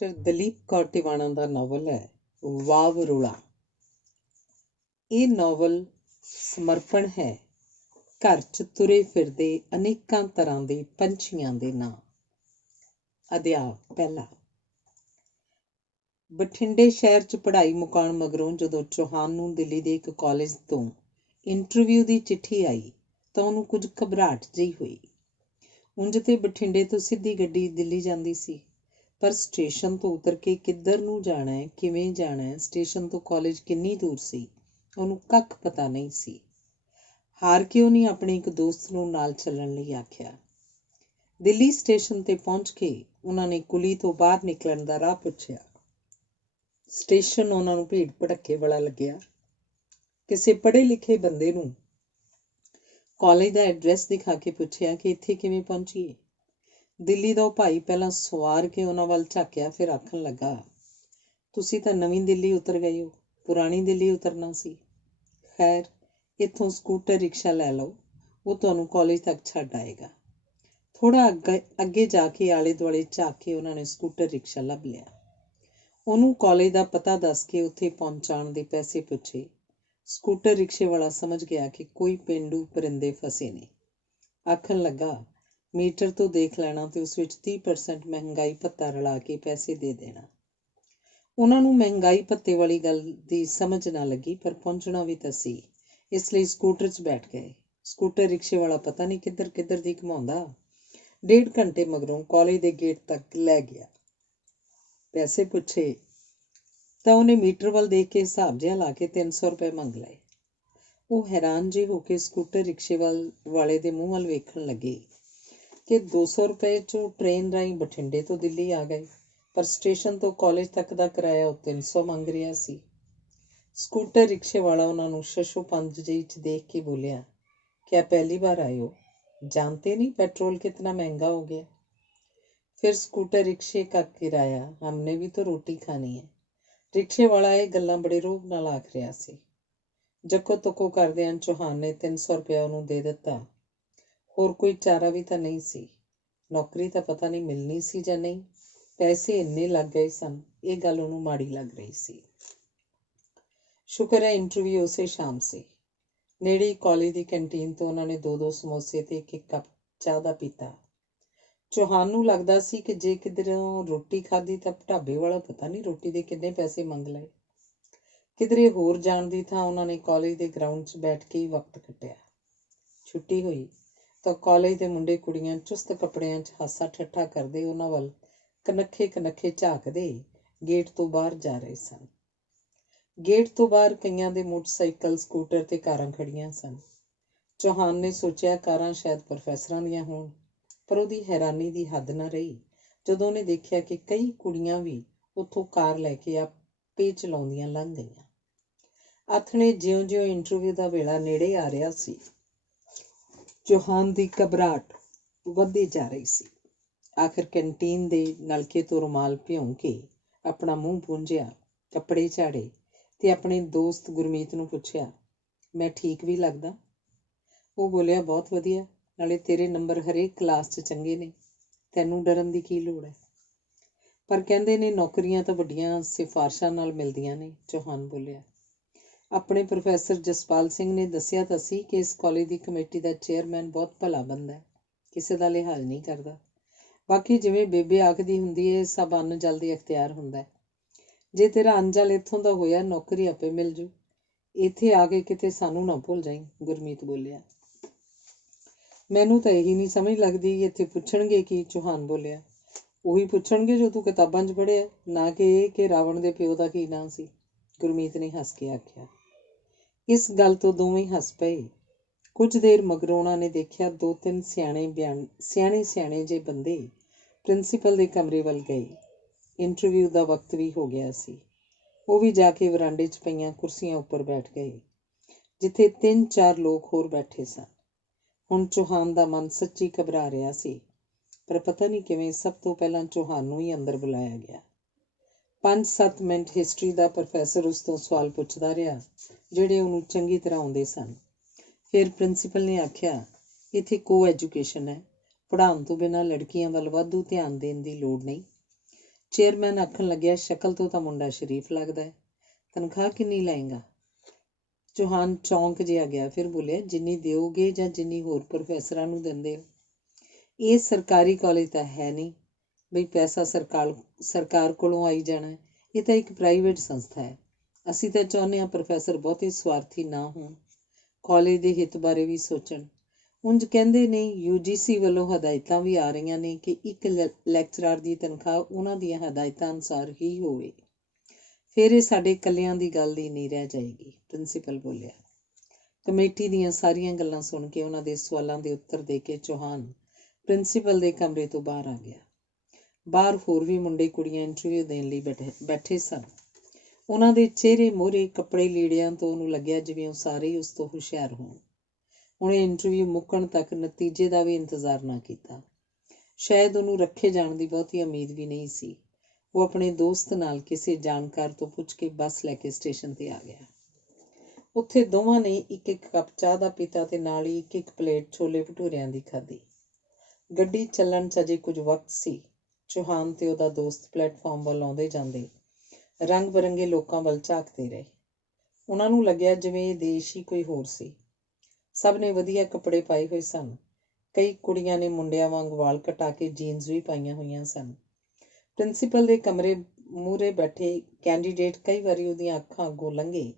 Doctor Dalip Kaur Tiwana ਦਾ novel ਹੈ Wab ਰੋਲਾ। ਇਹ ਨਾਵਲ ਸਮਰਪਣ ਹੈ ਘਰ 'ਚ ਤੁਰੇ ਫਿਰਦੇ ਅਨੇਕਾਂ ਤਰ੍ਹਾਂ ਦੇ ਪੰਛੀਆਂ ਦੇ ਨਾਂ। ਅਧਿਆਇ ਪਹਿਲਾ। ਬਠਿੰਡੇ ਸ਼ਹਿਰ 'ਚ ਪੜ੍ਹਾਈ ਮੁਕਾਉਣ ਮਗਰੋਂ ਜਦੋਂ ਚੌਹਾਨ ਨੂੰ ਦਿੱਲੀ ਦੇ ਇੱਕ ਕਾਲਜ ਤੋਂ ਇੰਟਰਵਿਊ ਦੀ ਚਿੱਠੀ ਆਈ ਤਾਂ ਉਹਨੂੰ ਕੁਝ ਘਬਰਾਹਟ ਜਿਹੀ ਹੋਈ। ਉਂਝ ਤੇ ਬਠਿੰਡੇ ਤੋਂ ਸਿੱਧੀ ਗੱਡੀ ਦਿੱਲੀ ਜਾਂਦੀ ਸੀ, ਪਰ ਸਟੇਸ਼ਨ ਤੋਂ ਉਤਰ ਕੇ ਕਿੱਧਰ ਨੂੰ ਜਾਣਾ ਹੈ, ਕਿਵੇਂ ਜਾਣਾ ਹੈ, ਸਟੇਸ਼ਨ ਤੋਂ ਕਾਲਜ ਕਿੰਨੀ ਦੂਰ ਸੀ, ਉਹਨੂੰ ਕੱਖ ਪਤਾ ਨਹੀਂ ਸੀ। ਹਾਰ ਕੇ ਉਹਨੇ ਆਪਣੇ ਇੱਕ ਦੋਸਤ ਨੂੰ ਨਾਲ ਚੱਲਣ ਲਈ ਆਖਿਆ। ਦਿੱਲੀ ਸਟੇਸ਼ਨ 'ਤੇ ਪਹੁੰਚ ਕੇ ਉਹਨਾਂ ਨੇ ਕੁਲੀ ਤੋਂ ਬਾਹਰ ਨਿਕਲਣ ਦਾ ਰਾਹ ਪੁੱਛਿਆ। ਸਟੇਸ਼ਨ ਉਹਨਾਂ ਨੂੰ ਭੀੜ ਭੜੱਕੇ ਵਾਲਾ ਲੱਗਿਆ। ਕਿਸੇ ਪੜ੍ਹੇ ਲਿਖੇ ਬੰਦੇ ਨੂੰ ਕਾਲਜ ਦਾ ਐਡਰੈਸ ਦਿਖਾ ਕੇ ਪੁੱਛਿਆ ਕਿ ਇੱਥੇ ਕਿਵੇਂ ਪਹੁੰਚੀਏ। ਦਿੱਲੀ ਦਾ ਉਹ ਭਾਈ ਪਹਿਲਾਂ ਸਵਾਰ ਕੇ ਉਹਨਾਂ ਵੱਲ ਝਾਕਿਆ, ਫਿਰ ਆਖਣ ਲੱਗਾ, ਤੁਸੀਂ ਤਾਂ ਨਵੀਂ ਦਿੱਲੀ ਉਤਰ ਗਏ ਹੋ, ਪੁਰਾਣੀ ਦਿੱਲੀ ਉਤਰਨਾ ਸੀ। ਖੈਰ, ਇੱਥੋਂ ਸਕੂਟਰ ਰਿਕਸ਼ਾ ਲੈ ਲਓ, ਉਹ ਤੁਹਾਨੂੰ ਕਾਲਜ ਤੱਕ ਛੱਡ ਆਏਗਾ। ਥੋੜ੍ਹਾ ਅੱਗੇ ਜਾ ਕੇ ਆਲੇ ਦੁਆਲੇ ਝਾਕ ਕੇ ਉਹਨਾਂ ਨੇ ਸਕੂਟਰ ਰਿਕਸ਼ਾ ਲੱਭ ਲਿਆ। ਉਹਨੂੰ ਕਾਲਜ ਦਾ ਪਤਾ ਦੱਸ ਕੇ ਉੱਥੇ ਪਹੁੰਚਾਉਣ ਦੇ ਪੈਸੇ ਪੁੱਛੇ। ਸਕੂਟਰ ਰਿਕਸ਼ੇ ਵਾਲਾ ਸਮਝ ਗਿਆ ਕਿ ਕੋਈ ਪੇਂਡੂ ਪਰਿੰਦੇ ਫਸੇ ਨੇ। ਆਖਣ ਲੱਗਾ, ਮੀਟਰ ਤੋਂ ਦੇਖ ਲੈਣਾ ਤੇ ਉਸ ਵਿੱਚ 30% ਮਹਿੰਗਾਈ ਭੱਤਾ ਰਲਾ ਕੇ ਪੈਸੇ ਦੇ ਦੇਣਾ। ਉਹਨਾਂ ਨੂੰ ਮਹਿੰਗਾਈ ਭੱਤੇ ਵਾਲੀ ਗੱਲ ਦੀ ਸਮਝ ਨਾ ਲੱਗੀ, ਪਰ ਪਹੁੰਚਣਾ ਵੀ ਤਾਂ ਸੀ, ਇਸ ਲਈ ਸਕੂਟਰ 'ਚ ਬੈਠ ਗਏ। ਸਕੂਟਰ ਰਿਕਸ਼ੇ ਵਾਲਾ ਪਤਾ ਨਹੀਂ ਕਿੱਧਰ ਕਿੱਧਰ ਦੀ ਘੁਮਾਉਂਦਾ 1.5 ਘੰਟੇ ਮਗਰੋਂ ਕਾਲਜ ਦੇ ਗੇਟ ਤੱਕ ਲੈ ਗਿਆ। ਪੈਸੇ ਪੁੱਛੇ ਤਾਂ ਉਹਨੇ ਮੀਟਰ ਵੱਲ ਦੇਖ ਕੇ ਹਿਸਾਬ ਜਿਹਾ ਲਾ ਕੇ 300 ਰੁਪਏ ਮੰਗ ਲਏ। ਉਹ ਹੈਰਾਨ ਜਿਹੇ ਹੋ ਕੇ ਸਕੂਟਰ ਰਿਕਸ਼ੇ ਵਾਲੇ ਦੇ ਮੂੰਹ ਵੱਲ ਵੇਖਣ ਲੱਗੇ ਕਿ 200 ਰੁਪਏ 'ਚੋਂ ਟ੍ਰੇਨ ਰਾਹੀਂ ਬਠਿੰਡੇ ਤੋਂ ਦਿੱਲੀ ਆ ਗਏ, ਪਰ ਸਟੇਸ਼ਨ ਤੋਂ ਕਾਲਜ ਤੱਕ ਦਾ ਕਿਰਾਇਆ ਉਹ 300 ਮੰਗ ਰਿਹਾ ਸੀ। ਸਕੂਟਰ ਰਿਕਸ਼ੇ ਵਾਲਾ ਉਹਨਾਂ ਨੂੰ ਸ਼ਸ਼ੋ ਪੰਜ ਜਿਹੀ 'ਚ ਦੇਖ ਕੇ ਬੋਲਿਆ, ਕਿਆ ਪਹਿਲੀ ਬਾਰ ਆਏ ਹੋ? जानते नहीं पेट्रोल कितना महंगा हो गया? फिर स्कूटर रिक्शे का किराया, हमने भी तो रोटी खानी है। रिक्शे वाला ਇਹ ਗੱਲਾਂ ਬੜੇ ਰੋਹਬ ਨਾਲ ਆਖ ਰਿਹਾ ਸੀ। ਜੱਕੋ ਤੱਕੋ ਕਰਦਿਆਂ ਚੌਹਾਨ ਨੇ 300 ਰੁਪਇਆ ਉਹਨੂੰ ਦੇ ਦਿੱਤਾ। ਹੋਰ ਕੋਈ ਚਾਰਾ ਵੀ ਤਾਂ ਨਹੀਂ ਸੀ। ਨੌਕਰੀ ਤਾਂ ਪਤਾ ਨਹੀਂ ਮਿਲਣੀ ਸੀ ਜਾਂ ਨਹੀਂ। ਪੈਸੇ ਇੰਨੇ ਲੱਗ ਗਏ ਸਨ, ਇਹ ਗੱਲ ਉਹਨੂੰ ਮਾੜੀ ਲੱਗ ਰਹੀ ਸੀ। ਸ਼ੁਕਰ ਹੈ ਇੰਟਰਵਿਊ ਉਸੇ ਸ਼ਾਮ ਸੀ। ਨੇੜੇ ਕਾਲਜ ਦੀ ਕੈਂਟੀਨ ਤੋਂ ਉਹਨਾਂ ਨੇ 2-2 ਸਮੋਸੇ ਤੇ ਇੱਕ ਕੱਪ ਚਾਹ ਦਾ ਪੀਤਾ। ਚੌਹਾਨ ਨੂੰ ਲੱਗਦਾ ਸੀ ਕਿ ਜੇ ਕਿਧਰੋਂ ਰੋਟੀ ਖਾਧੀ ਤਾਂ ਢਾਬੇ ਵਾਲਾ ਪਤਾ ਨਹੀਂ ਰੋਟੀ ਦੇ ਕਿੰਨੇ ਪੈਸੇ ਮੰਗ ਲਏ। ਕਿਧਰੇ ਹੋਰ ਜਾਣ ਦੀ ਥਾਂ ਉਹਨਾਂ ਨੇ ਕਾਲਜ ਦੇ ਗਰਾਊਂਡ 'ਚ ਬੈਠ ਕੇ ਹੀ ਵਕਤ ਕੱਟਿਆ। ਛੁੱਟੀ ਹੋਈ ਤਾਂ ਕਾਲਜ ਦੇ ਮੁੰਡੇ ਕੁੜੀਆਂ ਚੁਸਤ ਕੱਪੜਿਆਂ 'ਚ ਹਾਸਾ ਠੱਠਾ ਕਰਦੇ ਉਹਨਾਂ ਵੱਲ ਕਨੱਖੇ ਝਾਕਦੇ ਗੇਟ ਤੋਂ ਬਾਹਰ ਜਾ ਰਹੇ ਸਨ। ਗੇਟ ਤੋਂ ਬਾਹਰ ਕਈਆਂ ਦੇ ਮੋਟਰਸਾਈਕਲ, ਸਕੂਟਰ ਤੇ ਕਾਰਾਂ ਖੜੀਆਂ ਸਨ। ਚੌਹਾਨ ਨੇ ਸੋਚਿਆ ਕਾਰਾਂ ਸ਼ਾਇਦ ਪ੍ਰੋਫੈਸਰਾਂ ਦੀਆਂ ਹੋਣ, ਪਰ ਉਹਦੀ ਹੈਰਾਨੀ ਦੀ ਹੱਦ ਨਾ ਰਹੀ ਜਦੋਂ ਉਹਨੇ ਦੇਖਿਆ ਕਿ ਕਈ ਕੁੜੀਆਂ ਵੀ ਉੱਥੋਂ ਕਾਰ ਲੈ ਕੇ ਆਪੇ ਚਲਾਉਂਦੀਆਂ ਲੰਘ ਗਈਆਂ। ਆਥਣੇ ਜਿਉਂ-ਜਿਉਂ ਇੰਟਰਵਿਊ ਦਾ ਵੇਲਾ ਨੇੜੇ ਆ ਰਿਹਾ ਸੀ, ਚੌਹਾਨ ਦੀ ਘਬਰਾਹਟ ਵੱਧਦੀ ਜਾ ਰਹੀ ਸੀ। ਆਖਿਰ ਕੈਂਟੀਨ ਦੇ ਨਲਕੇ ਤੋਂ ਰੁਮਾਲ ਭਿਉਂ ਕੇ ਆਪਣਾ ਮੂੰਹ ਪੂੰਝਿਆ, ਕੱਪੜੇ ਝਾੜੇ ਤੇ ਆਪਣੇ ਦੋਸਤ ਗੁਰਮੀਤ ਨੂੰ ਪੁੱਛਿਆ, ਮੈਂ ਠੀਕ ਵੀ ਲੱਗਦਾ? ਉਹ ਬੋਲਿਆ, ਬਹੁਤ ਵਧੀਆ, ਨਾਲੇ ਤੇਰੇ ਨੰਬਰ ਹਰੇਕ ਕਲਾਸ 'ਚ ਚੰਗੇ ਨੇ, ਤੈਨੂੰ ਡਰਨ ਦੀ ਕੀ ਲੋੜ ਹੈ? ਪਰ ਕਹਿੰਦੇ ਨੇ ਨੌਕਰੀਆਂ ਤਾਂ ਵੱਡੀਆਂ ਸਿਫਾਰਸ਼ਾਂ ਨਾਲ ਮਿਲਦੀਆਂ ਨੇ, ਚੌਹਾਨ ਬੋਲਿਆ। ਆਪਣੇ ਪ੍ਰੋਫੈਸਰ ਜਸਪਾਲ ਸਿੰਘ ਨੇ ਦੱਸਿਆ ਤਾਂ ਸੀ ਕਿ ਇਸ ਕਾਲਜ ਦੀ ਕਮੇਟੀ ਦਾ ਚੇਅਰਮੈਨ ਬਹੁਤ ਭਲਾ ਬੰਦਾ ਹੈ, ਕਿਸੇ ਦਾ ਲਿਹਾਜ਼ ਨਹੀਂ ਕਰਦਾ। ਬਾਕੀ ਜਿਵੇਂ ਬੇਬੇ ਆਖਦੀ ਹੁੰਦੀ ਹੈ, ਸਭ ਅੰਨ ਜਲ ਦੇ ਅਖਤਿਆਰ ਹੁੰਦਾ। ਜੇ ਤੇਰਾ ਅੰਨ ਜਲ ਇੱਥੋਂ ਦਾ ਹੋਇਆ, ਨੌਕਰੀ ਆਪੇ ਮਿਲ ਜੂ। ਇੱਥੇ ਆ ਕੇ ਕਿਤੇ ਸਾਨੂੰ ਨਾ ਭੁੱਲ ਜਾਈਂ, ਗੁਰਮੀਤ ਬੋਲਿਆ। ਮੈਨੂੰ ਤਾਂ ਇਹੀ ਨਹੀਂ ਸਮਝ ਲੱਗਦੀ, ਇੱਥੇ ਪੁੱਛਣਗੇ ਕੀ? ਚੌਹਾਨ ਬੋਲਿਆ। ਉਹੀ ਪੁੱਛਣਗੇ ਜੋ ਤੂੰ ਕਿਤਾਬਾਂ 'ਚ ਪੜ੍ਹਿਆ, ਨਾ ਕਿ ਇਹ ਕਿ ਰਾਵਣ ਦੇ ਪਿਓ ਦਾ ਕੀ ਨਾਂ ਸੀ, ਗੁਰਮੀਤ ਨੇ ਹੱਸ ਕੇ ਆਖਿਆ। ਇਸ ਗੱਲ ਤੋਂ ਦੋਵੇਂ ਹੱਸ ਪਏ। ਕੁਝ ਦੇਰ ਮਗਰੋਂ ਉਹਨਾਂ ਨੇ ਦੇਖਿਆ 2-3 ਸਿਆਣੇ ਜਿਹੇ ਬੰਦੇ ਪ੍ਰਿੰਸੀਪਲ ਦੇ ਕਮਰੇ ਵੱਲ ਗਏ। ਇੰਟਰਵਿਊ ਦਾ ਵਕਤ ਵੀ ਹੋ ਗਿਆ ਸੀ। ਉਹ ਵੀ ਜਾ ਕੇ ਵਰਾਂਡੇ 'ਚ ਪਈਆਂ ਕੁਰਸੀਆਂ ਉੱਪਰ ਬੈਠ ਗਏ, ਜਿੱਥੇ 3-4 ਲੋਕ ਹੋਰ ਬੈਠੇ ਸਨ। ਹੁਣ ਚੌਹਾਨ ਦਾ ਮਨ ਸੱਚੀ ਘਬਰਾ ਰਿਹਾ ਸੀ, ਪਰ ਪਤਾ ਨਹੀਂ ਕਿਵੇਂ ਸਭ ਤੋਂ ਪਹਿਲਾਂ ਚੌਹਾਨ ਨੂੰ ਹੀ ਅੰਦਰ ਬੁਲਾਇਆ ਗਿਆ। 5-7 ਮਿੰਟ ਹਿਸਟਰੀ ਦਾ ਪ੍ਰੋਫੈਸਰ ਉਸ ਤੋਂ ਸਵਾਲ ਪੁੱਛਦਾ ਰਿਹਾ, ਜਿਹੜੇ ਉਹਨੂੰ ਚੰਗੀ ਤਰ੍ਹਾਂ ਆਉਂਦੇ ਸਨ। ਫਿਰ ਪ੍ਰਿੰਸੀਪਲ ਨੇ ਆਖਿਆ, ਇੱਥੇ ਕੋ ਐਜੂਕੇਸ਼ਨ ਹੈ, ਪੜ੍ਹਾਉਣ ਤੋਂ ਬਿਨਾਂ ਲੜਕੀਆਂ ਵੱਲ ਵਾਧੂ ਧਿਆਨ ਦੇਣ ਦੀ ਲੋੜ ਨਹੀਂ। ਚੇਅਰਮੈਨ ਆਖਣ ਲੱਗਿਆ, ਸ਼ਕਲ ਤੋਂ ਤਾਂ ਮੁੰਡਾ ਸ਼ਰੀਫ ਲੱਗਦਾ ਹੈ, ਤਨਖਾਹ ਕਿੰਨੀ ਲਏਗਾ? ਚੌਹਾਨ ਚੌਂਕ ਜਿਹਾ ਗਿਆ, ਫਿਰ ਬੋਲਿਆ, ਜਿੰਨੀ ਦਿਓਗੇ ਜਾਂ ਜਿੰਨੀ ਹੋਰ ਪ੍ਰੋਫੈਸਰਾਂ ਨੂੰ ਦਿੰਦੇ ਹੋ। ਇਹ ਸਰਕਾਰੀ ਕਾਲਜ ਤਾਂ ਹੈ ਨਹੀਂ ਬਈ ਪੈਸਾ ਸਰਕਾਰ ਕੋਲੋਂ ਆਈ ਜਾਣਾ। ਇਹ ਤਾਂ ਇੱਕ ਪ੍ਰਾਈਵੇਟ ਸੰਸਥਾ ਹੈ। ਅਸੀਂ ਤਾਂ ਚਾਹੁੰਦੇ ਹਾਂ ਪ੍ਰੋਫੈਸਰ ਬਹੁਤੇ ਸਵਾਰਥੀ ਨਾ ਹੋਣ, ਕਾਲਜ ਦੇ ਹਿੱਤ ਬਾਰੇ ਵੀ ਸੋਚਣ। ਉਂਝ ਕਹਿੰਦੇ ਨੇ UGC ਵੱਲੋਂ ਹਦਾਇਤਾਂ ਵੀ ਆ ਰਹੀਆਂ ਨੇ ਕਿ ਇੱਕ ਲੈਕਚਰਾਰ ਦੀ ਤਨਖਾਹ ਉਹਨਾਂ ਦੀਆਂ ਹਦਾਇਤਾਂ ਅਨੁਸਾਰ ਹੀ ਹੋਵੇ। ਫਿਰ ਇਹ ਸਾਡੇ ਇਕੱਲਿਆਂ ਦੀ ਗੱਲ ਦੀ ਨਹੀਂ ਰਹਿ ਜਾਏਗੀ, ਪ੍ਰਿੰਸੀਪਲ ਬੋਲਿਆ। ਕਮੇਟੀ ਦੀਆਂ ਸਾਰੀਆਂ ਗੱਲਾਂ ਸੁਣ ਕੇ ਉਹਨਾਂ ਦੇ ਸਵਾਲਾਂ ਦੇ ਉੱਤਰ ਦੇ ਕੇ ਚੌਹਾਨ ਪ੍ਰਿੰਸੀਪਲ ਦੇ ਕਮਰੇ ਤੋਂ ਬਾਹਰ ਆ ਗਿਆ। ਬਾਹਰ ਹੋਰ ਵੀ ਮੁੰਡੇ ਕੁੜੀਆਂ ਇੰਟਰਵਿਊ ਦੇਣ ਲਈ ਬੈਠੇ ਸਨ। ਉਹਨਾਂ ਦੇ ਚਿਹਰੇ ਮੂਹਰੇ, ਕੱਪੜੇ ਲੀੜਿਆਂ ਤੋਂ ਉਹਨੂੰ ਲੱਗਿਆ ਜਿਵੇਂ ਉਹ ਸਾਰੇ ਹੀ ਉਸ ਤੋਂ ਹੁਸ਼ਿਆਰ ਹੋਣ। ਉਹਨੇ ਇੰਟਰਵਿਊ ਮੁੱਕਣ ਤੱਕ ਨਤੀਜੇ ਦਾ ਵੀ ਇੰਤਜ਼ਾਰ ਨਾ ਕੀਤਾ। ਸ਼ਾਇਦ ਉਹਨੂੰ ਰੱਖੇ ਜਾਣ ਦੀ ਬਹੁਤੀ ਉਮੀਦ ਵੀ ਨਹੀਂ ਸੀ। ਉਹ ਆਪਣੇ ਦੋਸਤ ਨਾਲ ਕਿਸੇ ਜਾਣਕਾਰ ਤੋਂ ਪੁੱਛ ਕੇ ਬੱਸ ਲੈ ਕੇ ਸਟੇਸ਼ਨ 'ਤੇ ਆ ਗਿਆ। ਉੱਥੇ ਦੋਵਾਂ ਨੇ ਇੱਕ ਕੱਪ ਚਾਹ ਦਾ ਪੀਤਾ ਤੇ ਨਾਲ ਹੀ ਇੱਕ ਪਲੇਟ ਛੋਲੇ ਭਟੂਰਿਆਂ ਦੀ ਖਾਧੀ। ਗੱਡੀ ਚੱਲਣ 'ਚ ਅਜੇ ਕੁਝ ਵਕਤ ਸੀ। ਚੌਹਾਨ ਤੇ ਉਹਦਾ ਦੋਸਤ ਪਲੇਟਫਾਰਮ ਵੱਲ ਆਉਂਦੇ ਜਾਂਦੇ ਰੰਗ ਬਿਰੰਗੇ ਲੋਕਾਂ ਵੱਲ ਝਾਕਦੇ ਰਹੇ। ਉਹਨਾਂ ਨੂੰ ਲੱਗਿਆ ਜਿਵੇਂ ਇਹ ਦੇਸ਼ ਹੀ ਕੋਈ ਹੋਰ ਸੀ। ਸਭ ਨੇ ਵਧੀਆ ਕੱਪੜੇ ਪਾਏ ਹੋਏ ਸਨ। ਕਈ ਕੁੜੀਆਂ ਨੇ ਮੁੰਡਿਆਂ ਵਾਂਗ ਵਾਲ ਕਟਾ ਕੇ ਜੀਨਸ ਵੀ ਪਾਈਆਂ ਹੋਈਆਂ ਸਨ। ਪ੍ਰਿੰਸੀਪਲ ਦੇ ਕਮਰੇ ਮੂਹਰੇ ਬੈਠੇ ਕੈਂਡੀਡੇਟ ਕਈ ਵਾਰੀ ਉਹਦੀਆਂ ਅੱਖਾਂ ਅੱਗੋਂ ਲੰਘੇ।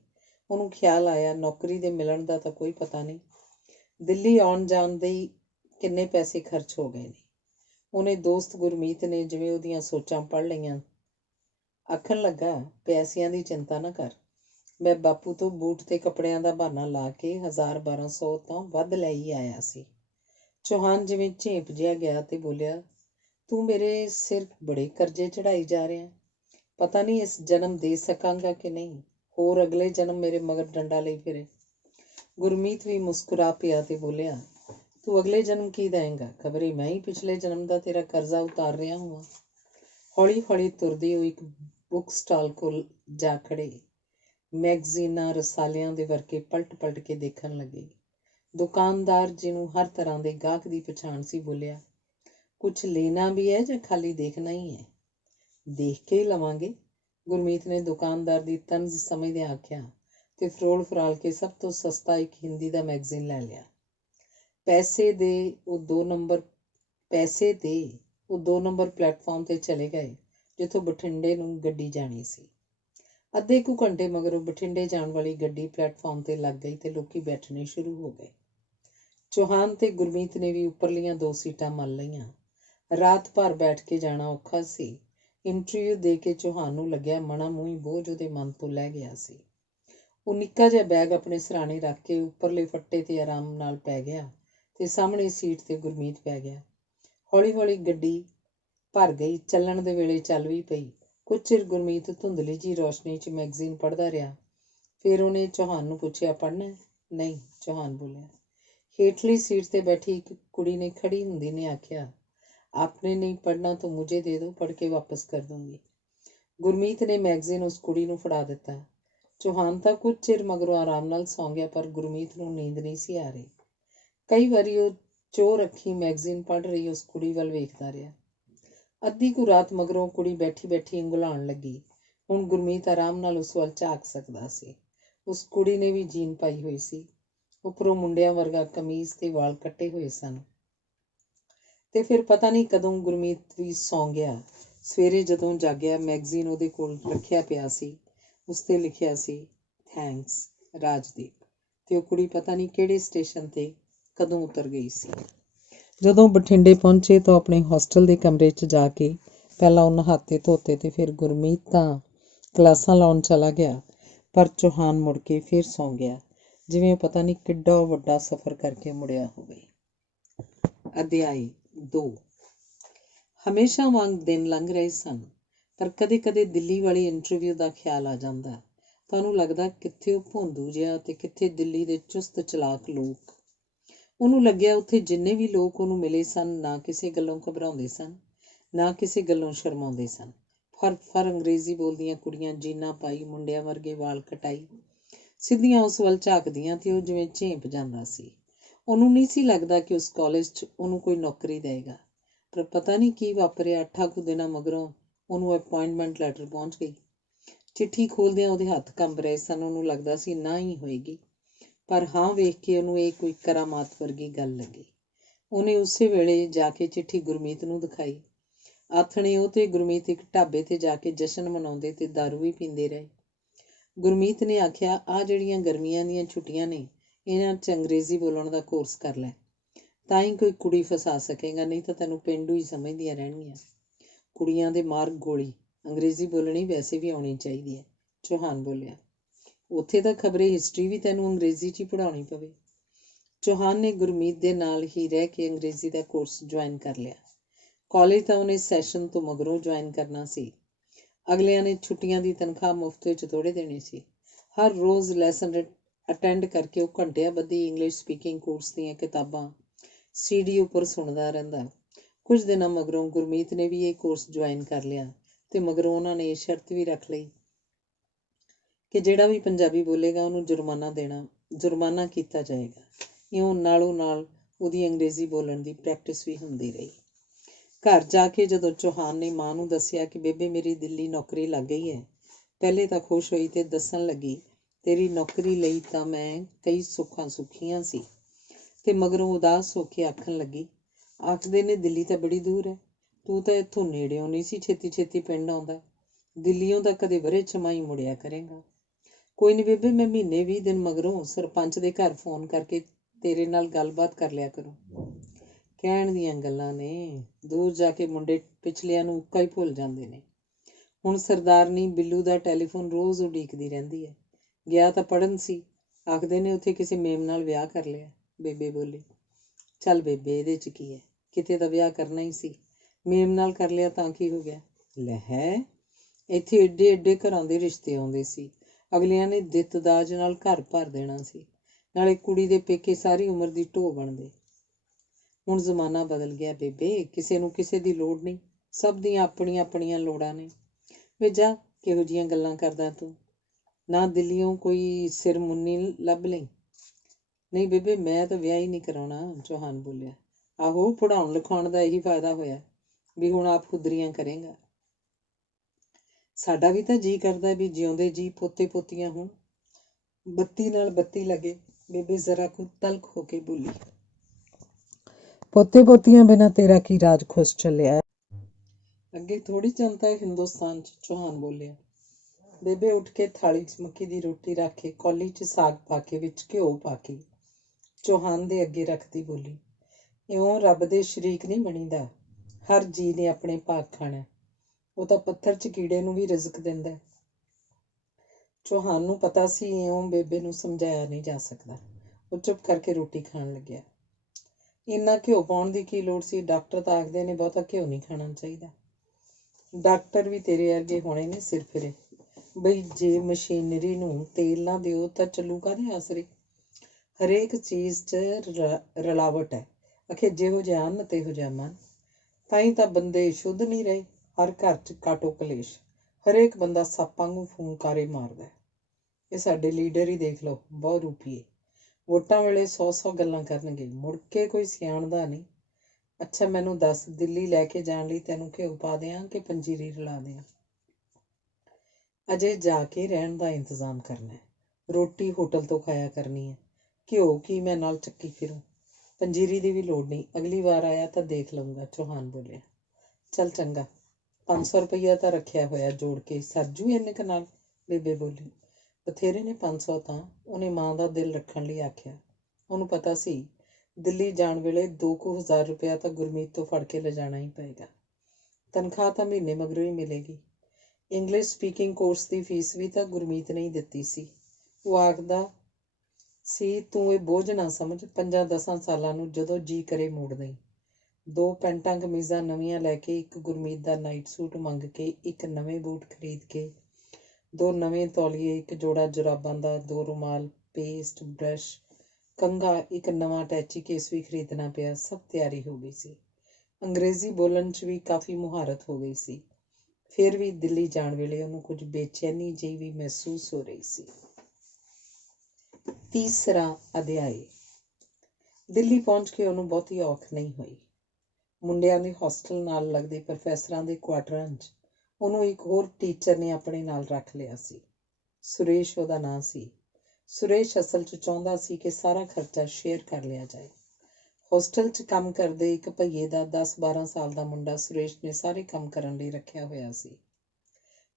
ਉਹਨੂੰ ਖਿਆਲ ਆਇਆ, ਨੌਕਰੀ ਦੇ ਮਿਲਣ ਦਾ ਤਾਂ ਕੋਈ ਪਤਾ ਨਹੀਂ, ਦਿੱਲੀ ਆਉਣ ਜਾਣ ਦੇ ਹੀ ਕਿੰਨੇ ਪੈਸੇ ਖਰਚ ਹੋ ਗਏ ਨੇ। ਉਹਨੇ ਦੋਸਤ ਗੁਰਮੀਤ ਨੇ ਜਿਵੇਂ ਉਹਦੀਆਂ ਸੋਚਾਂ ਪੜ੍ਹ ਲਈਆਂ। ਆਖਣ ਲੱਗਾ, ਪੈਸਿਆਂ ਦੀ ਚਿੰਤਾ ਨਾ ਕਰ, ਮੈਂ ਬਾਪੂ ਤੋਂ ਬੂਟ ਤੇ ਕੱਪੜਿਆਂ ਦਾ ਬਹਾਨਾ ਲਾ ਕੇ 1000-1200 ਤੋਂ ਵੱਧ ਲੈ ਹੀ ਆਇਆ ਸੀ। ਚੌਹਾਨ ਜਿਵੇਂ ਝੇਪ ਜਿਹਾ ਗਿਆ ਤੇ ਬੋਲਿਆ, ਤੂੰ ਮੇਰੇ ਸਿਰ ਬੜੇ ਕਰਜ਼ੇ ਚੜਾਈ ਜਾ ਰਿਹਾ। ਪਤਾ ਨਹੀਂ ਇਸ ਜਨਮ ਦੇ ਸਕਾਂਗਾ ਕਿ ਨਹੀਂ, ਹੋਰ ਅਗਲੇ ਜਨਮ ਮੇਰੇ ਮਗਰ ਡੰਡਾ ਲਈ ਫਿਰੇ। ਗੁਰਮੀਤ ਵੀ ਮੁਸਕਰਾ ਪਿਆ ਤੇ ਬੋਲਿਆ, ਤੂੰ ਅਗਲੇ ਜਨਮ ਕੀ ਦੇਂਗਾ? ਖਬਰੇ ਮੈਂ ਹੀ ਪਿਛਲੇ ਜਨਮ ਦਾ ਤੇਰਾ ਕਰਜ਼ਾ ਉਤਾਰ ਰਿਹਾ ਹਾਂ। ਹੌਲੀ ਹੌਲੀ ਤੁਰਦੇ ਹੋਏ ਇੱਕ ਬੁੱਕ ਸਟਾਲ ਕੋਲ ਜਾ ਖੜੇ। ਮੈਗਜ਼ੀਨਾਂ, ਰਸਾਲਿਆਂ ਦੇ ਵਰਕੇ ਪਲਟ ਕੇ ਦੇਖਣ ਲੱਗੇ। ਦੁਕਾਨਦਾਰ, ਜਿਹਨੂੰ ਹਰ ਤਰ੍ਹਾਂ ਦੇ ਗਾਹਕ ਦੀ ਪਛਾਣ ਸੀ, ਬੋਲਿਆ, ਕੁਛ ਲੈਣਾ ਵੀ ਹੈ ਜਾਂ ਖਾਲੀ ਦੇਖਣਾ ਹੀ ਹੈ? ਦੇਖ ਕੇ ਹੀ ਲਵਾਂਗੇ, ਗੁਰਮੀਤ ਨੇ ਦੁਕਾਨਦਾਰ ਦੀ ਤੰਜ਼ ਸਮਝਦਿਆਂ ਆਖਿਆ ਤੇ ਫਰੋਲ ਫਰਾਲ ਕੇ ਸਭ ਤੋਂ ਸਸਤਾ ਇੱਕ ਹਿੰਦੀ ਦਾ ਮੈਗਜ਼ੀਨ ਲੈ ਲਿਆ। ਪੈਸੇ ਦੇ ਉਹ 2 ਨੰਬਰ ਪਲੇਟਫਾਰਮ 'ਤੇ ਚਲੇ ਗਏ, ਜਿੱਥੋਂ ਬਠਿੰਡੇ ਨੂੰ ਗੱਡੀ ਜਾਣੀ ਸੀ। ਅੱਧੇ ਕੁ ਘੰਟੇ ਮਗਰੋਂ ਬਠਿੰਡੇ ਜਾਣ ਵਾਲੀ ਗੱਡੀ ਪਲੇਟਫਾਰਮ 'ਤੇ ਲੱਗ ਗਈ ਤੇ ਲੋਕੀ ਬੈਠਣੇ ਸ਼ੁਰੂ ਹੋ ਗਏ। ਚੌਹਾਨ ਤੇ ਗੁਰਮੀਤ ਨੇ ਵੀ ਉੱਪਰਲੀਆਂ 2 ਸੀਟਾਂ ਮੱਲ ਲਈਆਂ। ਰਾਤ ਭਰ ਬੈਠ ਕੇ ਜਾਣਾ ਔਖਾ ਸੀ। ਇੰਟਰਵਿਊ ਦੇ ਕੇ ਚੌਹਾਨ ਨੂੰ ਲੱਗਿਆ ਮਣਾ ਮੂੰਹ ਬੋਝ ਉਹਦੇ ਮਨ ਤੋਂ ਲੈ ਗਿਆ ਸੀ। ਉਹ ਨਿੱਕਾ ਜਿਹਾ ਬੈਗ ਆਪਣੇ ਸਿਰਹਾਣੇ ਰੱਖ ਕੇ ਉੱਪਰਲੇ ਫੱਟੇ 'ਤੇ ਆਰਾਮ ਨਾਲ ਪੈ ਗਿਆ ਤੇ ਸਾਹਮਣੇ ਸੀਟ 'ਤੇ ਗੁਰਮੀਤ ਪੈ ਗਿਆ। ਹੌਲੀ ਹੌਲੀ ਗੱਡੀ ਭਰ ਗਈ। ਚੱਲਣ ਦੇ ਵੇਲੇ ਚੱਲ ਵੀ ਪਈ। ਕੁਝ ਚਿਰ ਗੁਰਮੀਤ ਧੁੰਦਲੀ ਜਿਹੀ ਰੌਸ਼ਨੀ 'ਚ ਮੈਗਜ਼ੀਨ ਪੜ੍ਹਦਾ ਰਿਹਾ। ਫਿਰ ਉਹਨੇ ਚੌਹਾਨ ਨੂੰ ਪੁੱਛਿਆ, ਪੜ੍ਹਨਾ? ਨਹੀਂ, ਚੌਹਾਨ ਬੋਲਿਆ। ਹੇਠਲੀ ਸੀਟ 'ਤੇ ਬੈਠੀ ਇੱਕ ਕੁੜੀ ਨੇ ਖੜੀ ਹੁੰਦੀ ਨੇ ਆਖਿਆ, ਆਪਨੇ ਨਹੀਂ ਪੜ੍ਹਨਾ ਤਾਂ ਮੁਝੇ ਦੇ ਦਿਓ, ਪੜ੍ਹ ਕੇ ਵਾਪਸ ਕਰ ਦੂੰਗੀ। ਗੁਰਮੀਤ ਨੇ ਮੈਗਜ਼ੀਨ ਉਸ ਕੁੜੀ ਨੂੰ ਫੜਾ ਦਿੱਤਾ। ਚੌਹਾਨ ਤਾਂ ਕੁਝ ਚਿਰ ਮਗਰੋਂ ਆਰਾਮ ਨਾਲ ਸੌਂ ਗਿਆ, ਪਰ ਗੁਰਮੀਤ ਨੂੰ ਨੀਂਦ ਨਹੀਂ ਸੀ ਆ ਰਹੀ। ਕਈ ਵਾਰੀ ਉਹ ਚੋਰ ਅੱਖੀਂ ਮੈਗਜ਼ੀਨ ਪੜ੍ਹ ਰਹੀ ਉਸ ਕੁੜੀ ਵੱਲ ਵੇਖਦਾ ਰਿਹਾ। ਅੱਧੀ ਕੁ ਰਾਤ ਮਗਰੋਂ ਕੁੜੀ ਬੈਠੀ ਉਂਘਲਾਉਣ ਲੱਗੀ। ਹੁਣ ਗੁਰਮੀਤ ਆਰਾਮ ਨਾਲ ਉਸ ਵੱਲ ਝਾਕ ਸਕਦਾ ਸੀ। ਉਸ ਕੁੜੀ ਨੇ ਵੀ ਜੀਨ ਪਾਈ ਹੋਈ ਸੀ। ਉੱਪਰੋਂ ਮੁੰਡਿਆਂ ਵਰਗਾ ਕਮੀਜ਼ ਤੇ ਵਾਲ ਕੱਟੇ ਹੋਏ ਸਨ। ਤੇ ਫਿਰ ਪਤਾ ਨਹੀਂ ਕਦੋਂ ਗੁਰਮੀਤ ਵੀ ਸੌਂ ਗਿਆ। ਸਵੇਰੇ ਜਦੋਂ ਜਾਗਿਆ, ਮੈਗਜ਼ੀਨ ਉਹਦੇ ਕੋਲ ਰੱਖਿਆ ਪਿਆ ਸੀ। ਉਸ 'ਤੇ ਲਿਖਿਆ ਸੀ, ਥੈਂਕਸ, ਰਾਜਦੀਪ। ਤੇ ਉਹ ਕੁੜੀ ਪਤਾ ਨਹੀਂ ਕਿਹੜੇ ਸਟੇਸ਼ਨ 'ਤੇ ਕਦੋਂ ਉਤਰ ਗਈ ਸੀ। ਜਦੋਂ ਬਠਿੰਡੇ ਪਹੁੰਚੇ ਤਾਂ ਆਪਣੇ ਹੋਸਟਲ ਦੇ ਕਮਰੇ 'ਚ ਜਾ ਕੇ ਪਹਿਲਾਂ ਉਹ ਨਹਾਤੇ ਧੋਤੇ ਤੇ ਫਿਰ ਗੁਰਮੀਤ ਤਾਂ ਕਲਾਸਾਂ ਲਾਉਣ ਚਲਾ ਗਿਆ, ਪਰ ਚੌਹਾਨ ਮੁੜ ਕੇ ਫਿਰ ਸੌਂ ਗਿਆ, ਜਿਵੇਂ ਪਤਾ ਨਹੀਂ ਕਿੱਡਾ ਵੱਡਾ ਸਫ਼ਰ ਕਰਕੇ ਮੁੜਿਆ ਹੋਵੇ। ਅਧਿਆਇ 2। ਹਮੇਸ਼ਾ ਵਾਂਗ ਦਿਨ ਲੰਘ ਰਹੇ ਸਨ, ਪਰ ਕਦੇ-ਕਦੇ ਦਿੱਲੀ ਵਾਲੀ ਇੰਟਰਵਿਊ ਦਾ ਖਿਆਲ ਆ ਜਾਂਦਾ ਤਾਂ ਉਹਨੂੰ ਲੱਗਦਾ ਕਿੱਥੇ ਉਹ ਭੋਂਦੂ ਜਿਹਾ ਤੇ ਕਿੱਥੇ ਦਿੱਲੀ ਦੇ ਚੁਸਤ ਚਲਾਕ ਲੋਕ। ਉਹਨੂੰ ਲੱਗਿਆ ਉੱਥੇ ਜਿੰਨੇ ਵੀ ਲੋਕ ਉਹਨੂੰ ਮਿਲੇ ਸਨ, ਨਾ ਕਿਸੇ ਗੱਲੋਂ ਘਬਰਾਉਂਦੇ ਸਨ, ਨਾ ਕਿਸੇ ਗੱਲੋਂ ਸ਼ਰਮਾਉਂਦੇ ਸਨ। ਫਰ ਅੰਗਰੇਜ਼ੀ ਬੋਲਦੀਆਂ ਕੁੜੀਆਂ ਜੀਨਾਂ ਪਾਈ, ਮੁੰਡਿਆਂ ਵਰਗੇ ਵਾਲ ਕਟਾਈ, ਸਿੱਧੀਆਂ ਉਸ ਵੱਲ ਝਾਕਦੀਆਂ ਤੇ ਉਹ ਜਿਵੇਂ ਝੇਂਪ ਜਾਂਦਾ ਸੀ। ਉਹਨੂੰ ਨਹੀਂ ਸੀ ਲੱਗਦਾ ਕਿ ਉਸ ਕਾਲਜ 'ਚ ਉਹਨੂੰ ਕੋਈ ਨੌਕਰੀ ਦੇਵੇਗਾ, ਪਰ ਪਤਾ ਨਹੀਂ ਕੀ ਵਾਪਰਿਆ। 8 ਕੁ ਦਿਨਾਂ ਮਗਰੋਂ ਉਹਨੂੰ ਅਪੁਆਇੰਟਮੈਂਟ ਲੈਟਰ ਪਹੁੰਚ ਗਈ। ਚਿੱਠੀ ਖੋਲ੍ਹਦਿਆਂ ਉਹਦੇ ਹੱਥ ਕੰਬ ਰਹੇ ਸਨ। ਉਹਨੂੰ ਲੱਗਦਾ ਸੀ ਨਾ ਹੀ ਹੋਏਗੀ, ਪਰ ਹਾਂ ਵੇਖ ਕੇ ਉਹਨੂੰ ਇਹ ਕੋਈ ਕਰਾਮਾਤ ਵਰਗੀ ਗੱਲ ਲੱਗੀ। ਉਹਨੇ ਉਸੇ ਵੇਲੇ ਜਾ ਕੇ ਚਿੱਠੀ ਗੁਰਮੀਤ ਨੂੰ ਦਿਖਾਈ। ਆਥਣੇ ਉਹ ਤੇ ਗੁਰਮੀਤ ਇੱਕ ਢਾਬੇ 'ਤੇ ਜਾ ਕੇ ਜਸ਼ਨ ਮਨਾਉਂਦੇ ਤੇ ਦਾਰੂ ਵੀ ਪੀਂਦੇ ਰਹੇ। ਗੁਰਮੀਤ ਨੇ ਆਖਿਆ, ਆਹ ਜਿਹੜੀਆਂ ਗਰਮੀਆਂ ਦੀਆਂ ਛੁੱਟੀਆਂ ਨੇ, ਇਹਨਾਂ 'ਚ ਅੰਗਰੇਜ਼ੀ ਬੋਲਣ ਦਾ ਕੋਰਸ ਕਰ ਲੈ, ਤਾਂ ਹੀ ਕੋਈ ਕੁੜੀ ਫਸਾ ਸਕੇਗਾ, ਨਹੀਂ ਤਾਂ ਤੈਨੂੰ ਪੇਂਡੂ ਹੀ ਸਮਝਦੀਆਂ ਰਹਿਣਗੀਆਂ। ਕੁੜੀਆਂ ਦੇ ਮਾਰ ਗੋਲੀ, ਅੰਗਰੇਜ਼ੀ ਬੋਲਣੀ ਵੈਸੇ ਵੀ ਆਉਣੀ ਚਾਹੀਦੀ ਹੈ, ਚੌਹਾਨ ਬੋਲਿਆ। ਉੱਥੇ ਤਾਂ ਖਬਰੇ ਹਿਸਟਰੀ ਵੀ ਤੈਨੂੰ ਅੰਗਰੇਜ਼ੀ 'ਚ ਹੀ ਪੜ੍ਹਾਉਣੀ ਪਵੇ। ਚੌਹਾਨ ਨੇ ਗੁਰਮੀਤ ਦੇ ਨਾਲ ਹੀ ਰਹਿ ਕੇ ਅੰਗਰੇਜ਼ੀ ਦਾ ਕੋਰਸ ਜੁਆਇਨ ਕਰ ਲਿਆ। ਕਾਲਜ ਤਾਂ ਉਹਨੇ ਸੈਸ਼ਨ ਤੋਂ ਮਗਰੋਂ ਜੁਆਇਨ ਕਰਨਾ ਸੀ। ਅਗਲਿਆਂ ਨੇ ਛੁੱਟੀਆਂ ਦੀ ਤਨਖਾਹ ਮੁਫਤ ਵਿੱਚ ਥੋੜ੍ਹੇ ਦੇਣੀ ਸੀ। ਹਰ ਰੋਜ਼ ਲੈਸਨ ਅਟੈਂਡ ਕਰਕੇ ਉਹ ਘੰਟਿਆਂ ਬੱਧੀ ਇੰਗਲਿਸ਼ ਸਪੀਕਿੰਗ ਕੋਰਸ ਦੀਆਂ ਕਿਤਾਬਾਂ CD ਉੱਪਰ ਸੁਣਦਾ ਰਹਿੰਦਾ। ਕੁਝ ਦਿਨਾਂ ਮਗਰੋਂ ਗੁਰਮੀਤ ਨੇ ਵੀ ਇਹ ਕੋਰਸ ਜੁਆਇਨ ਕਰ ਲਿਆ ਤੇ ਮਗਰੋਂ ਉਹਨਾਂ ਨੇ ਇਹ ਸ਼ਰਤ ਵੀ ਰੱਖ ਲਈ ਕਿ ਜਿਹੜਾ ਵੀ ਪੰਜਾਬੀ ਬੋਲੇਗਾ ਉਹਨੂੰ ਜੁਰਮਾਨਾ ਕੀਤਾ ਜਾਏਗਾ। ਇਉਂ ਨਾਲੋਂ ਨਾਲ ਉਹਦੀ ਅੰਗਰੇਜ਼ੀ ਬੋਲਣ ਦੀ ਪ੍ਰੈਕਟਿਸ ਵੀ ਹੁੰਦੀ ਰਹੀ। ਘਰ ਜਾ ਕੇ ਜਦੋਂ ਚੌਹਾਨ ਨੇ ਮਾਂ ਨੂੰ ਦੱਸਿਆ ਕਿ ਬੇਬੇ ਮੇਰੀ ਦਿੱਲੀ ਨੌਕਰੀ ਲੱਗ ਗਈ ਹੈ, ਪਹਿਲੇ ਤਾਂ ਖੁਸ਼ ਹੋਈ ਤੇ ਦੱਸਣ ਲੱਗੀ, ਤੇਰੀ ਨੌਕਰੀ ਲਈ ਤਾਂ ਮੈਂ ਕਈ ਸੁੱਖਾਂ ਸੁੱਖੀਆਂ ਸੀ, ਤੇ ਮਗਰੋਂ ਉਦਾਸ ਹੋ ਕੇ ਆਖਣ ਲੱਗੀ, ਆਖਦੇ ਨੇ ਦਿੱਲੀ ਤਾਂ ਬੜੀ ਦੂਰ ਹੈ, ਤੂੰ ਤਾਂ ਇੱਥੋਂ ਨੇੜਿਓਂ ਨਹੀਂ ਸੀ ਛੇਤੀ ਪਿੰਡ ਆਉਂਦਾ, ਦਿੱਲੀਓਂ ਤਾਂ ਕਦੇ ਵਰੇ ਛਮਾਈ ਮੁੜਿਆ ਕਰੇਗਾ। ਕੋਈ ਨਹੀਂ ਬੇਬੇ, ਮੈਂ ਮਹੀਨੇ 20 ਦਿਨ ਮਗਰੋਂ ਸਰਪੰਚ ਦੇ ਘਰ ਫੋਨ ਕਰਕੇ ਤੇਰੇ ਨਾਲ ਗੱਲਬਾਤ ਕਰ ਲਿਆ ਕਰੂੰ। ਕਹਿਣ ਦੀਆਂ ਗੱਲਾਂ ਨੇ, ਦੂਰ ਜਾ ਕੇ ਮੁੰਡੇ ਪਿਛਲਿਆਂ ਨੂੰ ਉੱਕਾ ਹੀ ਭੁੱਲ ਜਾਂਦੇ ਨੇ। ਹੁਣ ਸਰਦਾਰਨੀ ਬਿੱਲੂ ਦਾ ਟੈਲੀਫੋਨ ਰੋਜ਼ ਉਡੀਕਦੀ ਰਹਿੰਦੀ ਹੈ। ਗਿਆ ਤਾਂ ਪੜ੍ਹਨ ਸੀ, ਆਖਦੇ ਨੇ ਉੱਥੇ ਕਿਸੇ ਮੇਮ ਨਾਲ ਵਿਆਹ ਕਰ ਲਿਆ। ਬੇਬੇ ਬੋਲੀ, ਚੱਲ ਬੇਬੇ, ਇਹਦੇ 'ਚ ਕੀ ਹੈ, ਕਿਤੇ ਤਾਂ ਵਿਆਹ ਕਰਨਾ ਹੀ ਸੀ, ਮੇਮ ਨਾਲ ਕਰ ਲਿਆ ਤਾਂ ਕੀ ਹੋ ਗਿਆ। ਲੈ ਹੈ, ਇੱਥੇ ਏਡੇ ਏਡੇ ਘਰਾਂ ਦੇ ਰਿਸ਼ਤੇ ਆਉਂਦੇ ਸੀ, ਅਗਲਿਆਂ ਨੇ ਦਿੱਤ ਦਾਜ ਨਾਲ ਘਰ ਭਰ ਦੇਣਾ ਸੀ, ਨਾਲੇ ਕੁੜੀ ਦੇ ਪੇਕੇ ਸਾਰੀ ਉਮਰ ਦੀ ਢੋਹ ਬਣਦੇ। ਹੁਣ ਜ਼ਮਾਨਾ ਬਦਲ ਗਿਆ ਬੇਬੇ, ਕਿਸੇ ਨੂੰ ਕਿਸੇ ਦੀ ਲੋੜ ਨਹੀਂ, ਸਭ ਦੀਆਂ ਆਪਣੀਆਂ ਆਪਣੀਆਂ ਲੋੜਾਂ ਨੇ। ਵੇ ਜਾ, ਕਿਹੋ ਜਿਹੀਆਂ ਗੱਲਾਂ ਕਰਦਾ ਤੂੰ, ਨਾ ਦਿੱਲੀਓਂ ਕੋਈ ਸਿਰ ਮੁੰਨੀ ਲੱਭ ਲਈ। ਨਹੀਂ ਬੇਬੇ, ਮੈਂ ਤਾਂ ਵਿਆਹ ਹੀ ਨਹੀਂ ਕਰਾਉਣਾ, ਚੌਹਾਨ ਬੋਲਿਆ। ਆਹੋ, ਪੜ੍ਹਾਉਣ ਲਿਖਾਉਣ ਦਾ ਇਹੀ ਫਾਇਦਾ ਹੋਇਆ ਵੀ ਹੁਣ ਆਪ ਖੁਦਰੀਆਂ ਕਰੇਗਾ। ਸਾਡਾ ਵੀ ਤਾਂ ਜੀਅ ਕਰਦਾ ਵੀ ਜਿਉਂਦੇ ਜੀ ਪੋਤੇ ਪੋਤੀਆਂ ਹੋਣ, ਬੱਤੀ ਨਾਲ ਬੱਤੀ ਲੱਗੇ। ਬੇਬੇ ਜ਼ਰਾ ਕੁ ਤਲਖ ਹੋ ਕੇ ਬੋਲੀ, ਪੋਤੇ ਪੋਤੀਆਂ ਬਿਨਾਂ ਤੇਰਾ ਕੀ ਰਾਜ ਖੁਸ਼ ਚੱਲਿਆ, ਅੱਗੇ ਥੋੜ੍ਹੀ ਜਨਤਾ ਹੈ ਹਿੰਦੁਸਤਾਨ 'ਚ, ਚੌਹਾਨ ਬੋਲਿਆ। ਬੇਬੇ ਉੱਠ ਕੇ ਥਾਲੀ 'ਚ ਮੱਕੀ ਦੀ ਰੋਟੀ ਰੱਖ ਕੇ, ਕੌਲੀ 'ਚ ਸਾਗ ਪਾ ਕੇ, ਵਿੱਚ ਘਿਓ ਪਾ ਕੇ ਚੌਹਾਨ ਦੇ ਅੱਗੇ ਰੱਖਦੀ ਬੋਲੀ, ਇਉਂ ਰੱਬ ਦੇ ਸ਼ਰੀਕ ਨਹੀਂ ਬਣੀਦਾ, ਹਰ ਜੀਅ ਨੇ ਆਪਣੇ ਭਾਗ ਖਾਣਾ, ਉਹ ਤਾਂ ਪੱਥਰ 'ਚ ਕੀੜੇ ਨੂੰ ਵੀ ਰਿਜ਼ਕ ਦਿੰਦਾ। ਚੌਹਾਨ ਨੂੰ ਪਤਾ ਸੀ ਇਉਂ ਬੇਬੇ ਨੂੰ ਸਮਝਾਇਆ ਨਹੀਂ ਜਾ ਸਕਦਾ। ਉਹ ਚੁੱਪ ਕਰਕੇ ਰੋਟੀ ਖਾਣ ਲੱਗਿਆ। ਇੰਨਾ ਘਿਓ ਪਾਉਣ ਦੀ ਕੀ ਲੋੜ ਸੀ, ਡਾਕਟਰ ਤਾਂ ਆਖਦੇ ਨੇ ਬਹੁਤਾ ਘਿਓ ਨਹੀਂ ਖਾਣਾ ਚਾਹੀਦਾ। ਡਾਕਟਰ ਵੀ ਤੇਰੇ ਵਰਗੇ ਹੋਣੇ ਨੇ ਸਿਰ ਫਿਰੇ, ਬਈ ਜੇ ਮਸ਼ੀਨਰੀ ਨੂੰ ਤੇਲ ਨਾ ਦਿਓ ਤਾਂ ਚੱਲੂ ਕਾਹਦੇ ਆਸਰੇ। ਹਰੇਕ ਚੀਜ਼ 'ਚ ਰਲਾਵਟ ਹੈ, ਆਖੇ ਜਿਹੋ ਜਿਹਾ ਅੰਨ ਤੇਹੋ ਜਿਹਾ ਮਨ, ਤਾਂ ਹੀ ਤਾਂ ਬੰਦੇ ਸ਼ੁੱਧ ਨਹੀਂ ਰਹੇ। ਹਰ ਘਰ 'ਚ ਕਾਟੋ ਕਲੇਸ਼, ਹਰੇਕ ਬੰਦਾ ਸੱਪ ਵਾਂਗੂ ਫੂੰਕਾਰੇ ਮਾਰਦਾ। ਇਹ ਸਾਡੇ ਲੀਡਰ ਹੀ ਦੇਖ ਲਓ, ਬਹੁ ਰੂਪੀਏ, ਵੋਟਾਂ ਵੇਲੇ 100 ਗੱਲਾਂ ਕਰਨਗੇ, ਮੁੜ ਕੇ ਕੋਈ ਸਿਆਣਦਾ ਨਹੀਂ। ਅੱਛਾ ਮੈਨੂੰ ਦੱਸ, ਦਿੱਲੀ ਲੈ ਕੇ ਜਾਣ ਲਈ ਤੈਨੂੰ ਘਿਓ ਪਾ ਦਿਆਂ ਕਿ ਪੰਜੀਰੀ ਰਲਾ ਦਿਆਂ? ਅਜੇ ਜਾ ਕੇ ਰਹਿਣ ਦਾ ਇੰਤਜ਼ਾਮ ਕਰਨਾ, ਰੋਟੀ ਹੋਟਲ ਤੋਂ ਖਾਇਆ ਕਰਨੀ ਹੈ, ਘਿਓ ਕੀ ਮੈਂ ਨਾਲ ਚੱਕੀ ਫਿਰੂੰ, ਪੰਜੀਰੀ ਦੀ ਵੀ ਲੋੜ ਨਹੀਂ, ਅਗਲੀ ਵਾਰ ਆਇਆ ਤਾਂ ਦੇਖ ਲਊਂਗਾ, ਚੌਹਾਨ ਬੋਲਿਆ। ਚੱਲ ਚੰਗਾ, 500 ਰੁਪਈਆ ਤਾਂ ਰੱਖਿਆ ਹੋਇਆ ਜੋੜ ਕੇ, ਸਰਜੂ ਇੰਨੇ ਕੁ ਨਾਲ, ਬੇਬੇ ਬੋਲੀ। ਬਥੇਰੇ ਨੇ 500 ਤਾਂ, ਉਹਨੇ ਮਾਂ ਦਾ ਦਿਲ ਰੱਖਣ ਲਈ ਆਖਿਆ। ਉਹਨੂੰ ਪਤਾ ਸੀ ਦਿੱਲੀ ਜਾਣ ਵੇਲੇ 2000 ਰੁਪਇਆ ਤਾਂ ਗੁਰਮੀਤ ਤੋਂ ਫੜ ਕੇ ਲਿਜਾਣਾ ਹੀ ਪਏਗਾ। ਤਨਖਾਹ ਤਾਂ ਮਹੀਨੇ ਮਗਰੋਂ ਹੀ ਮਿਲੇਗੀ। ਇੰਗਲਿਸ਼ ਸਪੀਕਿੰਗ ਕੋਰਸ ਦੀ ਫੀਸ ਵੀ ਤਾਂ ਗੁਰਮੀਤ ਨੇ ਹੀ ਦਿੱਤੀ ਸੀ। ਉਹ ਆਖਦਾ ਸੀ, ਤੂੰ ਇਹ ਬੋਝ ਨਾ ਸਮਝ, 5-10 ਸਾਲਾਂ ਨੂੰ ਜਦੋਂ ਜੀਅ ਕਰੇ ਮੋੜ ਦੇਈਂ। 2 ਪੈਂਟਾਂ ਕਮੀਜ਼ਾਂ ਨਵੀਆਂ ਲੈ ਕੇ, ਇੱਕ ਗੁਰਮੀਤ ਦਾ ਨਾਈਟ ਸੂਟ ਮੰਗ ਕੇ, ਇੱਕ ਨਵੇਂ ਬੂਟ ਖਰੀਦ ਕੇ, 2 ਨਵੇਂ ਤੌਲੀਏ, ਇੱਕ ਜੋੜਾ ਜੁਰਾਬਾਂ ਦਾ, 2 ਰੁਮਾਲ, ਪੇਸਟ, ਬਰਸ਼, ਕੰਘਾ, ਇੱਕ ਨਵਾਂ ਅਟੈਚੀ ਕੇਸ ਵੀ ਖਰੀਦਣਾ ਪਿਆ। ਸਭ ਤਿਆਰੀ ਹੋ ਗਈ ਸੀ। ਅੰਗਰੇਜ਼ੀ ਬੋਲਣ 'ਚ ਵੀ ਕਾਫੀ ਮੁਹਾਰਤ ਹੋ ਗਈ ਸੀ। ਫਿਰ ਵੀ ਦਿੱਲੀ ਜਾਣ ਵੇਲੇ ਉਹਨੂੰ ਕੁਝ ਬੇਚੈਨੀ ਜਿਹੀ ਵੀ ਮਹਿਸੂਸ ਹੋ ਰਹੀ ਸੀ। ਤੀਸਰਾ ਅਧਿਆਇ। ਦਿੱਲੀ ਪਹੁੰਚ ਕੇ ਉਹਨੂੰ ਬਹੁਤੀ ਔਖ ਨਹੀਂ ਹੋਈ। ਮੁੰਡਿਆਂ ਦੇ ਹੋਸਟਲ ਨਾਲ ਲੱਗਦੇ ਪ੍ਰੋਫੈਸਰਾਂ ਦੇ ਕੁਆਟਰਾਂ 'ਚ ਉਹਨੂੰ ਇੱਕ ਹੋਰ ਟੀਚਰ ਨੇ ਆਪਣੇ ਨਾਲ ਰੱਖ ਲਿਆ ਸੀ। ਸੁਰੇਸ਼ ਉਹਦਾ ਨਾਂ ਸੀ। ਸੁਰੇਸ਼ ਅਸਲ 'ਚ ਚਾਹੁੰਦਾ ਸੀ ਕਿ ਸਾਰਾ ਖਰਚਾ ਸ਼ੇਅਰ ਕਰ ਲਿਆ ਜਾਏ। ਹੋਸਟਲ 'ਚ ਕੰਮ ਕਰਦੇ ਇੱਕ ਭਈਏ ਦਾ 10-12 ਸਾਲ ਦਾ ਮੁੰਡਾ ਸੁਰੇਸ਼ ਨੇ ਸਾਰੇ ਕੰਮ ਕਰਨ ਲਈ ਰੱਖਿਆ ਹੋਇਆ ਸੀ।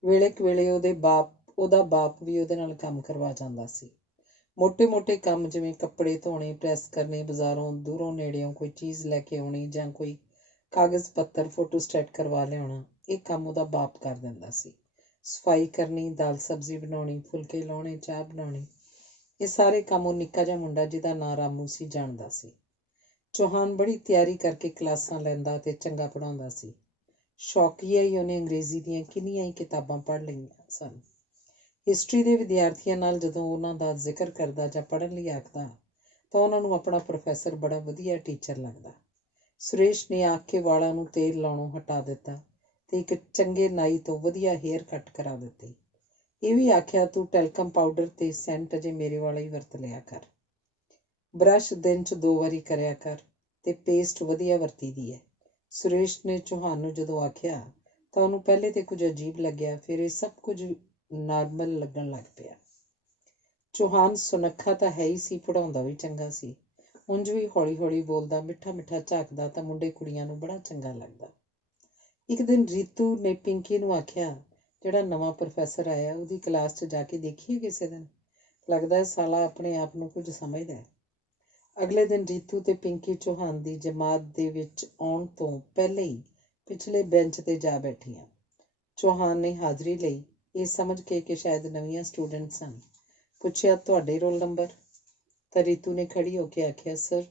ਵੇਲੇ ਕੁ ਵੇਲੇ ਉਹਦਾ ਬਾਪ ਵੀ ਉਹਦੇ ਨਾਲ ਕੰਮ ਕਰਵਾ ਜਾਂਦਾ ਸੀ। ਮੋਟੇ-ਮੋਟੇ ਕੰਮ ਜਿਵੇਂ ਕੱਪੜੇ ਧੋਣੇ, ਪ੍ਰੈਸ ਕਰਨੇ, ਬਾਜ਼ਾਰੋਂ ਦੂਰੋਂ ਨੇੜਿਓਂ ਕੋਈ ਚੀਜ਼ ਲੈ ਕੇ ਆਉਣੀ ਜਾਂ ਕੋਈ ਕਾਗਜ਼ ਪੱਤਰ ਫੋਟੋਸਟੇਟ ਕਰਵਾ ਲਿਆਉਣਾ, ਇਹ ਕੰਮ ਉਹਦਾ ਬਾਪ ਕਰ ਦਿੰਦਾ ਸੀ। ਸਫਾਈ ਕਰਨੀ, ਦਾਲ ਸਬਜ਼ੀ ਬਣਾਉਣੀ, ਫੁਲਕੇ ਲਾਉਣੇ, ਚਾਹ ਬਣਾਉਣੀ, ਇਹ ਸਾਰੇ ਕੰਮ ਉਹ ਨਿੱਕਾ ਜਿਹਾ ਮੁੰਡਾ ਜਿਹਦਾ ਨਾਂ ਰਾਮੂ ਸੀ ਜਾਣਦਾ ਸੀ। ਚੌਹਾਨ ਬੜੀ ਤਿਆਰੀ ਕਰਕੇ ਕਲਾਸਾਂ ਲੈਂਦਾ ਅਤੇ ਚੰਗਾ ਪੜ੍ਹਾਉਂਦਾ ਸੀ। ਸ਼ੌਕੀਆ ਹੀ ਉਹਨੇ ਅੰਗਰੇਜ਼ੀ ਦੀਆਂ ਕਿੰਨੀਆਂ ਹੀ ਕਿਤਾਬਾਂ ਪੜ੍ਹ ਲਈਆਂ ਸਨ। ਹਿਸਟਰੀ ਦੇ ਵਿਦਿਆਰਥੀਆਂ ਨਾਲ ਜਦੋਂ ਉਹਨਾਂ ਦਾ ਜ਼ਿਕਰ ਕਰਦਾ ਜਾਂ ਪੜ੍ਹਨ ਲਈ ਆਖਦਾ ਤਾਂ ਉਹਨਾਂ ਨੂੰ ਆਪਣਾ ਪ੍ਰੋਫੈਸਰ ਬੜਾ ਵਧੀਆ ਟੀਚਰ ਲੱਗਦਾ। ਸੁਰੇਸ਼ ਨੇ ਆਖ ਕੇ ਵਾਲਾਂ ਨੂੰ ਤੇਲ ਲਾਉਣੋਂ ਹਟਾ ਦਿੱਤਾ ਅਤੇ ਇੱਕ ਚੰਗੇ ਨਾਈ ਤੋਂ ਵਧੀਆ ਹੇਅਰ ਕੱਟ ਕਰਾ ਦਿੱਤੀ। ਇਹ ਵੀ ਆਖਿਆ, ਤੂੰ ਟੈਲਕਮ ਪਾਊਡਰ ਅਤੇ ਸੈਂਟ ਅਜੇ ਮੇਰੇ ਵਾਲਾ ਹੀ ਵਰਤ ਲਿਆ ਕਰ। ਬਰਸ਼ ਦਿਨ 'ਚ 2 ਵਾਰੀ ਕਰਿਆ ਕਰ ਅਤੇ ਪੇਸਟ ਵਧੀਆ ਵਰਤੀ ਦੀ ਹੈ। ਸੁਰੇਸ਼ ਨੇ ਚੌਹਾਨ ਨੂੰ ਜਦੋਂ ਆਖਿਆ ਤਾਂ ਉਹਨੂੰ ਪਹਿਲੇ ਤਾਂ ਕੁਝ ਅਜੀਬ ਲੱਗਿਆ, ਫਿਰ ਇਹ ਸਭ ਕੁਝ ਨਾਰਮਲ ਲੱਗਣ ਲੱਗ ਪਿਆ। ਚੌਹਾਨ ਸੁਨੱਖਾ ਤਾਂ ਹੈ ਹੀ ਸੀ, ਪੜ੍ਹਾਉਂਦਾ ਵੀ ਚੰਗਾ ਸੀ। ਉਂਝ ਵੀ ਹੌਲੀ-ਹੌਲੀ ਬੋਲਦਾ, ਮਿੱਠਾ-ਮਿੱਠਾ ਝਾਕਦਾ ਤਾਂ ਮੁੰਡੇ ਕੁੜੀਆਂ ਨੂੰ ਬੜਾ ਚੰਗਾ ਲੱਗਦਾ। ਇੱਕ ਦਿਨ ਰੀਤੂ ਨੇ ਪਿੰਕੀ ਨੂੰ ਆਖਿਆ, ਜਿਹੜਾ ਨਵਾਂ ਪ੍ਰੋਫੈਸਰ ਆਇਆ ਉਹਦੀ ਕਲਾਸ 'ਚ ਜਾ ਕੇ ਦੇਖੀਏ ਕਿਸੇ ਦਿਨ, ਲੱਗਦਾ ਸਾਲਾ ਆਪਣੇ ਆਪ ਨੂੰ ਕੁਝ ਸਮਝਦਾ। ਅਗਲੇ ਦਿਨ ਰੀਤੂ ਤੇ ਪਿੰਕੀ ਚੌਹਾਨ ਦੀ ਜਮਾਤ ਦੇ ਵਿੱਚ ਆਉਣ ਤੋਂ ਪਹਿਲਾਂ ਹੀ ਪਿਛਲੇ ਬੈਂਚ 'ਤੇ ਜਾ ਬੈਠੀਆਂ। ਚੌਹਾਨ ਨੇ ਹਾਜ਼ਰੀ ਲਈ, ਇਹ ਸਮਝ ਕੇ ਕਿ ਸ਼ਾਇਦ ਨਵੀਆਂ ਸਟੂਡੈਂਟ ਸਨ। ਪੁੱਛਿਆ, ਤੁਹਾਡੇ ਰੋਲ ਨੰਬਰ? ਤਾਂ ਰੀਤੂ ਨੇ ਖੜੀ ਹੋ ਕੇ ਆਖਿਆ, ਸਰ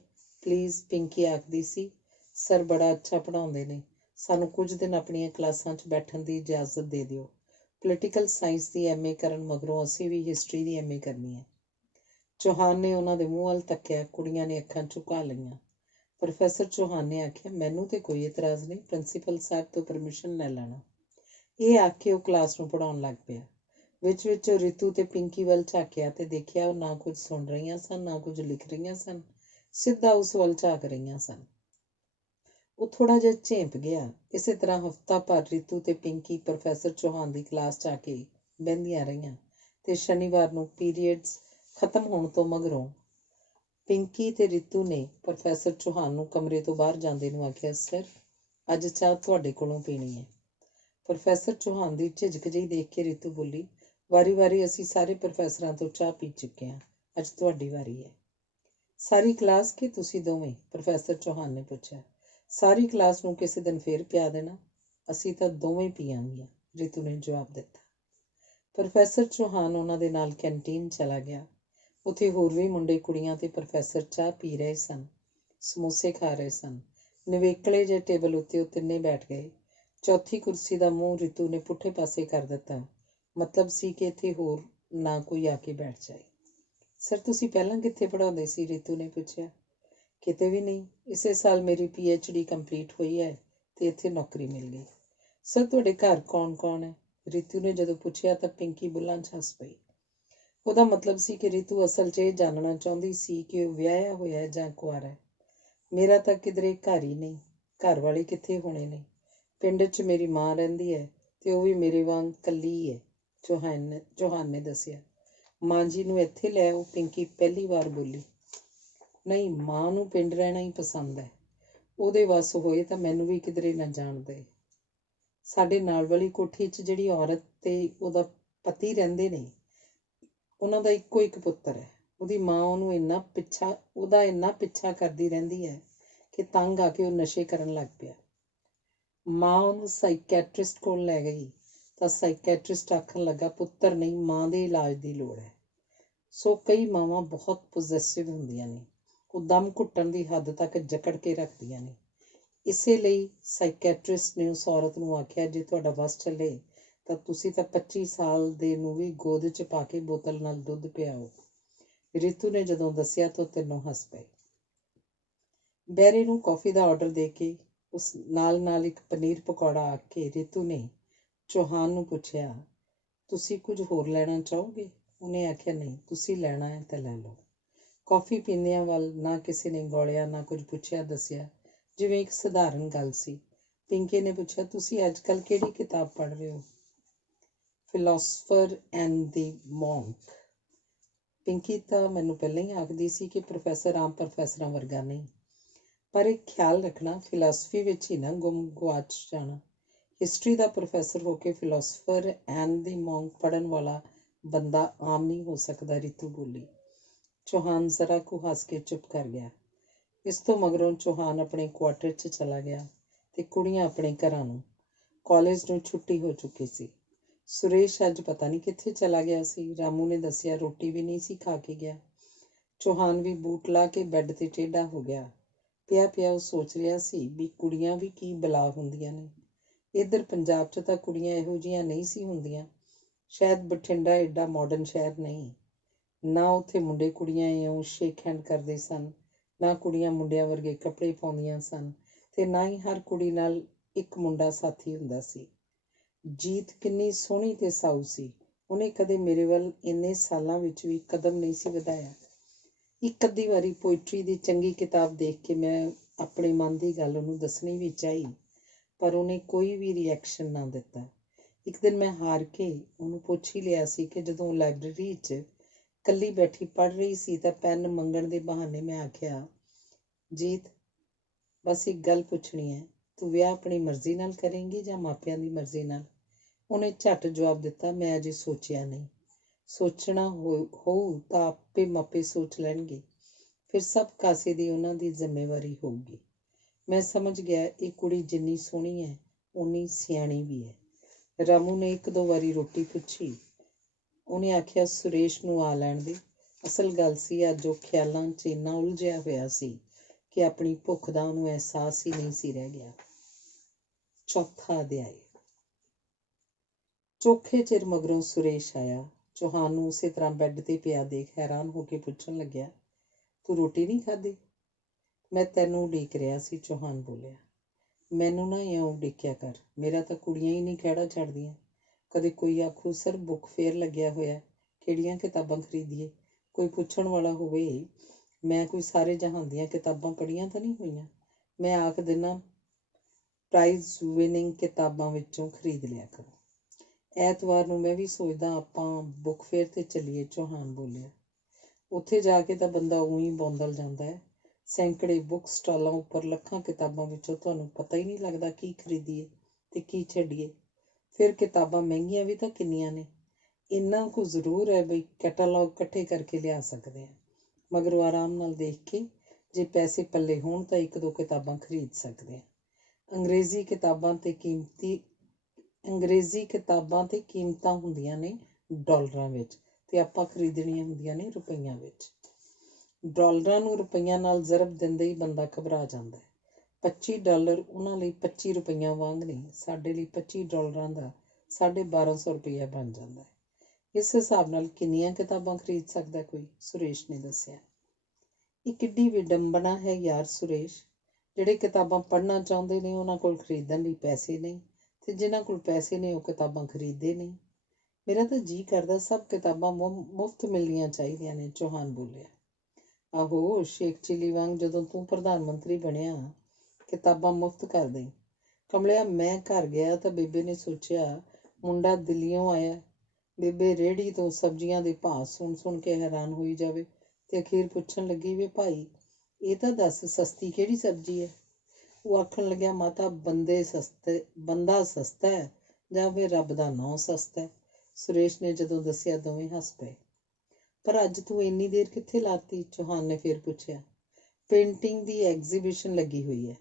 ਪਲੀਜ਼। ਪਿੰਕੀ ਆਖਦੀ ਸੀ, ਸਰ ਬੜਾ ਅੱਛਾ ਪੜ੍ਹਾਉਂਦੇ ਨੇ, ਸਾਨੂੰ ਕੁਝ ਦਿਨ ਆਪਣੀਆਂ ਕਲਾਸਾਂ 'ਚ ਬੈਠਣ ਦੀ ਇਜਾਜ਼ਤ ਦੇ ਦਿਓ। ਪੋਲੀਟੀਕਲ ਸਾਇੰਸ ਦੀ MA ਕਰਨ ਮਗਰੋਂ ਅਸੀਂ ਵੀ ਹਿਸਟਰੀ ਦੀ MA ਕਰਨੀ ਹੈ। ਚੌਹਾਨ ਨੇ ਉਹਨਾਂ ਦੇ ਮੂੰਹ ਵੱਲ ਤੱਕਿਆ। ਕੁੜੀਆਂ ਨੇ ਅੱਖਾਂ ਝੁਕਾ ਲਈਆਂ। ਪ੍ਰੋਫੈਸਰ ਚੌਹਾਨ ਨੇ ਆਖਿਆ, ਮੈਨੂੰ ਤਾਂ ਕੋਈ ਇਤਰਾਜ਼ ਨਹੀਂ, ਪ੍ਰਿੰਸੀਪਲ ਸਾਹਿਬ ਤੋਂ ਪਰਮਿਸ਼ਨ ਲੈ ਲੈਣਾ। ਇਹ ਆਖ ਕੇ ਉਹ ਕਲਾਸ ਨੂੰ ਪੜ੍ਹਾਉਣ ਲੱਗ ਪਿਆ। ਵਿੱਚ ਰੀਤੂ ਤੇ ਪਿੰਕੀ ਵੱਲ ਝਾਕਿਆ ਤੇ ਦੇਖਿਆ ਉਹ ਨਾ ਕੁਝ ਸੁਣ ਰਹੀਆਂ ਸਨ, ਨਾ ਕੁਝ ਲਿਖ ਰਹੀਆਂ ਸਨ, ਸਿੱਧਾ ਉਸ ਵੱਲ ਝਾਕ ਰਹੀਆਂ ਸਨ। ਉਹ ਥੋੜ੍ਹਾ ਜਿਹਾ ਝੇਂਪ ਗਿਆ। ਇਸੇ ਤਰ੍ਹਾਂ ਹਫ਼ਤਾ ਭਰ ਰੀਤੂ ਤੇ ਪਿੰਕੀ ਪ੍ਰੋਫੈਸਰ ਚੌਹਾਨ ਦੀ ਕਲਾਸ 'ਚ ਆ ਕੇ ਬਹਿੰਦੀਆਂ ਰਹੀਆਂ ਤੇ ਸ਼ਨੀਵਾਰ ਨੂੰ ਪੀਰੀਅਡਸ ਖਤਮ ਹੋਣ ਤੋਂ ਮਗਰੋਂ ਪਿੰਕੀ ਤੇ ਰੀਤੂ ਨੇ ਪ੍ਰੋਫੈਸਰ ਚੌਹਾਨ ਨੂੰ ਕਮਰੇ ਤੋਂ ਬਾਹਰ ਜਾਂਦੇ ਨੂੰ ਆਖਿਆ, ਸਰ ਅੱਜ ਚਾਹ ਤੁਹਾਡੇ ਕੋਲੋਂ ਪੀਣੀ ਹੈ। ਪ੍ਰੋਫੈਸਰ ਚੌਹਾਨ ਦੀ ਝਿਜਕ ਜਿਹੀ ਦੇਖ ਕੇ ਰੀਤੂ ਬੋਲੀ, ਵਾਰੀ-ਵਾਰੀ ਅਸੀਂ ਸਾਰੇ ਪ੍ਰੋਫੈਸਰਾਂ ਤੋਂ ਚਾਹ ਪੀ ਚੁੱਕੇ ਹਾਂ, ਅੱਜ ਤੁਹਾਡੀ ਵਾਰੀ ਹੈ। ਸਾਰੀ ਕਲਾਸ ਕਿ ਤੁਸੀਂ ਦੋਵੇਂ? ਪ੍ਰੋਫੈਸਰ ਚੌਹਾਨ ਨੇ ਪੁੱਛਿਆ। ਸਾਰੀ ਕਲਾਸ ਨੂੰ ਕਿਸੇ ਦਿਨ ਫੇਰ ਪਿਆ ਦੇਣਾ, ਅਸੀਂ ਤਾਂ ਦੋਵੇਂ ਪੀਆਂਗੀਆਂ, ਰੀਤੂ ਨੇ ਜਵਾਬ ਦਿੱਤਾ। ਪ੍ਰੋਫੈਸਰ ਚੌਹਾਨ ਉਹਨਾਂ ਦੇ ਨਾਲ ਕੈਂਟੀਨ ਚਲਾ ਗਿਆ। ਉੱਥੇ ਹੋਰ ਵੀ ਮੁੰਡੇ ਕੁੜੀਆਂ ਤੇ ਪ੍ਰੋਫੈਸਰ ਚਾਹ ਪੀ ਰਹੇ ਸਨ, ਸਮੋਸੇ ਖਾ ਰਹੇ ਸਨ। ਨਿਵੇਕਲੇ ਜਿਹੇ ਟੇਬਲ ਉੱਤੇ ਉਹ ਤਿੰਨੇ ਬੈਠ ਗਏ। ਚੌਥੀ ਕੁਰਸੀ ਦਾ ਮੂੰਹ ਰੀਤੂ ਨੇ ਪੁੱਠੇ ਪਾਸੇ ਕਰ ਦਿੱਤਾ, ਮਤਲਬ ਸੀ ਕਿ ਇੱਥੇ ਹੋਰ ਨਾ ਕੋਈ ਆ ਕੇ ਬੈਠ ਜਾਏ। ਸਰ ਤੁਸੀਂ ਪਹਿਲਾਂ ਕਿੱਥੇ ਪੜ੍ਹਾਉਂਦੇ ਸੀ? ਰੀਤੂ ਨੇ ਪੁੱਛਿਆ। ਕਿਤੇ ਵੀ ਨਹੀਂ, ਇਸੇ ਸਾਲ ਮੇਰੀ PhD ਕੰਪਲੀਟ ਹੋਈ ਹੈ ਤੇ ਇੱਥੇ ਨੌਕਰੀ ਮਿਲ ਗਈ। ਸਰ ਤੁਹਾਡੇ ਘਰ ਕੌਣ-ਕੌਣ ਹੈ? ਰੀਤੂ ਨੇ ਜਦੋਂ ਪੁੱਛਿਆ ਤਾਂ ਪਿੰਕੀ ਬੁੱਲ੍ਹਾਂ 'ਚ ਹੱਸ ਪਈ। ਉਹਦਾ ਮਤਲਬ ਸੀ ਕਿ ਰੀਤੂ ਅਸਲ 'ਚ ਇਹ ਜਾਣਨਾ ਚਾਹੁੰਦੀ ਸੀ ਕਿ ਉਹ ਵਿਆਹਿਆ ਹੋਇਆ ਜਾਂ ਕੁਆਰਾ ਹੈ। ਮੇਰਾ ਤਾਂ ਕਿਧਰੇ ਘਰ ਹੀ ਨਹੀਂ, ਘਰ ਵਾਲੇ ਕਿੱਥੇ ਹੋਣੇ ਨੇ। ਪਿੰਡ 'ਚ ਮੇਰੀ ਮਾਂ ਰਹਿੰਦੀ ਹੈ ਤੇ ਉਹ ਵੀ ਮੇਰੇ ਵਾਂਗ ਇਕੱਲੀ ਹੈ, ਚੌਹਾਨ ਨੇ ਦੱਸਿਆ। ਮਾਂ ਜੀ ਨੂੰ ਇੱਥੇ ਲੈ ਆਓ, ਪਿੰਕੀ ਪਹਿਲੀ ਵਾਰ ਬੋਲੀ। ਨਹੀਂ, ਮਾਂ ਨੂੰ ਪਿੰਡ ਰਹਿਣਾ ਹੀ ਪਸੰਦ ਹੈ। ਉਹਦੇ ਵੱਸ ਹੋਏ ਤਾਂ ਮੈਨੂੰ ਵੀ ਕਿਧਰੇ ਨਾ ਜਾਣ ਦੇ। ਸਾਡੇ ਨਾਲ ਵਾਲੀ ਕੋਠੀ 'ਚ ਜਿਹੜੀ ਔਰਤ ਤੇ ਉਹਦਾ ਪਤੀ ਰਹਿੰਦੇ ਨੇ, ਉਹਨਾਂ ਦਾ ਇੱਕੋ ਇੱਕ ਪੁੱਤਰ ਹੈ। ਉਹਦੀ ਮਾਂ ਉਹਨੂੰ ਇੰਨਾ ਪਿੱਛਾ ਕਰਦੀ ਰਹਿੰਦੀ ਹੈ ਕਿ ਤੰਗ ਆ ਕੇ ਉਹ ਨਸ਼ੇ ਕਰਨ ਲੱਗ ਪਿਆ। ਮਾਂ ਉਹਨੂੰ ਸਾਈਕੈਟਰਿਸਟ ਕੋਲ ਲੈ ਗਈ ਤਾਂ ਸਾਈਕੈਟਰਿਸਟ ਆਖਣ ਲੱਗਾ, ਪੁੱਤਰ ਨਹੀਂ, ਮਾਂ ਦੇ ਇਲਾਜ ਦੀ ਲੋੜ ਹੈ। ਸੋ ਕਈ ਮਾਵਾਂ ਬਹੁਤ ਪੋਜ਼ੈਸਿਵ ਹੁੰਦੀਆਂ ਨੇ, ਉਹ ਦਮ ਘੁੱਟਣ ਦੀ ਹੱਦ ਤੱਕ ਜਕੜ ਕੇ ਰੱਖਦੀਆਂ ਨੇ। ਇਸੇ ਲਈ ਸਾਈਕੈਟਰਿਸਟ ਨੇ ਉਸ ਔਰਤ ਨੂੰ ਆਖਿਆ, ਜੇ ਤੁਹਾਡਾ ਵੱਸ ਚੱਲੇ ਤਾਂ ਤੁਸੀਂ ਤਾਂ 25 ਸਾਲ ਦੇ ਨੂੰ ਵੀ ਗੋਦ 'ਚ ਪਾ ਕੇ ਬੋਤਲ ਨਾਲ ਦੁੱਧ ਪਿਆਓ। ਰੀਤੂ ਨੇ ਜਦੋਂ ਦੱਸਿਆ ਤਾਂ ਤਿੰਨੋਂ ਹੱਸ ਪਏ। ਬੈਰੇ ਨੂੰ ਕੌਫੀ ਦਾ ਆਰਡਰ ਦੇ ਕੇ ਉਸ ਨਾਲ ਇੱਕ ਪਨੀਰ ਪਕੌੜਾ ਆਖ ਕੇ ਰੀਤੂ ਨੇ ਚੌਹਾਨ ਨੂੰ ਪੁੱਛਿਆ, ਤੁਸੀਂ ਕੁਝ ਹੋਰ ਲੈਣਾ ਚਾਹੋਗੇ? ਉਹਨੇ ਆਖਿਆ, ਨਹੀਂ, ਤੁਸੀਂ ਲੈਣਾ ਹੈ ਤਾਂ ਲੈ ਲਓ। ਕੌਫੀ ਪੀਂਦਿਆਂ ਵੱਲ ਨਾ ਕਿਸੇ ਨੇ ਗੌਲਿਆ, ਨਾ ਕੁਝ ਪੁੱਛਿਆ ਦੱਸਿਆ, ਜਿਵੇਂ ਇੱਕ ਸਧਾਰਨ ਗੱਲ ਸੀ। ਪਿੰਕੀ ਨੇ ਪੁੱਛਿਆ, ਤੁਸੀਂ ਅੱਜ ਕੱਲ੍ਹ ਕਿਹੜੀ ਕਿਤਾਬ ਪੜ੍ਹ ਰਹੇ ਹੋ? ਫਿਲਾਸਫਰ ਐਂਡ ਦੀ ਮੌਂਕ। ਪਿੰਕੀ ਤਾਂ ਮੈਨੂੰ ਪਹਿਲਾਂ ਹੀ ਆਖਦੀ ਸੀ ਕਿ ਪ੍ਰੋਫੈਸਰ ਆਮ ਪ੍ਰੋਫੈਸਰਾਂ ਵਰਗਾ ਨਹੀਂ, ਪਰ ਇੱਕ ਖਿਆਲ ਰੱਖਣਾ, ਫਿਲਾਸਫੀ ਵਿੱਚ ਹੀ ਨਾ ਗੁਆਚ ਜਾਣਾ। ਹਿਸਟਰੀ ਦਾ ਪ੍ਰੋਫੈਸਰ ਹੋ ਕੇ ਫਿਲਾਸਫਰ ਐਂਡ ਦੀ ਮੌਂਕ ਪੜ੍ਹਨ ਵਾਲਾ ਬੰਦਾ ਆਮ ਨਹੀਂ ਹੋ ਸਕਦਾ, ਰਿਤੂ ਬੋਲੀ। ਚੌਹਾਨ ਜ਼ਰਾ ਕੁ ਹੱਸ ਕੇ ਚੁੱਪ ਕਰ ਗਿਆ। ਇਸ ਤੋਂ ਮਗਰੋਂ ਚੌਹਾਨ ਆਪਣੇ ਕੁਆਟਰ 'ਚ ਚਲਾ ਗਿਆ ਤੇ ਕੁੜੀਆਂ ਆਪਣੇ ਘਰਾਂ ਨੂੰ। ਕਾਲਜ ਨੂੰ ਛੁੱਟੀ ਹੋ ਚੁੱਕੀ ਸੀ। ਸੁਰੇਸ਼ ਅੱਜ ਪਤਾ ਨਹੀਂ ਕਿੱਥੇ ਚਲਾ ਗਿਆ ਸੀ। ਰਾਮੂ ਨੇ ਦੱਸਿਆ ਰੋਟੀ ਵੀ ਨਹੀਂ ਸੀ ਖਾ ਕੇ ਗਿਆ। ਚੌਹਾਨ ਵੀ ਬੂਟ ਲਾ ਕੇ ਬੈੱਡ 'ਤੇ ਟੇਢਾ ਹੋ ਗਿਆ। ਪਿਆ ਪਿਆ ਉਹ ਸੋਚ ਰਿਹਾ ਸੀ ਵੀ ਕੁੜੀਆਂ ਵੀ ਕੀ ਬਲਾ ਹੁੰਦੀਆਂ ਨੇ। ਇੱਧਰ ਪੰਜਾਬ 'ਚ ਤਾਂ ਕੁੜੀਆਂ ਇਹੋ ਜਿਹੀਆਂ ਨਹੀਂ ਸੀ ਹੁੰਦੀਆਂ। ਸ਼ਾਇਦ ਬਠਿੰਡਾ ਐਡਾ ਮਾਡਰਨ ਸ਼ਹਿਰ ਨਹੀਂ। ਨਾ ਉੱਥੇ ਮੁੰਡੇ ਕੁੜੀਆਂ ਇਉਂ ਸ਼ੇਕ ਹੈਂਡ ਕਰਦੇ ਸਨ, ਨਾ ਕੁੜੀਆਂ ਮੁੰਡਿਆਂ ਵਰਗੇ ਕੱਪੜੇ ਪਾਉਂਦੀਆਂ ਸਨ, ਤੇ ਨਾ ਹੀ ਹਰ ਕੁੜੀ ਨਾਲ ਇੱਕ ਮੁੰਡਾ ਸਾਥੀ ਹੁੰਦਾ ਸੀ। ਜੀਤ ਕਿੰਨੀ ਸੋਹਣੀ ਤੇ ਸਾਊ ਸੀ। ਉਹਨੇ ਕਦੇ ਮੇਰੇ ਵੱਲ ਇੰਨੇ ਸਾਲਾਂ ਵਿੱਚ ਵੀ ਕਦਮ ਨਹੀਂ ਸੀ ਵਧਾਇਆ। ਇੱਕ ਅੱਧੀ ਵਾਰੀ ਪੋਇਟਰੀ ਦੀ ਚੰਗੀ ਕਿਤਾਬ ਦੇਖ ਕੇ ਮੈਂ ਆਪਣੇ ਮਨ ਦੀ ਗੱਲ ਉਹਨੂੰ ਦੱਸਣੀ ਵੀ ਚਾਹੀ, ਪਰ ਉਹਨੇ ਕੋਈ ਵੀ ਰਿਐਕਸ਼ਨ ਨਾ ਦਿੱਤਾ। ਇੱਕ ਦਿਨ ਮੈਂ ਹਾਰ ਕੇ ਉਹਨੂੰ ਪੁੱਛ ਹੀ ਲਿਆ ਸੀ ਕਿ ਜਦੋਂ ਲਾਇਬ੍ਰੇਰੀ 'ਚ ਇਕੱਲੀ ਬੈਠੀ ਪੜ੍ਹ ਰਹੀ ਸੀ ਤਾਂ ਪੈਨ ਮੰਗਣ ਦੇ ਬਹਾਨੇ ਮੈਂ ਆਖਿਆ, ਜੀਤ, ਬਸ ਇੱਕ ਗੱਲ ਪੁੱਛਣੀ ਹੈ, ਤੂੰ ਵਿਆਹ ਆਪਣੀ ਮਰਜ਼ੀ ਨਾਲ ਕਰੇਂਗੀ ਜਾਂ ਮਾਪਿਆਂ ਦੀ ਮਰਜ਼ੀ ਨਾਲ? ਉਹਨੇ ਝੱਟ ਜਵਾਬ ਦਿੱਤਾ, ਮੈਂ ਅਜੇ ਸੋਚਿਆ ਨਹੀਂ। ਸੋਚਣਾ ਹੋਊ ਤਾਂ ਆਪੇ ਮਾਪੇ ਸੋਚ ਲੈਣਗੇ, ਫਿਰ ਸਭ ਕਾਸੇ ਦੀ ਉਹਨਾਂ ਦੀ ਜ਼ਿੰਮੇਵਾਰੀ ਹੋਊਗੀ। ਮੈਂ ਸਮਝ ਗਿਆ ਇਹ ਕੁੜੀ ਜਿੰਨੀ ਸੋਹਣੀ ਹੈ ਓਨੀ ਸਿਆਣੀ ਵੀ ਹੈ। ਰਾਮੂ ਨੇ ਇੱਕ ਦੋ ਵਾਰੀ ਰੋਟੀ ਪੁੱਛੀ। ਉਹਨੇ ਆਖਿਆ, ਸੁਰੇਸ਼ ਨੂੰ ਆ ਲੈਣ ਦੇ। ਅਸਲ ਗੱਲ ਸੀ ਅੱਜ ਉਹ ਖਿਆਲਾਂ 'ਚ ਇੰਨਾ ਉਲਝਿਆ ਹੋਇਆ ਸੀ ਕਿ ਆਪਣੀ ਭੁੱਖ ਦਾ ਉਹਨੂੰ ਅਹਿਸਾਸ ਹੀ ਨਹੀਂ ਸੀ ਰਹਿ ਗਿਆ। ਚੌਥਾ ਅਧਿਆਇ। ਚੋਖੇ ਚਿਰ ਮਗਰੋਂ ਸੁਰੇਸ਼ ਆਇਆ। ਚੌਹਾਨ ਨੂੰ ਉਸੇ ਤਰ੍ਹਾਂ ਬੈੱਡ 'ਤੇ ਪਿਆ ਦੇਖ ਹੈਰਾਨ ਹੋ ਕੇ ਪੁੱਛਣ ਲੱਗਿਆ, ਤੂੰ ਰੋਟੀ ਨਹੀਂ ਖਾਧੀ? ਮੈਂ ਤੈਨੂੰ ਉਡੀਕ ਰਿਹਾ ਸੀ, ਚੌਹਾਨ ਬੋਲਿਆ। ਮੈਨੂੰ ਨਾ ਇਉਂ ਉਡੀਕਿਆ ਕਰ, ਮੇਰਾ ਤਾਂ ਕੁੜੀਆਂ ਹੀ ਨਹੀਂ ਖਹਿੜਾ ਛੱਡਦੀਆਂ। ਕਦੇ ਕੋਈ ਆਖੂ, ਸਰ ਬੁੱਕ ਫੇਅਰ ਲੱਗਿਆ ਹੋਇਆ, ਕਿਹੜੀਆਂ ਕਿਤਾਬਾਂ ਖਰੀਦੀਏ? ਕੋਈ ਪੁੱਛਣ ਵਾਲਾ ਹੋਵੇ, ਮੈਂ ਕੋਈ ਸਾਰੇ ਜਹਾਨ ਦੀਆਂ ਕਿਤਾਬਾਂ ਪੜ੍ਹੀਆਂ ਤਾਂ ਨਹੀਂ ਹੋਈਆਂ। ਮੈਂ ਆਖ ਦਿੰਦਾ, ਪ੍ਰਾਈਜ਼ ਵਿਨਿੰਗ ਕਿਤਾਬਾਂ ਵਿੱਚੋਂ ਖਰੀਦ ਲਿਆ ਕਰੋ। ਐਤਵਾਰ ਨੂੰ ਮੈਂ ਵੀ ਸੋਚਦਾ ਆਪਾਂ ਬੁੱਕ ਫੇਅਰ 'ਤੇ ਚੱਲੀਏ, ਚੌਹਾਨ ਬੋਲਿਆ। ਉੱਥੇ ਜਾ ਕੇ ਤਾਂ ਬੰਦਾ ਊਂ ਬੌਂਦਲ ਜਾਂਦਾ ਹੈ। ਸੈਂਕੜੇ ਬੁੱਕ ਸਟਾਲਾਂ ਉੱਪਰ ਲੱਖਾਂ ਕਿਤਾਬਾਂ ਵਿੱਚੋਂ ਤੁਹਾਨੂੰ ਪਤਾ ਹੀ ਨਹੀਂ ਲੱਗਦਾ ਕੀ ਖਰੀਦੀਏ ਤੇ ਕੀ ਛੱਡੀਏ। ਫਿਰ ਕਿਤਾਬਾਂ ਮਹਿੰਗੀਆਂ ਵੀ ਤਾਂ ਕਿੰਨੀਆਂ ਨੇ। ਇੰਨਾ ਕੁ ਜ਼ਰੂਰ ਹੈ ਬਈ ਕੈਟਾਲੌਗ ਇਕੱਠੇ ਕਰਕੇ ਲਿਆ ਸਕਦੇ ਹਾਂ, ਮਗਰੋਂ ਆਰਾਮ ਨਾਲ ਦੇਖ ਕੇ ਜੇ ਪੈਸੇ ਪੱਲੇ ਹੋਣ ਤਾਂ ਇੱਕ ਦੋ ਕਿਤਾਬਾਂ ਖਰੀਦ ਸਕਦੇ ਹਾਂ। ਅੰਗਰੇਜ਼ੀ ਕਿਤਾਬਾਂ ਤੇ ਕੀਮਤਾਂ ਹੁੰਦੀਆਂ ਨੇ ਡਾਲਰਾਂ ਵਿੱਚ, ਤੇ ਆਪਾਂ ਖਰੀਦਣੀਆਂ ਹੁੰਦੀਆਂ ਨੇ ਰੁਪਈਆਂ ਵਿੱਚ। ਡਾਲਰਾਂ ਨੂੰ ਰੁਪਈਆਂ ਨਾਲ ਜ਼ਰਬ ਦਿੰਦੇ ਹੀ ਬੰਦਾ ਘਬਰਾ ਜਾਂਦਾ ਹੈ। $25 ਉਹਨਾਂ ਲਈ 25 ਰੁਪਈਆਂ ਵਾਂਗ ਨਹੀਂ, ਸਾਡੇ ਲਈ $25 ਦਾ 1250 ਰੁਪਈਆ ਬਣ ਜਾਂਦਾ ਹੈ। ਇਸ ਹਿਸਾਬ ਨਾਲ ਕਿੰਨੀਆਂ ਕਿਤਾਬਾਂ ਖਰੀਦ ਸਕਦਾ ਕੋਈ? ਸੁਰੇਸ਼ ਨੇ ਦੱਸਿਆ। ਇਹ ਕਿੱਡੀ ਵਿਡੰਬਨਾ ਹੈ ਯਾਰ ਸੁਰੇਸ਼, ਜਿਹੜੇ ਕਿਤਾਬਾਂ ਪੜ੍ਹਨਾ ਚਾਹੁੰਦੇ ਨੇ ਉਹਨਾਂ ਕੋਲ ਖਰੀਦਣ ਲਈ ਪੈਸੇ ਨਹੀਂ, ਤੇ ਜਿਨ੍ਹਾਂ ਕੋਲ ਪੈਸੇ ਨੇ ਉਹ ਕਿਤਾਬਾਂ ਖਰੀਦਦੇ ਨਹੀਂ। ਮੇਰਾ ਤਾਂ ਜੀਅ ਕਰਦਾ ਸਭ ਕਿਤਾਬਾਂ ਮੁਫਤ ਮਿਲਣੀਆਂ ਚਾਹੀਦੀਆਂ ਨੇ, ਚੌਹਾਨ ਬੋਲਿਆ। ਆਹੋ, ਸ਼ੇਖ ਚਿੱਲੀ ਵਾਂਗ ਜਦੋਂ ਤੂੰ ਪ੍ਰਧਾਨ ਮੰਤਰੀ ਬਣਿਆ ਕਿਤਾਬਾਂ ਮੁਫਤ ਕਰ ਦੇਈਂ। ਕਮਲਿਆ, ਮੈਂ ਘਰ ਗਿਆ ਤਾਂ ਬੇਬੇ ਨੇ ਸੋਚਿਆ ਮੁੰਡਾ ਦਿੱਲੀਓਂ ਆਇਆ। ਬੇਬੇ ਰੇਹੜੀ ਤੋਂ ਸਬਜ਼ੀਆਂ ਦੇ ਭਾਅ ਸੁਣ ਕੇ ਹੈਰਾਨ ਹੋਈ ਜਾਵੇ ਤੇ ਅਖੀਰ ਪੁੱਛਣ ਲੱਗੀ, ਵੇ ਭਾਈ, ਇਹ ਤਾਂ ਦੱਸ ਸਸਤੀ ਕਿਹੜੀ ਸਬਜ਼ੀ ਹੈ? ਉਹ ਆਖਣ ਲੱਗਿਆ, ਮਾਤਾ ਬੰਦਾ ਸਸਤਾ ਹੈ ਜਾਂ ਫਿਰ ਰੱਬ ਦਾ ਨਾਂ ਸਸਤਾ ਹੈ। ਸੁਰੇਸ਼ ਨੇ ਜਦੋਂ ਦੱਸਿਆ ਦੋਵੇਂ ਹੱਸ ਪਏ। ਪਰ ਅੱਜ ਤੂੰ ਇੰਨੀ ਦੇਰ ਕਿੱਥੇ ਲਾਤੀ? ਚੌਹਾਨ ਨੇ ਫਿਰ ਪੁੱਛਿਆ। ਪੇਂਟਿੰਗ ਦੀ ਐਗਜ਼ੀਬਿਸ਼ਨ ਲੱਗੀ ਹੋਈ ਹੈ।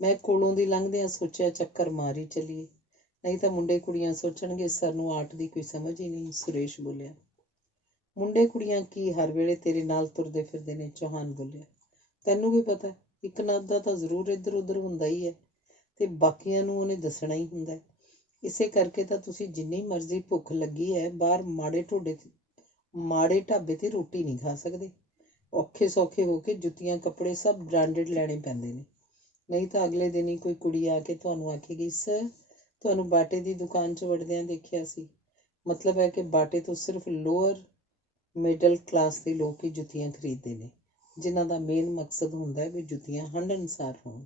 ਮੈਂ ਕੋਲੋਂ ਦੀ ਲੰਘਦਿਆਂ ਸੋਚਿਆ ਚੱਕਰ ਮਾਰ ਹੀ ਚੱਲੀਏ, ਨਹੀਂ ਤਾਂ ਮੁੰਡੇ ਕੁੜੀਆਂ ਸੋਚਣਗੇ ਸਰ ਨੂੰ ਆਰਟ ਦੀ ਕੋਈ ਸਮਝ ਹੀ ਨਹੀਂ, ਸੁਰੇਸ਼ ਬੋਲਿਆ। ਮੁੰਡੇ ਕੁੜੀਆਂ ਕੀ ਹਰ ਵੇਲੇ ਤੇਰੇ ਨਾਲ ਤੁਰਦੇ ਫਿਰਦੇ ਨੇ, ਚੌਹਾਨ ਬੋਲਿਆ। ਤੈਨੂੰ ਵੀ ਪਤਾ, ਇੱਕ ਨਾ ਅੱਧਾ ਤਾਂ ਜ਼ਰੂਰ ਇੱਧਰ ਉੱਧਰ ਹੁੰਦਾ ਹੀ ਹੈ, ਤੇ ਬਾਕੀਆਂ ਨੂੰ ਉਹਨੇ ਦੱਸਣਾ ਹੀ ਹੁੰਦਾ। ਇਸੇ ਕਰਕੇ ਤਾਂ ਤੁਸੀਂ ਜਿੰਨੀ ਮਰਜ਼ੀ ਭੁੱਖ ਲੱਗੀ ਹੈ ਬਾਹਰ ਮਾੜੇ ਢਾਬੇ 'ਤੇ ਰੋਟੀ ਨਹੀਂ ਖਾ ਸਕਦੇ। ਔਖੇ ਸੌਖੇ ਹੋ ਕੇ ਜੁੱਤੀਆਂ ਕੱਪੜੇ ਸਭ ਬ੍ਰਾਂਡਡ ਲੈਣੇ ਪੈਂਦੇ ਨੇ, ਨਹੀਂ ਤਾਂ ਅਗਲੇ ਦਿਨ ਹੀ ਕੋਈ ਕੁੜੀ ਆ ਕੇ ਤੁਹਾਨੂੰ ਆਖੇਗੀ, ਸਰ ਤੁਹਾਨੂੰ ਬਾਟੇ ਦੀ ਦੁਕਾਨ 'ਚ ਵੜਦਿਆਂ ਦੇਖਿਆ ਸੀ। ਮਤਲਬ ਹੈ ਕਿ ਬਾਟੇ ਤੋਂ ਸਿਰਫ ਲੋਅਰ ਮਿਡਲ ਕਲਾਸ ਦੇ ਲੋਕ ਹੀ ਜੁੱਤੀਆਂ ਖਰੀਦਦੇ ਨੇ, ਜਿਨ੍ਹਾਂ ਦਾ ਮੇਨ ਮਕਸਦ ਹੁੰਦਾ ਹੈ ਵੀ ਜੁੱਤੀਆਂ ਹੰਢਣਸਾਰ ਹੋਣ।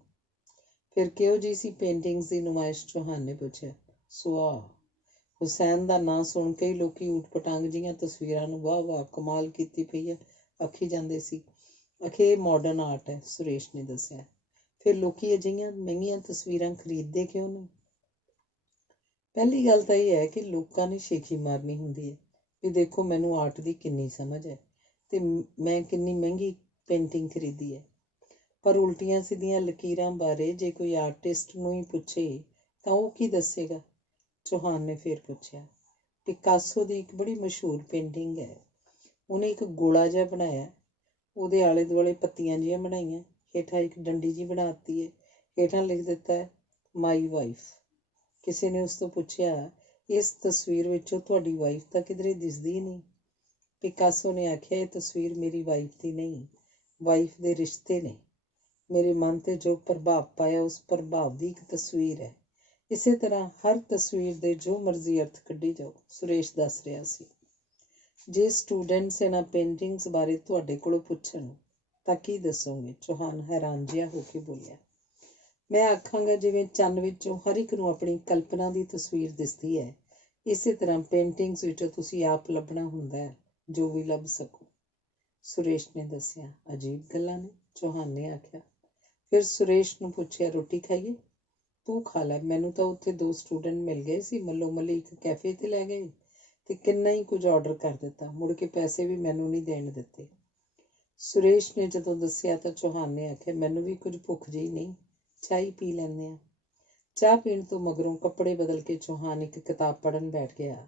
ਫਿਰ ਕਿਹੋ ਜਿਹੀ ਸੀ ਪੇਂਟਿੰਗਸ ਦੀ ਨੁਮਾਇਸ਼? ਚੌਹਾਨ ਨੇ ਪੁੱਛਿਆ। ਸੁਆਹ। ਹੁਸੈਨ ਦਾ ਨਾਂ ਸੁਣ ਕੇ ਹੀ ਲੋਕੀ ਊਟ-ਪਟਾਂਗ ਜਿਹੀਆਂ ਤਸਵੀਰਾਂ ਨੂੰ ਵਾਹ ਵਾਹ ਕਮਾਲ ਕੀਤੀ ਪਈ ਹੈ ਆਖੀ ਜਾਂਦੇ ਸੀ। ਅਖੇ ਇਹ ਮਾਡਰਨ ਆਰਟ ਹੈ, ਸੁਰੇਸ਼ ਨੇ ਦੱਸਿਆ। ਫਿਰ ਲੋਕੀ ਅਜਿਹੀਆਂ ਮਹਿੰਗੀਆਂ ਤਸਵੀਰਾਂ ਖਰੀਦਦੇ ਕਿਉਂ ਨੇ? ਪਹਿਲੀ ਗੱਲ ਤਾਂ ਇਹ ਹੈ ਕਿ ਲੋਕਾਂ ਨੇ ਸ਼ੇਖੀ ਮਾਰਨੀ ਹੁੰਦੀ ਹੈ ਵੀ ਦੇਖੋ ਮੈਨੂੰ ਆਰਟ ਦੀ ਕਿੰਨੀ ਸਮਝ ਹੈ ਤੇ ਮੈਂ ਕਿੰਨੀ ਮਹਿੰਗੀ ਪੇਂਟਿੰਗ ਖਰੀਦੀ ਹੈ। ਪਰ ਉਲਟੀਆਂ ਸਿੱਧੀਆਂ ਲਕੀਰਾਂ ਬਾਰੇ ਜੇ ਕੋਈ ਆਰਟਿਸਟ ਨੂੰ ਹੀ ਪੁੱਛੇ ਤਾਂ ਉਹ ਕੀ ਦੱਸੇਗਾ? ਚੌਹਾਨ ਨੇ ਫਿਰ ਪੁੱਛਿਆ। ਪਿਕਾਸੋ ਦੀ ਇੱਕ ਬੜੀ ਮਸ਼ਹੂਰ ਪੇਂਟਿੰਗ ਹੈ। ਉਹਨੇ ਇੱਕ ਗੋਲਾ ਜਿਹਾ ਬਣਾਇਆ, ਉਹਦੇ ਆਲੇ ਦੁਆਲੇ ਪੱਤੀਆਂ ਜਿਹੀਆਂ ਬਣਾਈਆਂ, ਹੇਠਾਂ ਇੱਕ ਡੰਡੀ ਜਿਹੀ ਬਣਾ ਦਿੱਤੀ ਹੈ, ਹੇਠਾਂ ਲਿਖ ਦਿੱਤਾ ਹੈ ਮਾਈ ਵਾਈਫ। ਕਿਸੇ ਨੇ ਉਸ ਤੋਂ ਪੁੱਛਿਆ, ਇਸ ਤਸਵੀਰ ਵਿੱਚੋਂ ਤੁਹਾਡੀ ਵਾਈਫ ਤਾਂ ਕਿਧਰੇ ਦਿਸਦੀ ਹੀ ਨਹੀਂ। ਪਿਕਾਸੋ ਨੇ ਆਖਿਆ, ਇਹ ਤਸਵੀਰ ਮੇਰੀ ਵਾਈਫ ਦੀ ਨਹੀਂ, ਵਾਈਫ ਦੇ ਰਿਸ਼ਤੇ ਨੇ। ਮੇਰੇ ਮਨ 'ਤੇ ਜੋ ਪ੍ਰਭਾਵ ਪਾਇਆ ਉਸ ਪ੍ਰਭਾਵ ਦੀ ਇੱਕ ਤਸਵੀਰ ਹੈ। ਇਸੇ ਤਰ੍ਹਾਂ ਹਰ ਤਸਵੀਰ ਦੇ ਜੋ ਮਰਜ਼ੀ ਅਰਥ ਕੱਢੀ ਜਾਓ। ਸੁਰੇਸ਼ ਦੱਸ ਰਿਹਾ ਸੀ। ਜੇ ਸਟੂਡੈਂਟਸ ਇਹਨਾਂ ਪੇਂਟਿੰਗਸ ਬਾਰੇ ਤੁਹਾਡੇ ਕੋਲੋਂ ਪੁੱਛਣ ਤਾਂ ਕੀ ਦੱਸੋਗੇ? ਚੌਹਾਨ ਹੈਰਾਨ ਜਿਹਾ ਹੋ ਕੇ ਬੋਲਿਆ। ਮੈਂ ਆਖਾਂਗਾ ਜਿਵੇਂ ਚੰਨ ਵਿੱਚੋਂ ਹਰ ਇੱਕ ਨੂੰ ਆਪਣੀ ਕਲਪਨਾ ਦੀ ਤਸਵੀਰ ਦਿਸਦੀ ਹੈ, ਇਸੇ ਤਰ੍ਹਾਂ ਪੇਂਟਿੰਗਸ ਵਿੱਚੋਂ ਤੁਸੀਂ ਆਪ ਲੱਭਣਾ ਹੁੰਦਾ ਹੈ ਜੋ ਵੀ ਲੱਭ ਸਕੋ। ਸੁਰੇਸ਼ ਨੇ ਦੱਸਿਆ। ਅਜੀਬ ਗੱਲਾਂ ਨੇ, ਚੌਹਾਨ ਨੇ ਆਖਿਆ। ਫਿਰ ਸੁਰੇਸ਼ ਨੂੰ ਪੁੱਛਿਆ, ਰੋਟੀ ਖਾਈਏ? ਤੂੰ ਖਾ ਲੈ, ਮੈਨੂੰ ਤਾਂ ਉੱਥੇ 2 ਸਟੂਡੈਂਟ ਮਿਲ ਗਏ ਸੀ, ਮੱਲੋ ਮੱਲੀ ਇੱਕ ਕੈਫੇ 'ਤੇ ਲੈ ਗਏ ਤੇ ਕਿੰਨਾ ਹੀ ਕੁਝ ਆਰਡਰ ਕਰ ਦਿੱਤਾ, ਮੁੜ ਕੇ ਪੈਸੇ ਵੀ ਮੈਨੂੰ ਨਹੀਂ ਦੇਣ ਦਿੱਤੇ। ਸੁਰੇਸ਼ ਨੇ ਜਦੋਂ ਦੱਸਿਆ ਤਾਂ ਚੌਹਾਨ ਨੇ ਆਖਿਆ, ਮੈਨੂੰ ਵੀ ਕੁਝ ਭੁੱਖ ਜਿਹੀ ਨਹੀਂ, ਚਾਹ ਹੀ ਪੀ ਲੈਂਦੇ ਹਾਂ। ਚਾਹ ਪੀਣ ਤੋਂ ਮਗਰੋਂ ਕੱਪੜੇ ਬਦਲ ਕੇ ਚੌਹਾਨ ਇੱਕ ਕਿਤਾਬ ਪੜ੍ਹਨ ਬੈਠ ਗਿਆ।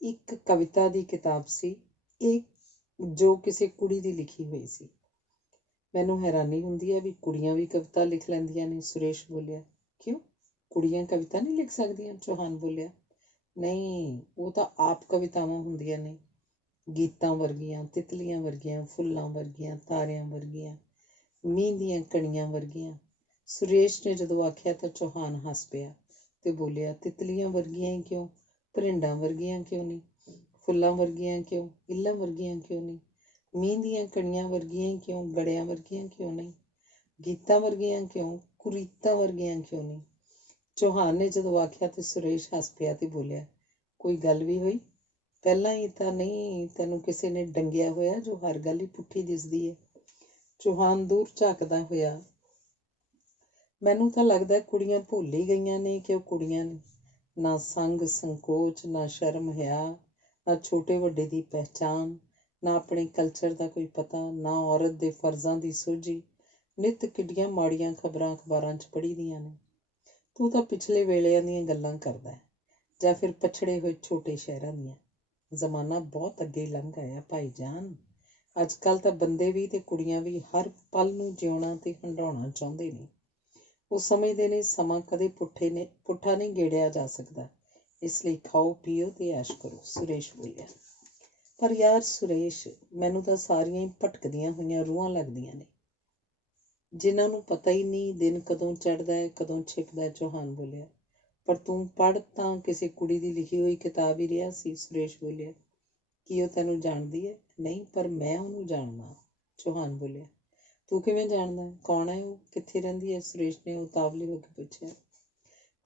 ਇੱਕ ਕਵਿਤਾ ਦੀ ਕਿਤਾਬ ਸੀ ਇਹ, ਜੋ ਕਿਸੇ ਕੁੜੀ ਦੀ ਲਿਖੀ ਹੋਈ ਸੀ। ਮੈਨੂੰ ਹੈਰਾਨੀ ਹੁੰਦੀ ਹੈ ਵੀ ਕੁੜੀਆਂ ਵੀ ਕਵਿਤਾ ਲਿਖ ਲੈਂਦੀਆਂ ਨੇ, ਸੁਰੇਸ਼ ਬੋਲਿਆ। ਕਿਉਂ, ਕੁੜੀਆਂ ਕਵਿਤਾ ਨਹੀਂ ਲਿਖ ਸਕਦੀਆਂ? ਚੌਹਾਨ ਬੋਲਿਆ। ਨਹੀਂ, ਉਹ ਤਾਂ ਆਪ ਕਵਿਤਾਵਾਂ ਹੁੰਦੀਆਂ ਨੇ, ਗੀਤਾਂ ਵਰਗੀਆਂ, ਤਿਤਲੀਆਂ ਵਰਗੀਆਂ, ਫੁੱਲਾਂ ਵਰਗੀਆਂ, ਤਾਰਿਆਂ ਵਰਗੀਆਂ, ਮੀਂਹ ਦੀਆਂ ਕਣੀਆਂ ਵਰਗੀਆਂ। ਸੁਰੇਸ਼ ਨੇ ਜਦੋਂ ਆਖਿਆ ਤਾਂ ਚੌਹਾਨ ਹੱਸ ਪਿਆ ਤੇ ਬੋਲਿਆ, ਤਿਤਲੀਆਂ ਵਰਗੀਆਂ ਹੀ ਕਿਉਂ, ਭਰਿੰਡਾਂ ਵਰਗੀਆਂ ਕਿਉਂ ਨਹੀਂ, ਫੁੱਲਾਂ ਵਰਗੀਆਂ ਕਿਉਂ, ਇੱਲਾਂ ਵਰਗੀਆਂ ਕਿਉਂ ਨਹੀਂ, ਮੀਂਹ ਦੀਆਂ ਕਣੀਆਂ ਵਰਗੀਆਂ ਹੀ ਕਿਉਂ, ਗੜਿਆਂ ਵਰਗੀਆਂ ਕਿਉਂ ਨਹੀਂ, ਗੀਤਾਂ ਵਰਗੀਆਂ ਕਿਉਂ, ਕੁਰੀਤਾਂ ਵਰਗੀਆਂ ਕਿਉਂ ਨਹੀਂ। ਚੌਹਾਨ ਨੇ ਜਦੋਂ ਆਖਿਆ ਤੇ ਸੁਰੇਸ਼ ਹੱਸ ਪਿਆ ਤੇ ਬੋਲਿਆ, ਕੋਈ ਗੱਲ ਵੀ ਹੋਈ? ਪਹਿਲਾਂ ਹੀ ਤਾਂ ਨਹੀਂ ਤੈਨੂੰ ਕਿਸੇ ਨੇ ਡੰਗਿਆ ਹੋਇਆ ਜੋ ਹਰ ਗੱਲ ਹੀ ਪੁੱਠੀ ਦਿਸਦੀ ਹੈ? ਚੌਹਾਨ ਦੂਰ ਝਾਕਦਾ ਹੋਇਆ, ਮੈਨੂੰ ਤਾਂ ਲੱਗਦਾ ਕੁੜੀਆਂ ਭੁੱਲ ਹੀ ਗਈਆਂ ਨੇ ਕਿ ਉਹ ਕੁੜੀਆਂ ਨੇ। ਨਾ ਸੰਗ ਸੰਕੋਚ, ਨਾ ਸ਼ਰਮ ਹਿਆ, ਨਾ ਛੋਟੇ ਵੱਡੇ ਦੀ ਪਹਿਚਾਣ, ਨਾ ਆਪਣੇ ਕਲਚਰ ਦਾ ਕੋਈ ਪਤਾ, ਨਾ ਔਰਤ ਦੇ ਫਰਜ਼ਾਂ ਦੀ ਸੂਝੀ। ਨਿੱਤ ਕਿੱਡੀਆਂ ਮਾੜੀਆਂ ਖਬਰਾਂ ਅਖਬਾਰਾਂ 'ਚ ਪੜ੍ਹੀ ਦੀਆਂ ਨੇ। ਤੂੰ ਤਾਂ ਪਿਛਲੇ ਵੇਲਿਆਂ ਦੀਆਂ ਗੱਲਾਂ ਕਰਦਾ ਹੈ ਜਾਂ ਫਿਰ ਪਛੜੇ ਹੋਏ ਛੋਟੇ ਸ਼ਹਿਰਾਂ ਦੀਆਂ। ਜ਼ਮਾਨਾ ਬਹੁਤ ਅੱਗੇ ਲੰਘ ਆਇਆ ਭਾਈ ਜਾਨ। ਅੱਜ ਕੱਲ੍ਹ ਤਾਂ ਬੰਦੇ ਵੀ ਤੇ ਕੁੜੀਆਂ ਵੀ ਹਰ ਪਲ ਨੂੰ ਜਿਉਣਾ ਤੇ ਹੰਡਾਉਣਾ ਚਾਹੁੰਦੇ ਨੇ। ਉਹ ਸਮਝਦੇ ਨੇ ਸਮਾਂ ਕਦੇ ਪੁੱਠਾ ਨਹੀਂ ਗੇੜਿਆ ਜਾ ਸਕਦਾ, ਇਸ ਲਈ ਖਾਓ ਪੀਓ ਤੇ ਐਸ਼ ਕਰੋ, ਸੁਰੇਸ਼ ਬੋਲਿਆ। ਪਰ ਯਾਰ ਸੁਰੇਸ਼, ਮੈਨੂੰ ਤਾਂ ਸਾਰੀਆਂ ਹੀ ਭਟਕਦੀਆਂ ਹੋਈਆਂ ਰੂਹਾਂ ਲੱਗਦੀਆਂ ਨੇ, ਜਿਨ੍ਹਾਂ ਨੂੰ ਪਤਾ ਹੀ ਨਹੀਂ ਦਿਨ ਕਦੋਂ ਚੜ੍ਹਦਾ ਹੈ ਕਦੋਂ ਛਿਪਦਾ, ਚੌਹਾਨ ਬੋਲਿਆ। ਪਰ ਤੂੰ ਪੜ੍ਹ ਤਾਂ ਕਿਸੇ ਕੁੜੀ ਦੀ ਲਿਖੀ ਹੋਈ ਕਿਤਾਬ ਹੀ ਰਿਹਾ ਸੀ, ਸੁਰੇਸ਼ ਬੋਲਿਆ। ਕੀ ਉਹ ਤੈਨੂੰ ਜਾਣਦੀ ਹੈ? ਨਹੀਂ, ਪਰ ਮੈਂ ਉਹਨੂੰ ਜਾਣਦਾ, ਚੌਹਾਨ ਬੋਲਿਆ। ਤੂੰ ਕਿਵੇਂ ਜਾਣਦਾ? ਕੌਣ ਹੈ ਉਹ, ਕਿੱਥੇ ਰਹਿੰਦੀ ਹੈ? ਸੁਰੇਸ਼ ਨੇ ਉਤਾਵਲੇ ਹੋ ਕੇ ਪੁੱਛਿਆ।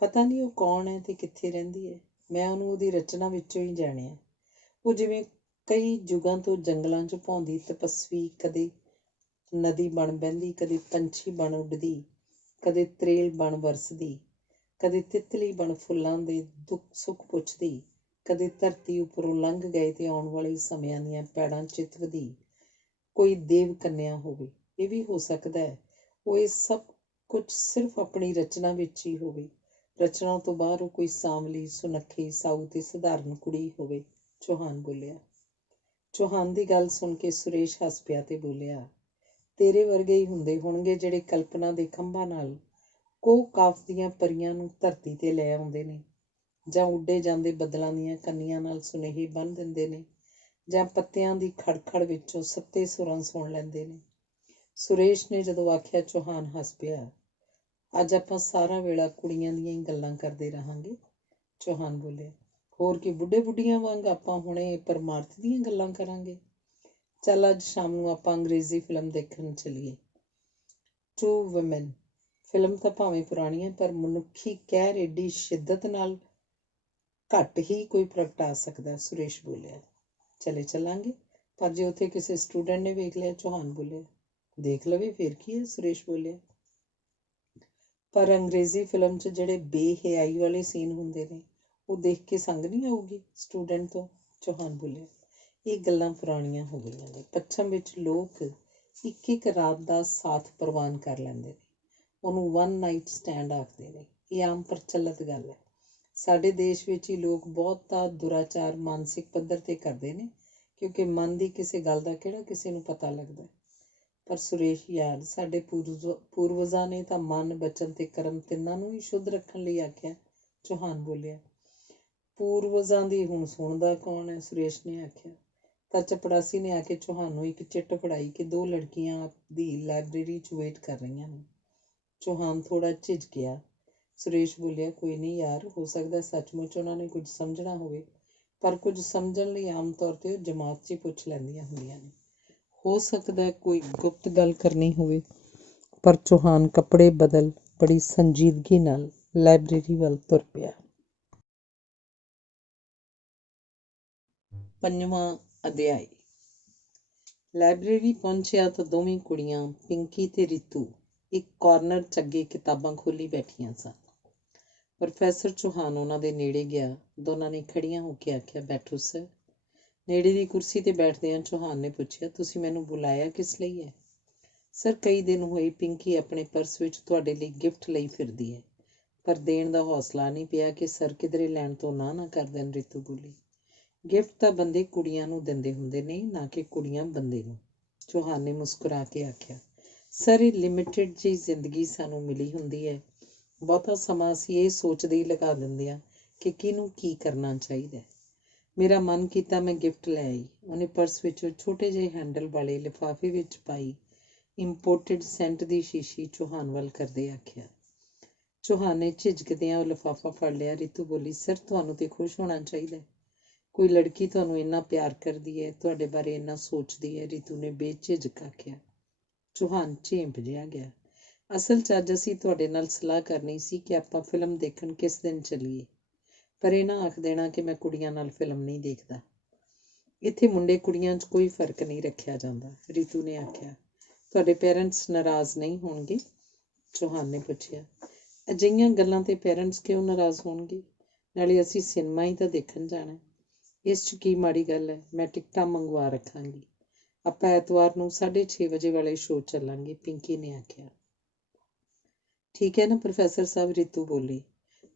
ਪਤਾ ਨਹੀਂ ਉਹ ਕੌਣ ਹੈ ਤੇ ਕਿੱਥੇ ਰਹਿੰਦੀ ਹੈ, ਮੈਂ ਉਹਨੂੰ ਉਹਦੀ ਰਚਨਾ ਵਿੱਚੋਂ ਹੀ ਜਾਣਿਆ। ਉਹ ਜਿਵੇਂ ਕਈ ਯੁੱਗਾਂ ਤੋਂ ਜੰਗਲਾਂ 'ਚ ਭੌਂਦੀ ਤਪੱਸਵੀ, ਕਦੇ ਨਦੀ ਬਣ ਬਹਿੰਦੀ, ਕਦੇ ਪੰਛੀ ਬਣ ਉੱਡਦੀ, ਕਦੇ ਤਰੇਲ ਬਣ ਵਰਸਦੀ, ਕਦੇ ਤਿਤਲੀ ਬਣ ਫੁੱਲਾਂ ਦੇ ਦੁੱਖ ਸੁੱਖ ਪੁੱਛਦੀ, ਕਦੇ ਧਰਤੀ ਉੱਪਰੋਂ ਲੰਘ ਗਏ ਤੇ ਆਉਣ ਵਾਲੇ ਸਮਿਆਂ ਦੀਆਂ ਪੈੜਾਂ ਚਿਤਵਦੀ। ਕੋਈ ਦੇਵ ਕੰਨਿਆ ਹੋਵੇ, ਇਹ ਵੀ ਹੋ ਸਕਦਾ ਹੈ ਉਹ ਇਹ ਸਭ ਕੁਝ ਸਿਰਫ ਆਪਣੀ ਰਚਨਾ ਵਿੱਚ ਹੀ ਹੋਵੇ, ਰਚਨਾ ਤੋਂ ਬਾਹਰ ਉਹ ਕੋਈ ਸਾਂਵਲੀ, ਸੁਨੱਖੀ, ਸਾਊ ਤੇ ਸਧਾਰਨ ਕੁੜੀ ਹੋਵੇ, ਚੌਹਾਨ ਬੋਲਿਆ। ਚੌਹਾਨ ਦੀ ਗੱਲ ਸੁਣ ਕੇ ਸੁਰੇਸ਼ ਹੱਸ ਪਿਆ ਤੇ ਬੋਲਿਆ, ਤੇਰੇ ਵਰਗੇ ਹੀ ਹੁੰਦੇ ਹੋਣਗੇ ਜਿਹੜੇ ਕਲਪਨਾ ਦੇ ਖੰਭਾਂ ਨਾਲ ਕੋਹ ਕਾਫ ਦੀਆਂ ਪਰੀਆਂ ਨੂੰ ਧਰਤੀ 'ਤੇ ਲੈ ਆਉਂਦੇ ਨੇ, ਜਾਂ ਉੱਡੇ ਜਾਂਦੇ ਬੱਦਲਾਂ ਦੀਆਂ ਕੰਨੀਆਂ ਨਾਲ ਸੁਨੇਹੇ ਬੰਨ੍ਹ ਦਿੰਦੇ ਨੇ, ਜਾਂ ਪੱਤਿਆਂ ਦੀ ਖੜਖੜ ਵਿੱਚੋਂ ਸੱਤੇ ਸੁਰਾਂ ਸੁਣ ਲੈਂਦੇ ਨੇ। ਸੁਰੇਸ਼ ਨੇ ਜਦੋਂ ਆਖਿਆ, ਚੌਹਾਨ ਹੱਸ ਪਿਆ। ਅੱਜ ਆਪਾਂ ਸਾਰਾ ਵੇਲਾ ਕੁੜੀਆਂ ਦੀਆਂ ਹੀ ਗੱਲਾਂ ਕਰਦੇ ਰਹਾਂਗੇ, ਚੌਹਾਨ ਬੋਲਿਆ। ਹੋਰ ਕੀ, ਬੁੱਢੇ ਬੁੱਢੀਆਂ ਵਾਂਗ ਆਪਾਂ ਹੁਣੇ ਪਰਮਾਰਥ ਦੀਆਂ ਗੱਲਾਂ ਕਰਾਂਗੇ। ਚੱਲ ਅੱਜ ਸ਼ਾਮ ਨੂੰ ਆਪਾਂ ਅੰਗਰੇਜ਼ੀ ਫਿਲਮ ਦੇਖਣ ਚੱਲੀਏ, ਟੂ ਵੂਮੈਨ। ਫਿਲਮ ਤਾਂ ਭਾਵੇਂ ਪੁਰਾਣੀ ਹੈ, ਪਰ ਮਨੁੱਖੀ ਕਹਿਰ ਏਡੀ ਸ਼ਿੱਦਤ ਨਾਲ ਘੱਟ ਹੀ ਕੋਈ ਪ੍ਰਗਟਾ ਸਕਦਾ, ਸੁਰੇਸ਼ ਬੋਲਿਆ। ਚਲੇ ਚੱਲਾਂਗੇ, ਪਰ ਜੇ ਉੱਥੇ ਕਿਸੇ ਸਟੂਡੈਂਟ ਨੇ ਵੇਖ ਲਿਆ, ਚੌਹਾਨ ਬੋਲਿਆ। ਦੇਖ ਲਵੇ, ਫਿਰ ਕੀ ਹੈ, ਸੁਰੇਸ਼ ਬੋਲਿਆ। ਪਰ ਅੰਗਰੇਜ਼ੀ ਫਿਲਮ 'ਚ ਜਿਹੜੇ ਬੇਹਯਾਈ ਵਾਲੇ ਸੀਨ ਹੁੰਦੇ ਨੇ, ਉਹ ਦੇਖ ਕੇ ਸੰਗ ਨਹੀਂ ਆਊਗੀ ਸਟੂਡੈਂਟ ਤੋਂ, ਚੌਹਾਨ ਬੋਲਿਆ। ਇਹ ਗੱਲਾਂ ਪੁਰਾਣੀਆਂ ਹੋ ਗਈਆਂ ਨੇ। ਪੱਛਮ ਵਿੱਚ ਲੋਕ ਇੱਕ ਇੱਕ ਰਾਤ ਦਾ ਸਾਥ ਪ੍ਰਵਾਨ ਕਰ ਲੈਂਦੇ ਨੇ। ਉਹਨੂੰ ਵਨ ਨਾਈਟ ਸਟੈਂਡ ਆਖਦੇ ਨੇ। ਇਹ ਆਮ ਪ੍ਰਚਲਿਤ ਗੱਲ ਹੈ। ਸਾਡੇ ਦੇਸ਼ ਵਿੱਚ ਹੀ ਲੋਕ ਬਹੁਤਾ ਦੁਰਾਚਾਰ ਮਾਨਸਿਕ ਪੱਧਰ 'ਤੇ ਕਰਦੇ ਨੇ, ਕਿਉਂਕਿ ਮਨ ਦੀ ਕਿਸੇ ਗੱਲ ਦਾ ਕਿਹੜਾ ਕਿਸੇ ਨੂੰ ਪਤਾ ਲੱਗਦਾ। ਪਰ ਸੁਰੇਸ਼ ਯਾਰ, ਸਾਡੇ ਪੂਰਵਜਾਂ ਨੇ ਤਾਂ ਮਨ, ਬਚਨ ਤੇ ਕਰਮ ਤਿੰਨਾਂ ਨੂੰ ਹੀ ਸ਼ੁੱਧ ਰੱਖਣ ਲਈ ਆਖਿਆ, ਚੌਹਾਨ ਬੋਲਿਆ। ਪੂਰਵਜਾਂ ਦੀ ਹੁਣ ਸੁਣਦਾ ਕੌਣ ਹੈ, ਸੁਰੇਸ਼ ਨੇ ਆਖਿਆ। ਤਾਂ ਚਪੜਾਸੀ ਨੇ ਆ ਕੇ ਚੌਹਾਨ ਨੂੰ ਇੱਕ ਚਿੱਠ ਫੜਾਈ ਕਿ 2 ਲੜਕੀਆਂ ਦੀ ਲਾਇਬ੍ਰੇਰੀ 'ਚ ਵੇਟ ਕਰ ਰਹੀਆਂ ਨੇ। ਚੌਹਾਨ ਥੋੜ੍ਹਾ ਝਿਜਕਿਆ। ਸੁਰੇਸ਼ ਬੋਲਿਆ, ਕੋਈ ਨਹੀਂ ਯਾਰ, ਹੋ ਸਕਦਾ ਸੱਚਮੁੱਚ ਉਹਨਾਂ ਨੇ ਕੁਝ ਸਮਝਣਾ ਹੋਵੇ, ਪਰ ਕੁਝ ਸਮਝਣ ਲਈ ਆਮ ਤੌਰ 'ਤੇ ਉਹ ਜਮਾਤ 'ਚ ਹੀ ਪੁੱਛ ਲੈਂਦੀਆਂ ਹੁੰਦੀਆਂ ਨੇ। ਹੋ ਸਕਦਾ ਕੋਈ ਗੁਪਤ ਗੱਲ ਕਰਨੀ ਹੋਵੇ। ਪਰ ਚੌਹਾਨ ਕੱਪੜੇ ਬਦਲ ਬੜੀ ਸੰਜੀਦਗੀ ਨਾਲ ਲਾਇਬ੍ਰੇਰੀ ਵੱਲ ਤੁਰ ਪਿਆ। 5ਵਾਂ ਅਧਿਆਇ। ਲਾਇਬ੍ਰੇਰੀ ਪਹੁੰਚਿਆ ਤਾਂ ਦੋਵੇਂ ਕੁੜੀਆਂ, ਪਿੰਕੀ ਤੇ ਰੀਤੂ, ਇੱਕ ਕਾਰਨਰ 'ਚ ਅੱਗੇ ਕਿਤਾਬਾਂ ਖੋਲ੍ਹੀ ਬੈਠੀਆਂ ਸਨ। ਪ੍ਰੋਫੈਸਰ ਚੌਹਾਨ ਉਹਨਾਂ ਦੇ ਨੇੜੇ ਗਿਆ। ਦੋਨਾਂ ਨੇ ਖੜੀਆਂ ਹੋ ਕੇ ਆਖਿਆ, ਬੈਠੋ ਸਰ। ਨੇੜੇ ਦੀ ਕੁਰਸੀ 'ਤੇ ਬੈਠਦਿਆਂ ਚੌਹਾਨ ਨੇ ਪੁੱਛਿਆ, ਤੁਸੀਂ ਮੈਨੂੰ ਬੁਲਾਇਆ ਕਿਸ ਲਈ ਹੈ? ਸਰ, ਕਈ ਦਿਨ ਹੋਏ ਪਿੰਕੀ ਆਪਣੇ ਪਰਸ ਵਿੱਚ ਤੁਹਾਡੇ ਲਈ ਗਿਫਟ ਲਈ ਫਿਰਦੀ ਹੈ, ਪਰ ਦੇਣ ਦਾ ਹੌਸਲਾ ਨਹੀਂ ਪਿਆ ਕਿ ਸਰ ਕਿਧਰੇ ਲੈਣ ਤੋਂ ਨਾ ਕਰ ਦੇਣ, ਰੀਤੂ ਬੋਲੀ। ਗਿਫਟ ਤਾਂ ਬੰਦੇ ਕੁੜੀਆਂ ਨੂੰ ਦਿੰਦੇ ਹੁੰਦੇ ਨੇ, ਨਾ ਕਿ ਕੁੜੀਆਂ ਬੰਦੇ ਨੂੰ, ਚੌਹਾਨ ਨੇ ਮੁਸਕਰਾ ਕੇ ਆਖਿਆ। ਸਰ, ਇਹ ਲਿਮਿਟਿਡ ਜਿਹੀ ਜ਼ਿੰਦਗੀ ਸਾਨੂੰ ਮਿਲੀ ਹੁੰਦੀ ਹੈ। ਬਹੁਤਾ ਸਮਾਂ ਅਸੀਂ ਇਹ ਸੋਚਦੇ ਹੀ ਲਗਾ ਦਿੰਦੇ ਹਾਂ ਕਿ ਕਿਹਨੂੰ ਕੀ ਕਰਨਾ ਚਾਹੀਦਾ। ਮੇਰਾ ਮਨ ਕੀਤਾ ਮੈਂ ਗਿਫਟ ਲੈ ਆਈ। ਉਹਨੇ ਪਰਸ ਵਿੱਚੋਂ ਛੋਟੇ ਜਿਹੇ ਹੈਂਡਲ ਵਾਲੇ ਲਿਫਾਫੇ ਵਿੱਚ ਪਾਈ ਇੰਪੋਰਟਡ ਸੈਂਟ ਦੀ ਸ਼ੀਸ਼ੀ ਚੌਹਾਨ ਵੱਲ ਕਰਦੇ ਆਖਿਆ। ਚੌਹਾਨ ਨੇ ਝਿਜਕਦਿਆਂ ਉਹ ਲਿਫਾਫਾ ਫੜ ਲਿਆ। ਰੀਤੂ ਬੋਲੀ, ਸਰ, ਤੁਹਾਨੂੰ ਤੇ ਖੁਸ਼ ਹੋਣਾ ਚਾਹੀਦਾ। ਕੋਈ ਲੜਕੀ ਤੁਹਾਨੂੰ ਇੰਨਾ ਪਿਆਰ ਕਰਦੀ ਹੈ, ਤੁਹਾਡੇ ਬਾਰੇ ਇੰਨਾ ਸੋਚਦੀ ਹੈ, ਰੀਤੂ ਨੇ ਬੇਝਿਜਕ ਆਖਿਆ। ਚੌਹਾਨ ਝੇਂਪ ਜਿਹਾ ਗਿਆ। ਅਸਲ 'ਚ ਅੱਜ ਅਸੀਂ ਤੁਹਾਡੇ ਨਾਲ ਸਲਾਹ ਕਰਨੀ ਸੀ ਕਿ ਆਪਾਂ ਫਿਲਮ ਦੇਖਣ ਕਿਸ ਦਿਨ ਚੱਲੀਏ, ਪਰ ਇਹ ਨਾ ਆਖ ਦੇਣਾ ਕਿ ਮੈਂ ਕੁੜੀਆਂ ਨਾਲ ਫਿਲਮ ਨਹੀਂ ਦੇਖਦਾ। ਇੱਥੇ ਮੁੰਡੇ ਕੁੜੀਆਂ 'ਚ ਕੋਈ ਫਰਕ ਨਹੀਂ ਰੱਖਿਆ ਜਾਂਦਾ, ਰੀਤੂ ਨੇ ਆਖਿਆ। ਤੁਹਾਡੇ ਪੇਰੈਂਟਸ ਨਾਰਾਜ਼ ਨਹੀਂ ਹੋਣਗੇ? ਚੌਹਾਨ ਨੇ ਪੁੱਛਿਆ। ਅਜਿਹੀਆਂ ਗੱਲਾਂ 'ਤੇ ਪੇਰੈਂਟਸ ਕਿਉਂ ਨਾਰਾਜ਼ ਹੋਣਗੇ? ਨਾਲੇ ਅਸੀਂ ਸਿਨੇਮਾ ਹੀ ਤਾਂ ਦੇਖਣ ਜਾਣਾ। ਇਸ 'ਚ ਕੀ ਮਾੜੀ ਗੱਲ ਹੈ? ਮੈਂ ਟਿਕਟਾਂ ਮੰਗਵਾ ਰੱਖਾਂਗੀ। ਆਪਾਂ ਐਤਵਾਰ ਨੂੰ 6:30 ਵਜੇ ਵਾਲੇ ਸ਼ੋਅ ਚੱਲਾਂਗੇ, ਪਿੰਕੀ ਨੇ ਆਖਿਆ। ਠੀਕ ਹੈ ਨਾ ਪ੍ਰੋਫੈਸਰ ਸਾਹਿਬ, ਰੀਤੂ ਬੋਲੀ।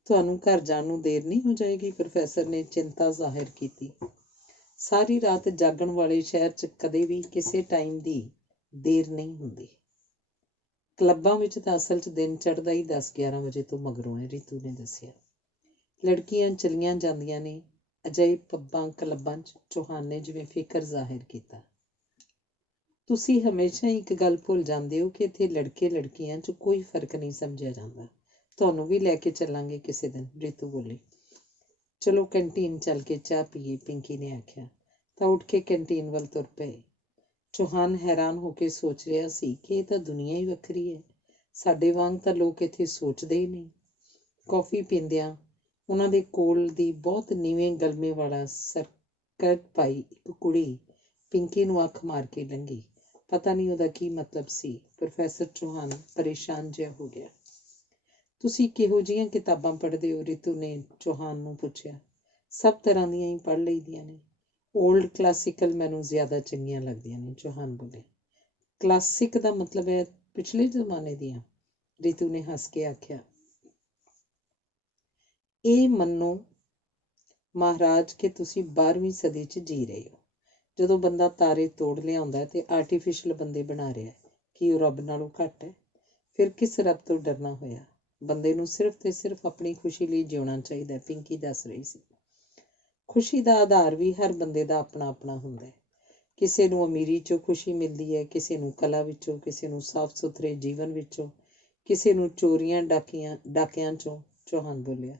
ਤੁਹਾਨੂੰ ਘਰ ਜਾਣ ਨੂੰ ਦੇਰ ਨਹੀਂ ਹੋ ਜਾਏਗੀ? ਪ੍ਰੋਫੈਸਰ ਨੇ ਚਿੰਤਾ ਜ਼ਾਹਿਰ ਕੀਤੀ। ਸਾਰੀ ਰਾਤ ਜਾਗਣ ਵਾਲੇ ਸ਼ਹਿਰ 'ਚ ਕਦੇ ਵੀ ਕਿਸੇ ਟਾਈਮ ਦੀ ਦੇਰ ਨਹੀਂ ਹੁੰਦੀ। ਕਲੱਬਾਂ ਵਿੱਚ ਤਾਂ ਅਸਲ 'ਚ ਦਿਨ ਚੜ੍ਹਦਾ ਹੀ 10-11 ਵਜੇ ਤੋਂ ਮਗਰੋਂ ਹੈ, ਰੀਤੂ ਨੇ ਦੱਸਿਆ। ਲੜਕੀਆਂ ਚਲੀਆਂ ਜਾਂਦੀਆਂ ਨੇ ਅਜਿਹੇ ਪੱਬਾਂ ਕਲੱਬਾਂ 'ਚ, ਚੌਹਾਨ ਨੇ ਜਿਵੇਂ ਫਿਕਰ ਜ਼ਾਹਿਰ ਕੀਤਾ। ਤੁਸੀਂ ਹਮੇਸ਼ਾ ਇੱਕ ਗੱਲ ਭੁੱਲ ਜਾਂਦੇ ਹੋ ਕਿ ਇੱਥੇ ਲੜਕੇ ਲੜਕੀਆਂ 'ਚ ਕੋਈ ਫਰਕ ਨਹੀਂ ਸਮਝਿਆ ਜਾਂਦਾ। ਤੁਹਾਨੂੰ ਵੀ ਲੈ ਕੇ ਚੱਲਾਂਗੇ ਕਿਸੇ ਦਿਨ, ਰੀਤੂ ਬੋਲੀ। ਚਲੋ ਕੈਂਟੀਨ ਚੱਲ ਕੇ ਚਾਹ ਪੀਏ, ਪਿੰਕੀ ਨੇ ਆਖਿਆ। ਤਾਂ ਉੱਠ ਕੇ ਕੈਂਟੀਨ ਵੱਲ ਤੁਰ ਪਏ। ਚੌਹਾਨ ਹੈਰਾਨ ਹੋ ਕੇ ਸੋਚ ਰਿਹਾ ਸੀ ਕਿ ਇਹ ਤਾਂ ਦੁਨੀਆ ਹੀ ਵੱਖਰੀ ਹੈ। ਸਾਡੇ ਵਾਂਗ ਤਾਂ ਲੋਕ ਇੱਥੇ ਸੋਚਦੇ ਹੀ ਨਹੀਂ। ਕੌਫੀ ਪੀਂਦਿਆਂ ਉਹਨਾਂ ਦੇ ਕੋਲ ਦੀ ਬਹੁਤ ਨੀਵੇਂ ਗਲਮੇ ਵਾਲਾ ਸਕਰਟ ਪਾਈ ਇੱਕ ਕੁੜੀ ਪਿੰਕੀ ਨੂੰ ਅੱਖ ਮਾਰ ਕੇ ਲੰਘੀ। ਪਤਾ ਨਹੀਂ ਉਹਦਾ ਕੀ ਮਤਲਬ ਸੀ। ਪ੍ਰੋਫੈਸਰ ਚੌਹਾਨ ਪਰੇਸ਼ਾਨ ਜਿਹਾ ਹੋ ਗਿਆ। ਤੁਸੀਂ ਕਿਹੋ ਜਿਹੀਆਂ ਕਿਤਾਬਾਂ ਪੜ੍ਹਦੇ ਹੋ? ਰੀਤੂ ਨੇ ਚੌਹਾਨ ਨੂੰ ਪੁੱਛਿਆ। ਸਭ ਤਰ੍ਹਾਂ ਦੀਆਂ ਹੀ ਪੜ੍ਹ ਲਈਦੀਆਂ ਨੇ। ਓਲਡ ਕਲਾਸੀਕਲ ਮੈਨੂੰ ਜ਼ਿਆਦਾ ਚੰਗੀਆਂ ਲੱਗਦੀਆਂ ਨੇ, ਚੌਹਾਨ ਬੋਲੇ। ਕਲਾਸਿਕ ਦਾ ਮਤਲਬ ਹੈ ਪਿਛਲੇ ਜ਼ਮਾਨੇ ਦੀਆਂ, ਰੀਤੂ ਨੇ ਹੱਸ ਕੇ ਆਖਿਆ। ਇਹ ਮੰਨੋ ਮਹਾਰਾਜ ਕਿ ਤੁਸੀਂ 12ਵੀਂ ਸਦੀ 'ਚ ਜੀ ਰਹੇ ਹੋ, ਜਦੋਂ ਬੰਦਾ ਤਾਰੇ ਤੋੜ ਲਿਆਉਂਦਾ ਤੇ ਆਰਟੀਫਿਸ਼ਲ ਬੰਦੇ ਬਣਾ ਰਿਹਾ। ਕੀ ਉਹ ਰੱਬ ਨਾਲੋਂ ਘੱਟ ਹੈ? ਫਿਰ ਕਿਸ ਰੱਬ ਤੋਂ ਡਰਨਾ ਹੋਇਆ? ਬੰਦੇ ਨੂੰ ਸਿਰਫ ਤੇ ਸਿਰਫ ਆਪਣੀ ਖੁਸ਼ੀ ਲਈ ਜਿਉਣਾ ਚਾਹੀਦਾ, ਪਿੰਕੀ ਦੱਸ ਰਹੀ ਸੀ। ਖੁਸ਼ੀ ਦਾ ਆਧਾਰ ਵੀ ਹਰ ਬੰਦੇ ਦਾ ਆਪਣਾ ਆਪਣਾ ਹੁੰਦਾ ਹੈ। ਕਿਸੇ ਨੂੰ ਅਮੀਰੀ 'ਚੋਂ ਖੁਸ਼ੀ ਮਿਲਦੀ ਹੈ, ਕਿਸੇ ਨੂੰ ਕਲਾ ਵਿੱਚੋਂ, ਕਿਸੇ ਨੂੰ ਸਾਫ਼ ਸੁਥਰੇ ਜੀਵਨ ਵਿੱਚੋਂ, ਕਿਸੇ ਨੂੰ ਚੋਰੀਆਂ ਡਾਕਿਆਂ 'ਚੋਂ, ਚੌਹਾਨ ਬੋਲਿਆ।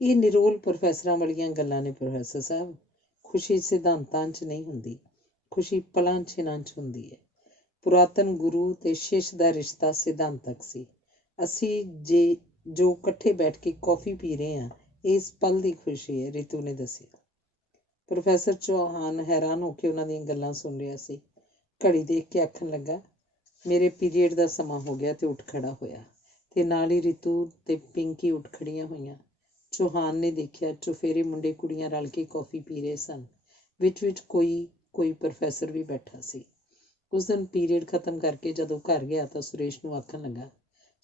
ਇਹ ਨਿਰੋਲ ਪ੍ਰੋਫੈਸਰਾਂ ਵਾਲੀਆਂ ਗੱਲਾਂ ਨੇ ਪ੍ਰੋਫੈਸਰ ਸਾਹਿਬ। ਖੁਸ਼ੀ ਸਿਧਾਂਤਾਂ 'ਚ ਨਹੀਂ ਹੁੰਦੀ, ਖੁਸ਼ੀ ਪਲਾਂ ਛਿਨਾਂ 'ਚ ਹੁੰਦੀ ਹੈ। ਪੁਰਾਤਨ ਗੁਰੂ ਤੇ ਸ਼ਿਸ਼ ਦਾ ਰਿਸ਼ਤਾ ਸਿਧਾਂਤਕ ਸੀ ਅਸੀਂ ਜੇ ਜੋ ਇਕੱਠੇ ਬੈਠ ਕੇ ਕੌਫੀ ਪੀ ਰਹੇ ਹਾਂ, ਇਸ ਪਲ ਦੀ ਖੁਸ਼ੀ ਹੈ, ਰਿਤੂ ਨੇ ਦੱਸਿਆ। ਪ੍ਰੋਫੈਸਰ ਚੌਹਾਨ ਹੈਰਾਨ ਹੋ ਕੇ ਉਹਨਾਂ ਦੀਆਂ ਗੱਲਾਂ ਸੁਣ ਰਿਹਾ ਸੀ। ਘੜੀ ਦੇਖ ਕੇ ਆਖਣ ਲੱਗਾ, ਮੇਰੇ ਪੀਰੀਅਡ ਦਾ ਸਮਾਂ ਹੋ ਗਿਆ, ਤੇ ਉੱਠ ਖੜਾ ਹੋਇਆ। ਤੇ ਨਾਲ ਹੀ ਰਿਤੂ ਤੇ ਪਿੰਕੀ ਉੱਠ ਖੜੀਆਂ ਹੋਈਆਂ। ਚੌਹਾਨ ਨੇ ਦੇਖਿਆ ਚੁਫੇਰੇ ਮੁੰਡੇ ਕੁੜੀਆਂ ਰਲ ਕੇ ਕੌਫੀ ਪੀ ਰਹੇ ਸਨ। ਵਿੱਚ ਕੋਈ ਪ੍ਰੋਫੈਸਰ ਵੀ ਬੈਠਾ ਸੀ। ਉਸ ਦਿਨ ਪੀਰੀਅਡ ਖਤਮ ਕਰਕੇ ਜਦੋਂ ਘਰ ਗਿਆ ਤਾਂ ਸੁਰੇਸ਼ ਨੂੰ ਆਖਣ ਲੱਗਾ,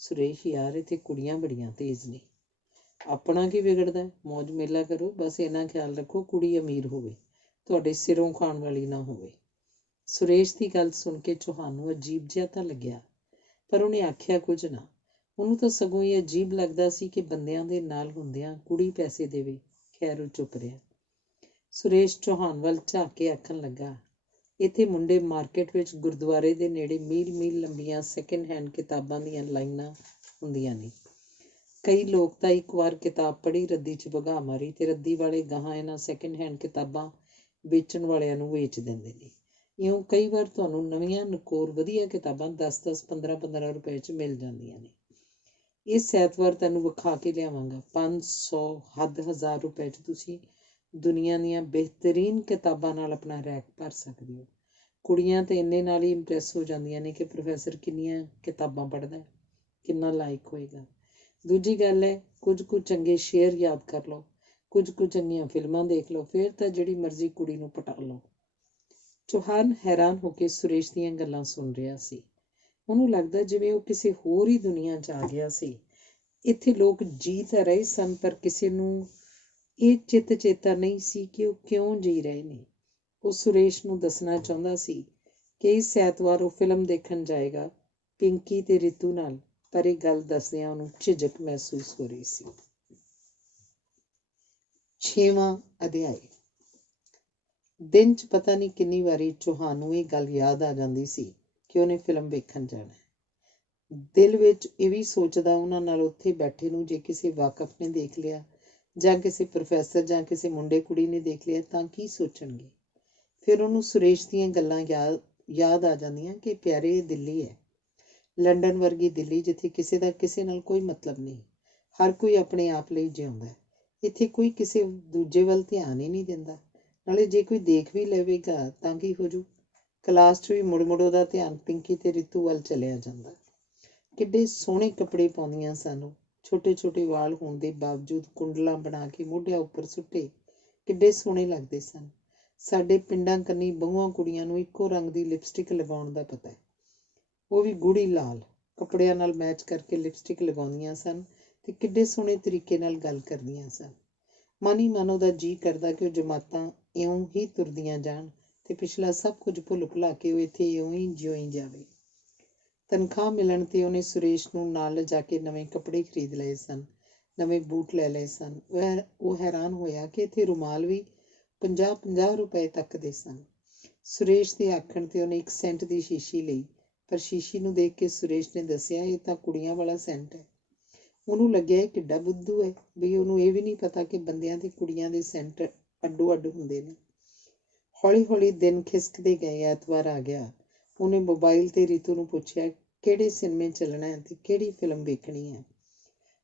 ਸੁਰੇਸ਼ ਯਾਰ, ਇੱਥੇ ਕੁੜੀਆਂ ਬੜੀਆਂ ਤੇਜ਼ ਨੇ। ਆਪਣਾ ਕੀ ਵਿਗੜਦਾ, ਮੌਜ ਮੇਲਾ ਕਰੋ, ਬਸ ਇੰਨਾ ਖਿਆਲ ਰੱਖੋ ਕੁੜੀ ਅਮੀਰ ਹੋਵੇ, ਤੁਹਾਡੇ ਸਿਰੋਂ ਖਾਣ ਵਾਲੀ ਨਾ ਹੋਵੇ। ਸੁਰੇਸ਼ ਦੀ ਗੱਲ ਸੁਣ ਕੇ ਚੌਹਾਨ ਨੂੰ ਅਜੀਬ ਜਿਹਾ ਤਾਂ ਲੱਗਿਆ, ਪਰ ਉਹਨੇ ਆਖਿਆ ਕੁਝ ਨਾ। ਉਹਨੂੰ ਤਾਂ ਸਗੋਂ ਇਹ ਅਜੀਬ ਲੱਗਦਾ ਸੀ ਕਿ ਬੰਦਿਆਂ ਦੇ ਨਾਲ ਹੁੰਦਿਆਂ ਕੁੜੀ ਪੈਸੇ ਦੇਵੇ। ਖੈਰ, ਉਹ ਚੁੱਪ ਰਿਹਾ। ਸੁਰੇਸ਼ ਚੌਹਾਨ ਵੱਲ ਝਾਕ ਕੇ ਆਖਣ ਲੱਗਾ, ਇੱਥੇ ਮੁੰਡੇ ਮਾਰਕੀਟ ਵਿੱਚ ਗੁਰਦੁਆਰੇ ਦੇ ਨੇੜੇ ਮੀਲ ਲੰਬੀਆਂ ਸੈਕਿੰਡ ਹੈਂਡ ਕਿਤਾਬਾਂ ਦੀਆਂ ਲਾਈਨਾਂ ਹੁੰਦੀਆਂ ਨੇ। ਕਈ ਲੋਕ ਤਾਂ ਇੱਕ ਵਾਰ ਕਿਤਾਬ ਪੜ੍ਹੀ, ਰੱਦੀ 'ਚ ਵਗਾਹ ਮਾਰੀ, ਤੇ ਰੱਦੀ ਵਾਲੇ ਗਾਹਾਂ ਇਹਨਾਂ ਸੈਕਿੰਡ ਹੈਂਡ ਕਿਤਾਬਾਂ ਵੇਚਣ ਵਾਲਿਆਂ ਨੂੰ ਵੇਚ ਦਿੰਦੇ ਨੇ। ਇਉਂ ਕਈ ਵਾਰ ਤੁਹਾਨੂੰ ਨਵੀਆਂ ਨਕੋਰ ਵਧੀਆ ਕਿਤਾਬਾਂ 10-10, 15-15 ਰੁਪਏ 'ਚ ਮਿਲ ਜਾਂਦੀਆਂ ਨੇ। ਇਸ ਐਤਵਾਰ ਤੈਨੂੰ ਵਿਖਾ ਕੇ ਲਿਆਵਾਂਗਾ। 500 ਹੱਦ 1000 ਰੁਪਏ 'ਚ ਤੁਸੀਂ ਦੁਨੀਆ ਦੀਆਂ ਬਿਹਤਰੀਨ ਕਿਤਾਬਾਂ ਨਾਲ ਆਪਣਾ ਰੈਕ ਭਰ ਸਕਦੇ ਹੋ। ਕੁੜੀਆਂ ਤਾਂ ਇੰਨੇ ਨਾਲ ਹੀ ਇੰਪ੍ਰੈਸ ਹੋ ਜਾਂਦੀਆਂ ਨੇ ਕਿ ਪ੍ਰੋਫੈਸਰ ਕਿੰਨੀਆਂ ਕਿਤਾਬਾਂ ਪੜ੍ਹਦਾ, ਕਿੰਨਾ ਲਾਇਕ ਹੋਏਗਾ। ਦੂਜੀ ਗੱਲ ਹੈ, ਕੁਝ ਕੁ ਚੰਗੇ ਸ਼ੇਅਰ ਯਾਦ ਕਰ ਲਓ, ਕੁਝ ਕੁ ਚੰਗੀਆਂ ਫਿਲਮਾਂ ਦੇਖ ਲਓ, ਫਿਰ ਤਾਂ ਜਿਹੜੀ ਮਰਜ਼ੀ ਕੁੜੀ ਨੂੰ ਪਟਾ ਲਓ। ਚੌਹਾਨ ਹੈਰਾਨ ਹੋ ਕੇ ਸੁਰੇਸ਼ ਦੀਆਂ ਗੱਲਾਂ ਸੁਣ ਰਿਹਾ ਸੀ। ਉਹਨੂੰ ਲੱਗਦਾ ਜਿਵੇਂ ਉਹ ਕਿਸੇ ਹੋਰ ਹੀ ਦੁਨੀਆ 'ਚ ਆ ਗਿਆ ਸੀ। ਇੱਥੇ ਲੋਕ ਜੀ ਤਾਂ ਰਹੇ ਸਨ, ਪਰ ਕਿਸੇ ਨੂੰ ਇਹ ਚਿੱਤ ਚੇਤਾ ਨਹੀਂ ਸੀ ਕਿ ਉਹ ਕਿਉਂ ਜੀ ਰਹੇ ਨੇ। ਉਹ ਸੁਰੇਸ਼ ਨੂੰ ਦੱਸਣਾ ਚਾਹੁੰਦਾ ਸੀ ਕਿ ਇਸ ਐਤਵਾਰ ਉਹ ਫਿਲਮ ਦੇਖਣ ਜਾਏਗਾ, ਪਿੰਕੀ ਤੇ ਰਿਤੂ ਨਾਲ, ਪਰ ਇਹ ਗੱਲ ਦੱਸਦਿਆਂ ਉਹਨੂੰ ਝਿਜਕ ਮਹਿਸੂਸ ਹੋ ਰਹੀ ਸੀ। 6ਵਾਂ ਅਧਿਆਇ। ਦਿਨ 'ਚ ਪਤਾ ਨਹੀਂ ਕਿੰਨੀ ਵਾਰੀ ਚੌਹਾਨ ਨੂੰ ਇਹ ਗੱਲ ਯਾਦ ਆ ਜਾਂਦੀ ਸੀ ਕਿ ਉਹਨੇ ਫਿਲਮ ਵੇਖਣ ਜਾਣਾ। ਦਿਲ ਵਿੱਚ ਇਹ ਵੀ ਸੋਚਦਾ, ਉਹਨਾਂ ਨਾਲ ਉੱਥੇ ਬੈਠੇ ਨੂੰ ਜੇ ਕਿਸੇ ਵਾਕਫ ਨੇ ਦੇਖ ਲਿਆ, ਜਾਂ ਕਿਸੇ ਪ੍ਰੋਫੈਸਰ ਜਾਂ ਕਿਸੇ ਮੁੰਡੇ ਕੁੜੀ ਨੇ ਦੇਖ ਲਿਆ ਤਾਂ ਕੀ ਸੋਚਣਗੇ। ਫਿਰ ਉਹਨੂੰ ਸੁਰੇਸ਼ ਦੀਆਂ ਗੱਲਾਂ ਯਾਦ ਆ ਜਾਂਦੀਆਂ ਕਿ ਪਿਆਰੇ, ਦਿੱਲੀ ਹੈ, ਲੰਡਨ ਵਰਗੀ ਦਿੱਲੀ, ਜਿੱਥੇ ਕਿਸੇ ਦਾ ਕਿਸੇ ਨਾਲ ਕੋਈ ਮਤਲਬ ਨਹੀਂ, ਹਰ ਕੋਈ ਆਪਣੇ ਆਪ ਲਈ ਜਿਉਂਦਾ। ਇੱਥੇ ਕੋਈ ਕਿਸੇ ਦੂਜੇ ਵੱਲ ਧਿਆਨ ਹੀ ਨਹੀਂ ਦਿੰਦਾ। ਨਾਲੇ ਜੇ ਕੋਈ ਦੇਖ ਵੀ ਲਵੇਗਾ ਤਾਂ ਕੀ ਹੋ ਜੂ। ਕਲਾਸ 'ਚ ਵੀ ਮੁੜ ਉਹਦਾ ਧਿਆਨ ਪਿੰਕੀ ਤੇ ਰਿਤੂ ਵੱਲ ਚਲਿਆ ਜਾਂਦਾ। ਕਿੱਡੇ ਸੋਹਣੇ ਕੱਪੜੇ ਪਾਉਂਦੀਆਂ ਸਨ ਉਹ, ਛੋਟੇ ਛੋਟੇ ਵਾਲ ਹੋਣ ਦੇ ਬਾਵਜੂਦ ਕੁੰਡਲਾਂ ਬਣਾ ਕੇ ਮੋਢਿਆਂ ਉੱਪਰ ਸੁੱਟੇ ਕਿੱਡੇ ਸੋਹਣੇ ਲੱਗਦੇ ਸਨ। ਸਾਡੇ ਪਿੰਡਾਂ ਕੰਨੀ ਬਹੁਆਂ ਕੁੜੀਆਂ ਨੂੰ ਇੱਕੋ ਰੰਗ ਦੀ ਲਿਪਸਟਿਕ ਲਗਾਉਣ ਦਾ ਪਤਾ ਹੈ, ਉਹ ਵੀ ਗੂੜ੍ਹੀ ਲਾਲ। ਕੱਪੜਿਆਂ ਨਾਲ ਮੈਚ ਕਰਕੇ ਲਿਪਸਟਿਕ ਲਗਾਉਂਦੀਆਂ ਸਨ ਤੇ ਕਿੱਡੇ ਸੋਹਣੇ ਤਰੀਕੇ ਨਾਲ ਗੱਲ ਕਰਦੀਆਂ ਸਨ। ਮਨ ਹੀ ਮਨ ਉਹਦਾ ਜੀਅ ਕਰਦਾ ਕਿ ਉਹ ਜਮਾਤਾਂ ਇਉਂ ਹੀ ਤੁਰਦੀਆਂ ਜਾਣ ਤੇ ਪਿਛਲਾ ਸਭ ਕੁਝ ਭੁੱਲ ਭੁਲਾ ਕੇ ਉਹ ਇੱਥੇ ਇਉਂ ਹੀ ਜਿਉਂ ਜਾਵੇ। ਤਨਖਾਹ ਮਿਲਣ ਤੇ ਉਹਨੇ ਸੁਰੇਸ਼ ਨੂੰ ਨਾਲ ਲਿਜਾ ਕੇ ਨਵੇਂ ਕੱਪੜੇ ਖਰੀਦ ਲਏ ਸਨ, ਨਵੇਂ ਬੂਟ ਲੈ ਲਏ ਸਨ। ਉਹ ਹੈਰਾਨ ਹੋਇਆ ਕਿ ਇੱਥੇ ਰੁਮਾਲ ਵੀ 50-50 ਰੁਪਏ ਤੱਕ ਦੇ ਸਨ। ਸੁਰੇਸ਼ ਦੇ ਆਖਣ ਤੇ ਉਹਨੇ 1 ਸੈਂਟ ਦੀ ਸ਼ੀਸ਼ੀ ਲਈ, ਪਰ ਸ਼ੀਸ਼ੀ ਨੂੰ ਦੇਖ ਕੇ ਸੁਰੇਸ਼ ਨੇ ਦੱਸਿਆ, ਇਹ ਤਾਂ ਕੁੜੀਆਂ ਵਾਲਾ ਸੈਂਟ ਹੈ। ਉਹਨੂੰ ਲੱਗਿਆ ਇਹ ਕਿੱਡਾ ਬੁੱਧੂ ਹੈ ਵੀ ਉਹਨੂੰ ਇਹ ਵੀ ਨਹੀਂ ਪਤਾ ਕਿ ਬੰਦਿਆਂ ਤੇ ਕੁੜੀਆਂ ਦੇ ਸੈਂਟ ਅੱਡੋ ਅੱਡ ਹੁੰਦੇ ਨੇ। ਹੌਲੀ ਹੌਲੀ ਦਿਨ ਖਿਸਕਦੇ ਗਏ। ਐਤਵਾਰ ਆ ਗਿਆ। ਉਹਨੇ ਮੋਬਾਈਲ ਤੇ ਰਿਤੂ ਨੂੰ ਪੁੱਛਿਆ ਕਿਹੜੇ ਸਿਨੇਮੇ ਚੱਲਣਾ ਹੈ ਤੇ ਕਿਹੜੀ ਫਿਲਮ ਵੇਖਣੀ ਹੈ।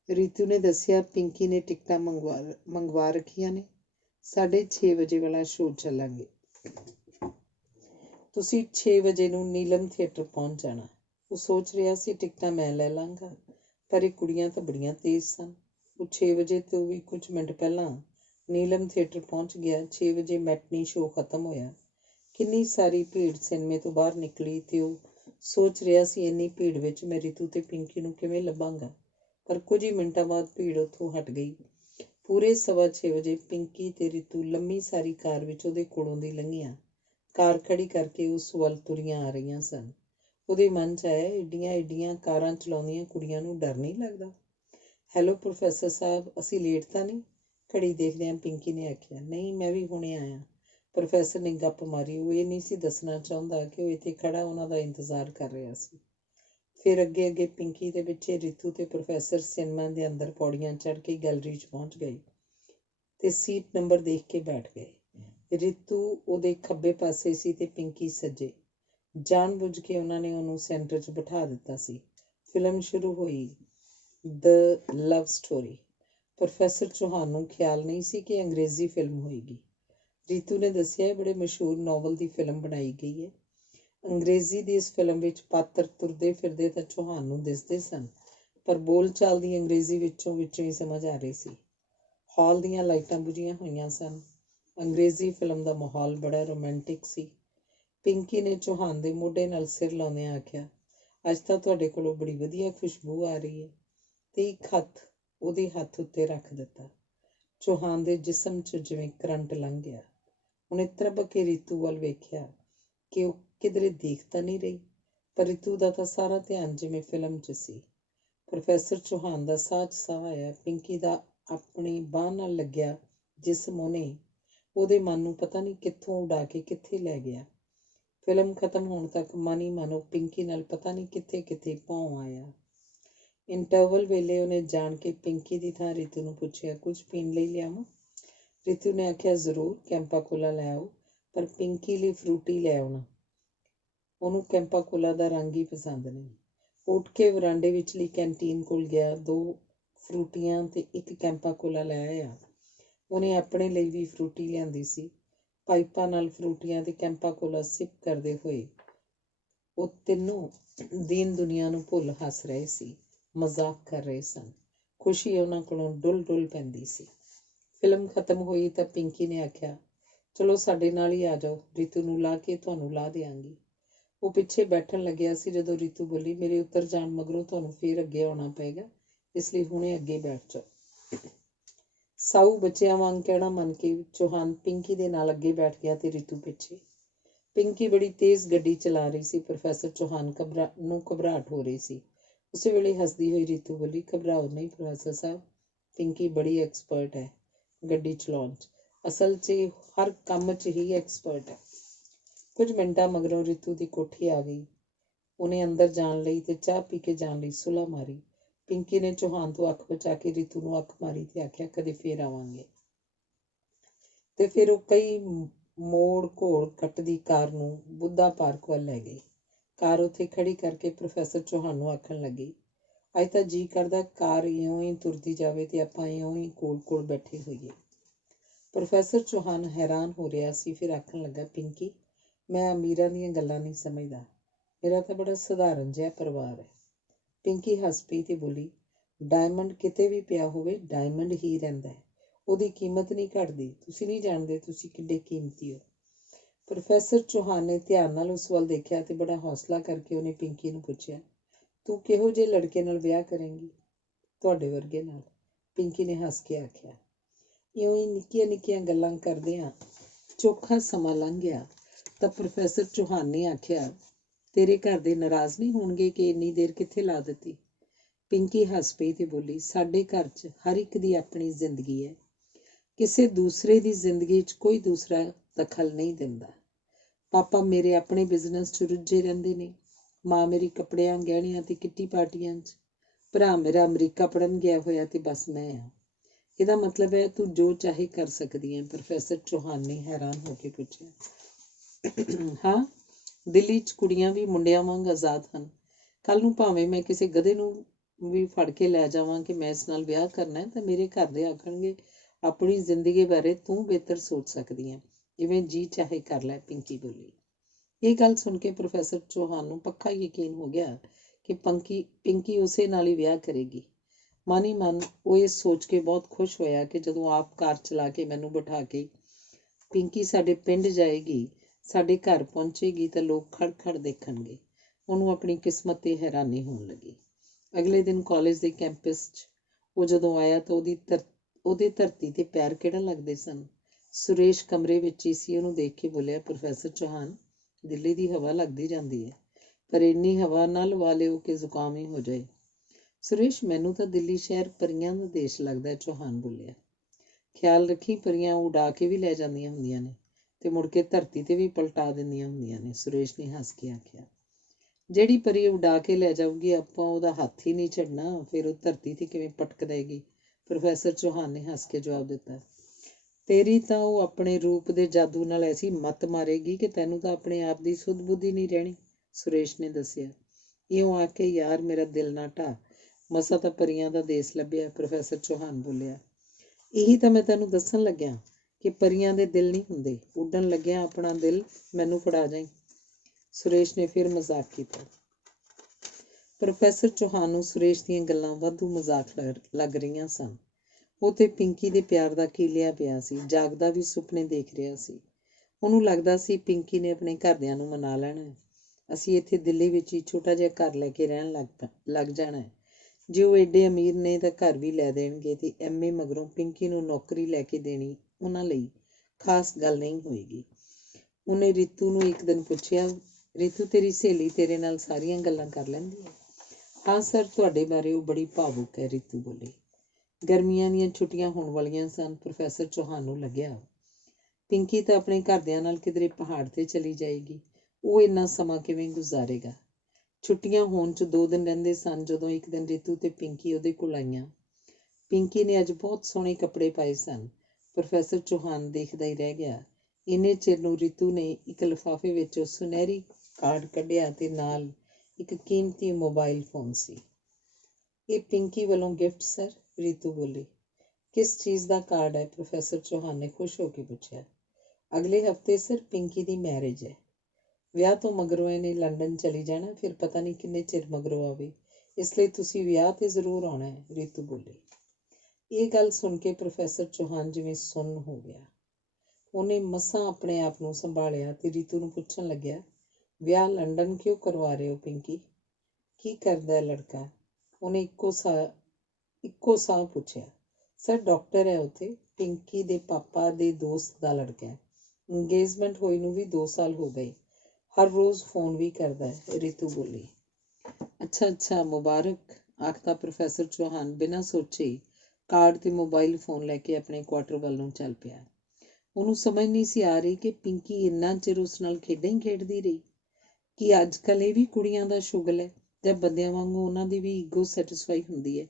ਰਿਤੂ ਨੇ ਦੱਸਿਆ, ਪਿੰਕੀ ਨੇ ਟਿਕਟਾਂ ਮੰਗਵਾ ਰੱਖੀਆਂ ਨੇ, 6:30 ਵਜੇ ਵਾਲਾ ਸ਼ੋਅ ਚੱਲਾਂਗੇ। ਤੁਸੀਂ 6 ਵਜੇ ਨੂੰ ਨੀਲਮ ਥੀਏਟਰ ਪਹੁੰਚ ਜਾਣਾ। ਉਹ ਸੋਚ ਰਿਹਾ ਸੀ ਟਿਕਟਾਂ ਮੈਂ ਲੈ ਲਾਂਗਾ, ਪਰ ਇਹ ਕੁੜੀਆਂ ਤਾਂ ਬੜੀਆਂ ਤੇਜ਼ ਸਨ। ਉਹ 6 ਵਜੇ ਤੋਂ ਵੀ ਕੁਝ ਮਿੰਟ ਪਹਿਲਾਂ ਨੀਲਮ ਥੀਏਟਰ ਪਹੁੰਚ ਗਿਆ। 6 ਵਜੇ ਮੈਟਨੀ ਸ਼ੋਅ ਖਤਮ ਹੋਇਆ। ਕਿੰਨੀ ਸਾਰੀ ਭੀੜ ਸਿਨੇਮੇ ਤੋਂ ਬਾਹਰ ਨਿਕਲੀ ਤੇ ਉਹ ਸੋਚ ਰਿਹਾ ਸੀ, ਇੰਨੀ ਭੀੜ ਵਿੱਚ ਮੈਂ ਰਿਤੂ ਤੇ ਪਿੰਕੀ ਨੂੰ ਕਿਵੇਂ ਲੱਭਾਂਗਾ। ਪਰ ਕੁਝ ਹੀ ਮਿੰਟਾਂ ਬਾਅਦ ਭੀੜ ਉੱਥੋਂ ਹਟ ਗਈ। ਪੂਰੇ 6:15 ਵਜੇ ਪਿੰਕੀ ਤੇ ਰਿਤੂ ਲੰਮੀ ਸਾਰੀ ਕਾਰ ਵਿੱਚ ਉਹਦੇ ਕੋਲੋਂ ਦੀ ਲੰਘੀਆਂ। ਕਾਰ ਖੜੀ ਕਰਕੇ ਉਸ ਵੱਲ ਤੁਰੀਆਂ ਆ ਰਹੀਆਂ ਸਨ। ਉਹਦੇ ਮਨ 'ਚ ਆਇਆ, ਏਡੀਆਂ ਕਾਰਾਂ ਚਲਾਉਂਦੀਆਂ ਕੁੜੀਆਂ ਨੂੰ ਡਰ ਨਹੀਂ ਲੱਗਦਾ। ਹੈਲੋ ਪ੍ਰੋਫੈਸਰ ਸਾਹਿਬ, ਅਸੀਂ ਲੇਟ ਤਾਂ ਨਹੀਂ? ਘੜੀ ਦੇਖਦਿਆਂ ਪਿੰਕੀ ਨੇ ਆਖਿਆ। ਨਹੀਂ, ਮੈਂ ਵੀ ਹੁਣੇ ਆਇਆ। ਪ੍ਰੋਫੈਸਰ ਨੇ ਗੱਪ ਮਾਰੀ। ਉਹ ਇਹ ਨਹੀਂ ਸੀ ਦੱਸਣਾ ਚਾਹੁੰਦਾ ਕਿ ਉਹ ਇੱਥੇ ਖੜਾ ਉਹਨਾਂ ਦਾ ਇੰਤਜ਼ਾਰ ਕਰ ਰਿਹਾ ਸੀ। ਫਿਰ ਅੱਗੇ ਪਿੰਕੀ ਦੇ ਪਿੱਛੇ ਰਿਤੂ ਤੇ ਪ੍ਰੋਫੈਸਰ ਸਿਨੇਮਾ ਦੇ ਅੰਦਰ ਪੌੜੀਆਂ ਚੜ੍ਹ ਕੇ ਗੈਲਰੀ 'ਚ ਪਹੁੰਚ ਗਏ ਤੇ ਸੀਟ ਨੰਬਰ ਦੇਖ ਕੇ ਬੈਠ ਗਏ। ਰਿਤੂ ਉਹਦੇ ਖੱਬੇ ਪਾਸੇ ਸੀ ਤੇ ਪਿੰਕੀ ਸੱਜੇ। ਜਾਣ ਬੁੱਝ ਕੇ ਉਹਨਾਂ ਨੇ ਉਹਨੂੰ ਸੈਂਟਰ 'ਚ ਬਿਠਾ ਦਿੱਤਾ ਸੀ। ਫਿਲਮ ਸ਼ੁਰੂ ਹੋਈ। ਦ ਲਵ ਸਟੋਰੀ। ਪ੍ਰੋਫੈਸਰ ਚੌਹਾਨ ਨੂੰ ਖਿਆਲ ਨਹੀਂ ਸੀ ਕਿ ਅੰਗਰੇਜ਼ੀ ਫਿਲਮ ਹੋਏਗੀ। ਰੀਤੂ ਨੇ ਦੱਸਿਆ, ਇਹ ਬੜੇ ਮਸ਼ਹੂਰ ਨਾਵਲ ਦੀ ਫਿਲਮ ਬਣਾਈ ਗਈ ਹੈ। ਅੰਗਰੇਜ਼ੀ ਦੀ ਇਸ ਫਿਲਮ ਵਿੱਚ ਪਾਤਰ ਤੁਰਦੇ ਫਿਰਦੇ ਤਾਂ ਚੌਹਾਨ ਨੂੰ ਦਿਸਦੇ ਸਨ, ਪਰ ਬੋਲਚਾਲ ਦੀ ਅੰਗਰੇਜ਼ੀ ਵਿੱਚੋਂ ਹੀ ਸਮਝ ਆ ਰਹੀ ਸੀ। ਹਾਲ ਦੀਆਂ ਲਾਈਟਾਂ ਬੁਝੀਆਂ ਹੋਈਆਂ ਸਨ। ਅੰਗਰੇਜ਼ੀ ਫਿਲਮ ਦਾ ਮਾਹੌਲ ਬੜਾ ਰੋਮਾਂਟਿਕ ਸੀ। ਪਿੰਕੀ ਨੇ ਚੌਹਾਨ ਦੇ ਮੋਢੇ ਨਾਲ ਸਿਰ ਲਾਉਂਦਿਆਂ ਆਖਿਆ, ਅੱਜ ਤਾਂ ਤੁਹਾਡੇ ਕੋਲੋਂ ਬੜੀ ਵਧੀਆ ਖੁਸ਼ਬੂ ਆ ਰਹੀ ਹੈ, ਤੇ ਇੱਕ ਹੱਥ ਉਹਦੇ ਹੱਥ ਉੱਤੇ ਰੱਖ ਦਿੱਤਾ। ਚੌਹਾਨ ਦੇ ਜਿਸਮ 'ਚ ਜਿਵੇਂ ਕਰੰਟ ਲੰਘ ਗਿਆ। ਉਹਨੇ ਤਰਬ ਕੇ ਰੀਤੂ ਵੱਲ ਵੇਖਿਆ ਕਿ ਉਹ ਕਿਧਰੇ ਦੇਖ ਤਾਂ ਨਹੀਂ ਰਹੀ, ਪਰ ਰੀਤੂ ਦਾ ਤਾਂ ਸਾਰਾ ਧਿਆਨ ਜਿਵੇਂ ਫਿਲਮ 'ਚ ਸੀ। ਪ੍ਰੋਫੈਸਰ ਚੌਹਾਨ ਦਾ ਸਾਹ 'ਚ ਸਾਹ ਆਇਆ। ਪਿੰਕੀ ਦਾ ਆਪਣੀ ਬਾਂਹ ਨਾਲ ਲੱਗਿਆ ਜਿਸਮ ਉਹਦੇ ਮਨ ਨੂੰ ਪਤਾ ਨਹੀਂ ਕਿੱਥੋਂ ਉਡਾ ਕੇ ਕਿੱਥੇ ਲੈ ਗਿਆ। ਫਿਲਮ ਖਤਮ ਹੋਣ ਤੱਕ ਮਨ ਹੀ ਮਨ ਉਹ ਪਿੰਕੀ ਨਾਲ ਪਤਾ ਨਹੀਂ ਕਿੱਥੇ ਕਿੱਥੇ ਭੌਂ ਆਇਆ। ਇੰਟਰਵਲ ਵੇਲੇ ਉਹਨੇ ਜਾਣ ਕੇ ਪਿੰਕੀ ਦੀ ਥਾਂ ਰੀਤੂ ਨੂੰ ਪੁੱਛਿਆ, ਕੁਝ ਪੀਣ ਲਈ ਲਿਆਵਾਂ? ਰੀਤੂ ਨੇ ਆਖਿਆ, ਜ਼ਰੂਰ, ਕੈਂਪਾ ਕੋਲਾ ਲੈ ਆਓ, ਪਰ ਪਿੰਕੀ ਲਈ ਫਰੂਟੀ ਲੈ ਆਉਣਾ। ਉਹਨੂੰ ਕੈਂਪਾ ਕੋਲਾ ਦਾ ਰੰਗ ਹੀ ਪਸੰਦ ਨਹੀਂ। ਉੱਠ ਕੇ ਵਰਾਂਡੇ ਵਿਚਲੀ ਕੈਂਟੀਨ ਕੋਲ ਗਿਆ, 2 ਫਰੂਟੀਆਂ ਤੇ 1 ਕੈਂਪਾ ਕੋਲਾ ਲੈ ਆਇਆ। ਉਹਨੇ ਆਪਣੇ ਲਈ ਵੀ ਫਰੂਟੀ ਲਿਆਂਦੀ ਸੀ। ਪਾਈਪਾਂ ਨਾਲ ਫਰੂਟੀਆਂ ਤੇ ਕੈਂਪਾ ਕੋਲਾ ਸਿਪ ਕਰਦੇ ਹੋਏ ਉਹ ਤਿੰਨੋਂ ਦੀਨ ਦੁਨੀਆ ਨੂੰ ਭੁੱਲ ਹੱਸ ਰਹੇ ਸੀ, ਮਜ਼ਾਕ ਕਰ ਰਹੇ ਸਨ। ਖੁਸ਼ੀ ਉਹਨਾਂ ਕੋਲੋਂ ਡੁੱਲ ਪੈਂਦੀ ਸੀ। ਫਿਲਮ ਖਤਮ ਹੋਈ ਤਾਂ ਪਿੰਕੀ ਨੇ ਆਖਿਆ, ਚਲੋ ਸਾਡੇ ਨਾਲ ਹੀ ਆ ਜਾਓ, ਰੀਤੂ ਨੂੰ ਲਾ ਕੇ ਤੁਹਾਨੂੰ ਲਾ ਦਿਆਂਗੀ। ਉਹ ਪਿੱਛੇ ਬੈਠਣ ਲੱਗਿਆ ਸੀ ਜਦੋਂ ਰੀਤੂ ਬੋਲੀ, ਮੇਰੇ ਉੱਤਰ ਜਾਣ ਮਗਰੋਂ ਤੁਹਾਨੂੰ ਫੇਰ ਅੱਗੇ ਆਉਣਾ ਪਏਗਾ, ਇਸ ਲਈ ਹੁਣੇ ਅੱਗੇ ਬੈਠ ਜਾਓ। ਸਾਊ ਬੱਚਿਆਂ ਵਾਂਗ ਕਹਿਣਾ ਮੰਨ ਕੇ ਚੌਹਾਨ ਪਿੰਕੀ ਦੇ ਨਾਲ ਅੱਗੇ ਬੈਠ ਗਿਆ ਤੇ ਰੀਤੂ ਪਿੱਛੇ। ਪਿੰਕੀ ਬੜੀ ਤੇਜ਼ ਗੱਡੀ ਚਲਾ ਰਹੀ ਸੀ। ਪ੍ਰੋਫੈਸਰ ਚੌਹਾਨ ਨੂੰ ਘਬਰਾਹਟ ਹੋ ਰਹੀ ਸੀ। ਉਸੇ ਵੇਲੇ ਹੱਸਦੀ ਹੋਈ ਰੀਤੂ ਬੋਲੀ, ਘਬਰਾਓ ਨਹੀਂ ਪ੍ਰੋਫੈਸਰ ਸਾਹਿਬ, ਪਿੰਕੀ ਬੜੀ ਐਕਸਪਰਟ ਹੈ ਗੱਡੀ ਚਲਾਉਣ 'ਚ, ਅਸਲ 'ਚ ਹਰ ਕੰਮ 'ਚ ਹੀ ਐਕਸਪਰਟ ਹੈ। ਕੁਝ ਮਿੰਟਾਂ ਮਗਰੋਂ ਰੀਤੂ ਦੀ ਕੋਠੀ ਆ ਗਈ। ਉਹਨੇ ਅੰਦਰ ਜਾਣ ਲਈ ਤੇ ਚਾਹ ਪੀ ਕੇ ਜਾਣ ਲਈ ਸੁਲਾ ਮਾਰੀ। ਪਿੰਕੀ ਨੇ ਚੌਹਾਨ ਤੋਂ ਅੱਖ ਬਚਾ ਕੇ ਰੀਤੂ ਨੂੰ ਅੱਖ ਮਾਰੀ ਤੇ ਆਖਿਆ, ਕਦੇ ਫੇਰ ਆਵਾਂਗੇ। ਤੇ ਫਿਰ ਉਹ ਕਈ ਮੋੜ ਘੋੜ ਕੱਟਦੀ ਕਾਰ ਨੂੰ ਬੁੱਧਾ ਪਾਰਕ ਵੱਲ ਲੈ ਗਈ। ਕਾਰ ਉੱਥੇ ਖੜੀ ਕਰਕੇ ਪ੍ਰੋਫੈਸਰ ਚੌਹਾਨ ਨੂੰ ਆਖਣ ਲੱਗੀ, ਅੱਜ ਤਾਂ ਜੀਅ ਕਰਦਾ ਕਾਰ ਇਉਂ ਹੀ ਤੁਰਦੀ ਜਾਵੇ ਤੇ ਆਪਾਂ ਇਉਂ ਹੀ ਕੋਲ ਬੈਠੇ ਹੋਈਏ। ਪ੍ਰੋਫੈਸਰ ਚੌਹਾਨ ਹੈਰਾਨ ਹੋ ਰਿਹਾ ਸੀ। ਫਿਰ ਆਖਣ ਲੱਗਾ, ਪਿੰਕੀ, ਮੈਂ ਅਮੀਰਾਂ ਦੀਆਂ ਗੱਲਾਂ ਨਹੀਂ ਸਮਝਦਾ, ਮੇਰਾ ਤਾਂ ਬੜਾ ਸਧਾਰਨ ਜਿਹਾ ਪਰਿਵਾਰ ਹੈ। ਪਿੰਕੀ ਹੱਸ ਪਈ ਤੇ ਬੋਲੀ, ਡਾਇਮੰਡ ਕਿਤੇ ਵੀ ਪਿਆ ਹੋਵੇ ਡਾਇਮੰਡ ਹੀ ਰਹਿੰਦਾ ਹੈ, ਉਹਦੀ ਕੀਮਤ ਨਹੀਂ ਘਟਦੀ। ਤੁਸੀਂ ਨਹੀਂ ਜਾਣਦੇ ਤੁਸੀਂ ਕਿੱਡੇ ਕੀਮਤੀ ਹੋ। ਪ੍ਰੋਫੈਸਰ ਚੌਹਾਨ ਨੇ ਧਿਆਨ ਨਾਲ ਉਸ ਵੱਲ ਦੇਖਿਆ ਤੇ ਬੜਾ ਹੌਸਲਾ ਕਰਕੇ ਉਹਨੇ ਪਿੰਕੀ ਨੂੰ ਪੁੱਛਿਆ, ਤੂੰ ਕਿਹੋ ਜਿਹੇ ਲੜਕੇ ਨਾਲ ਵਿਆਹ ਕਰੇਂਗੀ? ਤੁਹਾਡੇ ਵਰਗੇ ਨਾਲ, ਪਿੰਕੀ ਨੇ ਹੱਸ ਕੇ ਆਖਿਆ। ਇਉਂ ਹੀ ਨਿੱਕੀਆਂ ਨਿੱਕੀਆਂ ਗੱਲਾਂ ਕਰਦਿਆਂ ਚੋਖਾ ਸਮਾਂ ਲੰਘ ਗਿਆ ਤਾਂ ਪ੍ਰੋਫੈਸਰ ਚੌਹਾਨ ਨੇ ਆਖਿਆ, ਤੇਰੇ ਘਰ ਦੇ ਨਾਰਾਜ਼ ਨਹੀਂ ਹੋਣਗੇ ਕਿ ਇੰਨੀ ਦੇਰ ਕਿੱਥੇ ਲਾ ਦਿੱਤੀ? ਪਿੰਕੀ ਹੱਸ ਪਈ ਤੇ ਬੋਲੀ, ਸਾਡੇ ਘਰ 'ਚ ਹਰ ਇੱਕ ਦੀ ਆਪਣੀ ਜ਼ਿੰਦਗੀ ਹੈ, ਕਿਸੇ ਦੂਸਰੇ ਦੀ ਜ਼ਿੰਦਗੀ 'ਚ ਕੋਈ ਦੂਸਰਾ ਦਖਲ ਨਹੀਂ ਦਿੰਦਾ। ਪਾਪਾ ਮੇਰੇ ਆਪਣੇ ਬਿਜ਼ਨਸ 'ਚ ਰੁੱਝੇ ਰਹਿੰਦੇ ਨੇ, ਮਾਂ ਮੇਰੀ ਕੱਪੜਿਆਂ ਗਹਿਣਿਆਂ ਤੇ ਕਿੱਟੀ ਪਾਰਟੀਆਂ 'ਚ, ਭਰਾ ਮੇਰਾ ਅਮਰੀਕਾ ਪੜ੍ਹਨ ਗਿਆ ਹੋਇਆ ਤੇ ਬਸ ਮੈਂ ਹਾਂ। ਇਹਦਾ ਮਤਲਬ ਹੈ ਤੂੰ ਜੋ ਚਾਹੇ ਕਰ ਸਕਦੀ ਹੈ? ਪ੍ਰੋਫੈਸਰ ਚੌਹਾਨ ਨੇ ਹੈਰਾਨ ਹੋ ਕੇ ਪੁੱਛਿਆ। ਹਾਂ, ਦਿੱਲੀ 'ਚ ਕੁੜੀਆਂ ਵੀ ਮੁੰਡਿਆਂ ਵਾਂਗ ਆਜ਼ਾਦ ਹਨ। ਕੱਲ੍ਹ ਨੂੰ ਭਾਵੇਂ ਮੈਂ ਕਿਸੇ ਗਧੇ ਨੂੰ ਵੀ ਫੜ ਕੇ ਲੈ ਜਾਵਾਂ ਕਿ ਮੈਂ ਇਸ ਨਾਲ ਵਿਆਹ ਕਰਨਾ ਤਾਂ ਮੇਰੇ ਘਰ ਦੇ ਆਖਣਗੇ, ਆਪਣੀ ਜ਼ਿੰਦਗੀ ਬਾਰੇ ਤੂੰ ਬਿਹਤਰ ਸੋਚ ਸਕਦੀ ਹੈ, ਜਿਵੇਂ ਜੀ ਚਾਹੇ ਕਰ ਲੈ। ਪਿੰਕੀ ਬੋਲੀ। ਇਹ ਗੱਲ ਸੁਣ ਕੇ ਪ੍ਰੋਫੈਸਰ ਚੌਹਾਨ ਨੂੰ ਪੱਕਾ ਯਕੀਨ ਹੋ ਗਿਆ ਕਿ ਪਿੰਕੀ ਉਸੇ ਨਾਲ ਹੀ ਵਿਆਹ ਕਰੇਗੀ। ਮਨ ਹੀ ਮਨ ਉਹ ਇਹ ਸੋਚ ਕੇ ਬਹੁਤ ਖੁਸ਼ ਹੋਇਆ ਕਿ ਜਦੋਂ ਆਪ ਕਾਰ ਚਲਾ ਕੇ ਮੈਨੂੰ ਬਿਠਾ ਕੇ ਪਿੰਕੀ ਸਾਡੇ ਪਿੰਡ ਜਾਏਗੀ, ਸਾਡੇ ਘਰ ਪਹੁੰਚੇਗੀ ਤਾਂ ਲੋਕ ਖੜ ਦੇਖਣਗੇ। ਉਹਨੂੰ ਆਪਣੀ ਕਿਸਮਤ 'ਤੇ ਹੈਰਾਨੀ ਹੋਣ ਲੱਗੀ। ਅਗਲੇ ਦਿਨ ਕਾਲਜ ਦੇ ਕੈਂਪਸ 'ਚ ਉਹ ਜਦੋਂ ਆਇਆ ਤਾਂ ਉਹਦੇ ਧਰਤੀ 'ਤੇ ਪੈਰ ਕਿਹੜਨ ਲੱਗਦੇ ਸਨ। ਸੁਰੇਸ਼ ਕਮਰੇ ਵਿੱਚ ਹੀ ਸੀ। ਉਹਨੂੰ ਦੇਖ ਕੇ ਬੋਲਿਆ, ਪ੍ਰੋਫੈਸਰ ਚੌਹਾਨ, ਦਿੱਲੀ ਦੀ ਹਵਾ ਲੱਗਦੀ ਜਾਂਦੀ ਹੈ, ਪਰ ਇੰਨੀ ਹਵਾ ਨਾ ਲਵਾ ਲਿਓ ਕਿ ਜ਼ੁਕਾਮ ਹੀ ਹੋ ਜਾਏ। ਸੁਰੇਸ਼, ਮੈਨੂੰ ਤਾਂ ਦਿੱਲੀ ਸ਼ਹਿਰ ਪਰੀਆਂ ਦਾ ਦੇਸ਼ ਲੱਗਦਾ, ਚੌਹਾਨ ਬੋਲਿਆ। ਖਿਆਲ ਰੱਖੀ, ਪਰੀਆਂ ਉਡਾ ਕੇ ਵੀ ਲੈ ਜਾਂਦੀਆਂ ਹੁੰਦੀਆਂ ਨੇ ਤੇ ਮੁੜ ਕੇ ਧਰਤੀ 'ਤੇ ਵੀ ਪਲਟਾ ਦਿੰਦੀਆਂ ਹੁੰਦੀਆਂ ਨੇ, ਸੁਰੇਸ਼ ਨੇ ਹੱਸ ਕੇ ਆਖਿਆ। ਜਿਹੜੀ ਪਰੀ ਉਡਾ ਕੇ ਲੈ ਜਾਊਗੀ ਆਪਾਂ ਉਹਦਾ ਹੱਥ ਹੀ ਨਹੀਂ ਛੱਡਣਾ, ਫਿਰ ਉਹ ਧਰਤੀ 'ਤੇ ਕਿਵੇਂ ਪਟਕ ਦੇਗੀ? ਪ੍ਰੋਫੈਸਰ ਚੌਹਾਨ ਨੇ ਹੱਸ ਕੇ ਜਵਾਬ ਦਿੱਤਾ। ਤੇਰੀ ਤਾਂ ਉਹ ਆਪਣੇ ਰੂਪ ਦੇ ਜਾਦੂ ਨਾਲ ਐਸੀ ਮੱਤ ਮਾਰੇਗੀ ਕਿ ਤੈਨੂੰ ਤਾਂ ਆਪਣੇ ਆਪ ਦੀ ਸੁੱਧ ਬੁੱਧੀ ਨਹੀਂ ਰਹਿਣੀ, ਸੁਰੇਸ਼ ਨੇ ਦੱਸਿਆ। ਇਉਂ ਆ ਕੇ, ਯਾਰ, ਮੇਰਾ ਦਿਲ ਨਾ ਢਾਹ, ਮਸਾਂ ਤਾਂ ਪਰੀਆਂ ਦਾ ਦੇਸ ਲੱਭਿਆ, ਪ੍ਰੋਫੈਸਰ ਚੌਹਾਨ ਬੋਲਿਆ। ਇਹੀ ਤਾਂ ਮੈਂ ਤੈਨੂੰ ਦੱਸਣ ਲੱਗਿਆ ਕਿ ਪਰੀਆਂ ਦੇ ਦਿਲ ਨਹੀਂ ਹੁੰਦੇ। ਉੱਡਣ ਲੱਗਿਆ ਆਪਣਾ ਦਿਲ ਮੈਨੂੰ ਫੜਾ ਜਾਈਂ। ਸੁਰੇਸ਼ ਨੇ ਫਿਰ ਮਜ਼ਾਕ ਕੀਤਾ। ਪ੍ਰੋਫੈਸਰ ਚੌਹਾਨ ਨੂੰ ਸੁਰੇਸ਼ ਦੀਆਂ ਗੱਲਾਂ ਵਾਧੂ ਮਜ਼ਾਕ ਲੱਗ ਰਹੀਆਂ ਸਨ। ਉਹ ਤੇ ਪਿੰਕੀ ਦੇ ਪਿਆਰ ਦਾ ਕੀਲਿਆ ਪਿਆ ਸੀ, ਜਾਗਦਾ ਵੀ ਸੁਪਨੇ ਦੇਖ ਰਿਹਾ ਸੀ। ਉਹਨੂੰ ਲੱਗਦਾ ਸੀ ਪਿੰਕੀ ਨੇ ਆਪਣੇ ਘਰਦਿਆਂ ਨੂੰ ਮਨਾ ਲੈਣਾ ਹੈ। ਅਸੀਂ ਇੱਥੇ ਦਿੱਲੀ ਵਿੱਚ ਹੀ ਛੋਟਾ ਜਿਹਾ ਘਰ ਲੈ ਕੇ ਰਹਿਣ ਲੱਗ ਜਾਣਾ ਹੈ। ਜੇ ਉਹ ਏਡੇ ਅਮੀਰ ਨੇ ਤਾਂ ਘਰ ਵੀ ਲੈ ਦੇਣਗੇ ਤੇ MA ਮਗਰੋਂ ਪਿੰਕੀ ਨੂੰ ਨੌਕਰੀ ਲੈ ਕੇ ਦੇਣੀ ਉਹਨਾਂ ਲਈ ਖਾਸ ਗੱਲ ਨਹੀਂ ਹੋਏਗੀ। ਉਹਨੇ ਰੀਤੂ ਨੂੰ ਇੱਕ ਦਿਨ ਪੁੱਛਿਆ, ਰੀਤੂ ਤੇਰੀ ਸਹੇਲੀ ਤੇਰੇ ਨਾਲ ਸਾਰੀਆਂ ਗੱਲਾਂ ਕਰ ਲੈਂਦੀ ਹੈ? ਹਾਂ ਸਰ, ਤੁਹਾਡੇ ਬਾਰੇ ਉਹ ਬੜੀ ਭਾਵੁਕ ਹੈ, ਰੀਤੂ ਬੋਲੀ। ਗਰਮੀਆਂ ਦੀਆਂ ਛੁੱਟੀਆਂ ਹੋਣ ਵਾਲੀਆਂ ਸਨ। ਪ੍ਰੋਫੈਸਰ ਚੌਹਾਨ ਨੂੰ ਲੱਗਿਆ ਪਿੰਕੀ ਤਾਂ ਆਪਣੇ ਘਰਦਿਆਂ ਨਾਲ ਕਿਧਰੇ ਪਹਾੜ ਤੇ ਚਲੀ ਜਾਏਗੀ। ਉਹ ਇੰਨਾ ਸਮਾਂ ਕਿਵੇਂ ਗੁਜ਼ਾਰੇਗਾ? ਛੁੱਟੀਆਂ ਹੋਣ 'ਚ 2 ਦਿਨ ਰਹਿੰਦੇ ਸਨ ਜਦੋਂ ਇੱਕ ਦਿਨ ਰੀਤੂ ਤੇ ਪਿੰਕੀ ਉਹਦੇ ਕੋਲ ਆਈਆਂ। ਪਿੰਕੀ ਨੇ ਅੱਜ ਬਹੁਤ ਸੋਹਣੇ ਕੱਪੜੇ ਪਾਏ ਸਨ। ਪ੍ਰੋਫੈਸਰ ਚੌਹਾਨ ਦੇਖਦਾ ਹੀ ਰਹਿ ਗਿਆ। ਇੰਨੇ ਚਿਰ ਨੂੰ ਰੀਤੂ ਨੇ ਇੱਕ ਲਿਫਾਫੇ ਵਿੱਚੋਂ ਸੁਨਹਿਰੀ ਕਾਰਡ ਕੱਢਿਆ ਤੇ ਨਾਲ ਇੱਕ ਕੀਮਤੀ ਮੋਬਾਈਲ ਫੋਨ ਸੀ। ਇਹ ਪਿੰਕੀ ਵੱਲੋਂ ਗਿਫਟ ਸਰ, ਰੀਤੂ ਬੋਲੀ। ਕਿਸ ਚੀਜ਼ ਦਾ ਕਾਰਡ ਹੈ? ਪ੍ਰੋਫੈਸਰ ਚੌਹਾਨ ਨੇ ਖੁਸ਼ ਹੋ ਕੇ ਪੁੱਛਿਆ। ਅਗਲੇ ਹਫ਼ਤੇ ਸਰ ਪਿੰਕੀ ਦੀ ਮੈਰਿਜ ਹੈ। ਵਿਆਹ ਤੋਂ ਮਗਰੋਂ ਇਹਨੇ ਲੰਡਨ ਚਲੀ ਜਾਣਾ, ਫਿਰ ਪਤਾ ਨਹੀਂ ਕਿੰਨੇ ਚਿਰ ਮਗਰੋਂ ਆਵੇ, ਇਸ ਲਈ ਤੁਸੀਂ ਵਿਆਹ 'ਤੇ ਜ਼ਰੂਰ ਆਉਣਾ ਹੈ, ਰੀਤੂ ਬੋਲੀ। ਇਹ ਗੱਲ ਸੁਣ ਕੇ ਪ੍ਰੋਫੈਸਰ ਚੌਹਾਨ ਜਿਵੇਂ ਸੁੰਨ ਹੋ ਗਿਆ। ਉਹਨੇ ਮਸਾਂ ਆਪਣੇ ਆਪ ਨੂੰ ਸੰਭਾਲਿਆ ਤੇ ਰੀਤੂ ਨੂੰ ਪੁੱਛਣ ਲੱਗਿਆ, ਵਿਆਹ ਲੰਡਨ ਕਿਉਂ ਕਰਵਾ ਰਹੇ ਹੋ ਪਿੰਕੀ? ਕੀ ਕਰਦਾ ਹੈ ਲੜਕਾ? ਉਹਨੇ ਇੱਕੋ ਸਾਹ ਪੁੱਛਿਆ। ਸਰ ਡਾਕਟਰ ਹੈ ਉੱਥੇ, ਪਿੰਕੀ ਦੇ ਪਾਪਾ ਦੇ ਦੋਸਤ ਦਾ ਲੜਕਾ ਹੈ। ਇੰਗੇਜਮੈਂਟ ਹੋਈ ਨੂੰ ਵੀ 2 ਸਾਲ ਹੋ ਗਏ। ਹਰ ਰੋਜ਼ ਫੋਨ ਵੀ ਕਰਦਾ ਹੈ, ਰੀਤੂ ਬੋਲੀ। ਅੱਛਾ, ਮੁਬਾਰਕ, ਆਖਦਾ ਪ੍ਰੋਫੈਸਰ ਚੌਹਾਨ ਬਿਨਾਂ ਸੋਚੇ ਕਾਰਡ ਤੇ ਮੋਬਾਈਲ ਫੋਨ ਲੈ ਕੇ ਆਪਣੇ ਕੁਆਟਰ ਵੱਲ ਨੂੰ ਚੱਲ ਪਿਆ। ਉਹਨੂੰ ਸਮਝ ਨਹੀਂ ਸੀ ਆ ਰਹੀ ਕਿ ਪਿੰਕੀ ਇੰਨਾ ਚਿਰ ਉਸ ਨਾਲ ਖੇਡਾਂ ਹੀ ਖੇਡਦੀ ਰਹੀ। ਕਿ ਅੱਜ ਕੱਲ੍ਹ ਇਹ ਵੀ ਕੁੜੀਆਂ ਦਾ ਸ਼ੁਗਲ ਹੈ ਜਾਂ ਬੰਦਿਆਂ ਵਾਂਗੂ ਉਹਨਾਂ ਦੀ ਵੀ ਈਗੋ ਸੈਟਿਸਫਾਈ ਹੁੰਦੀ ਹੈ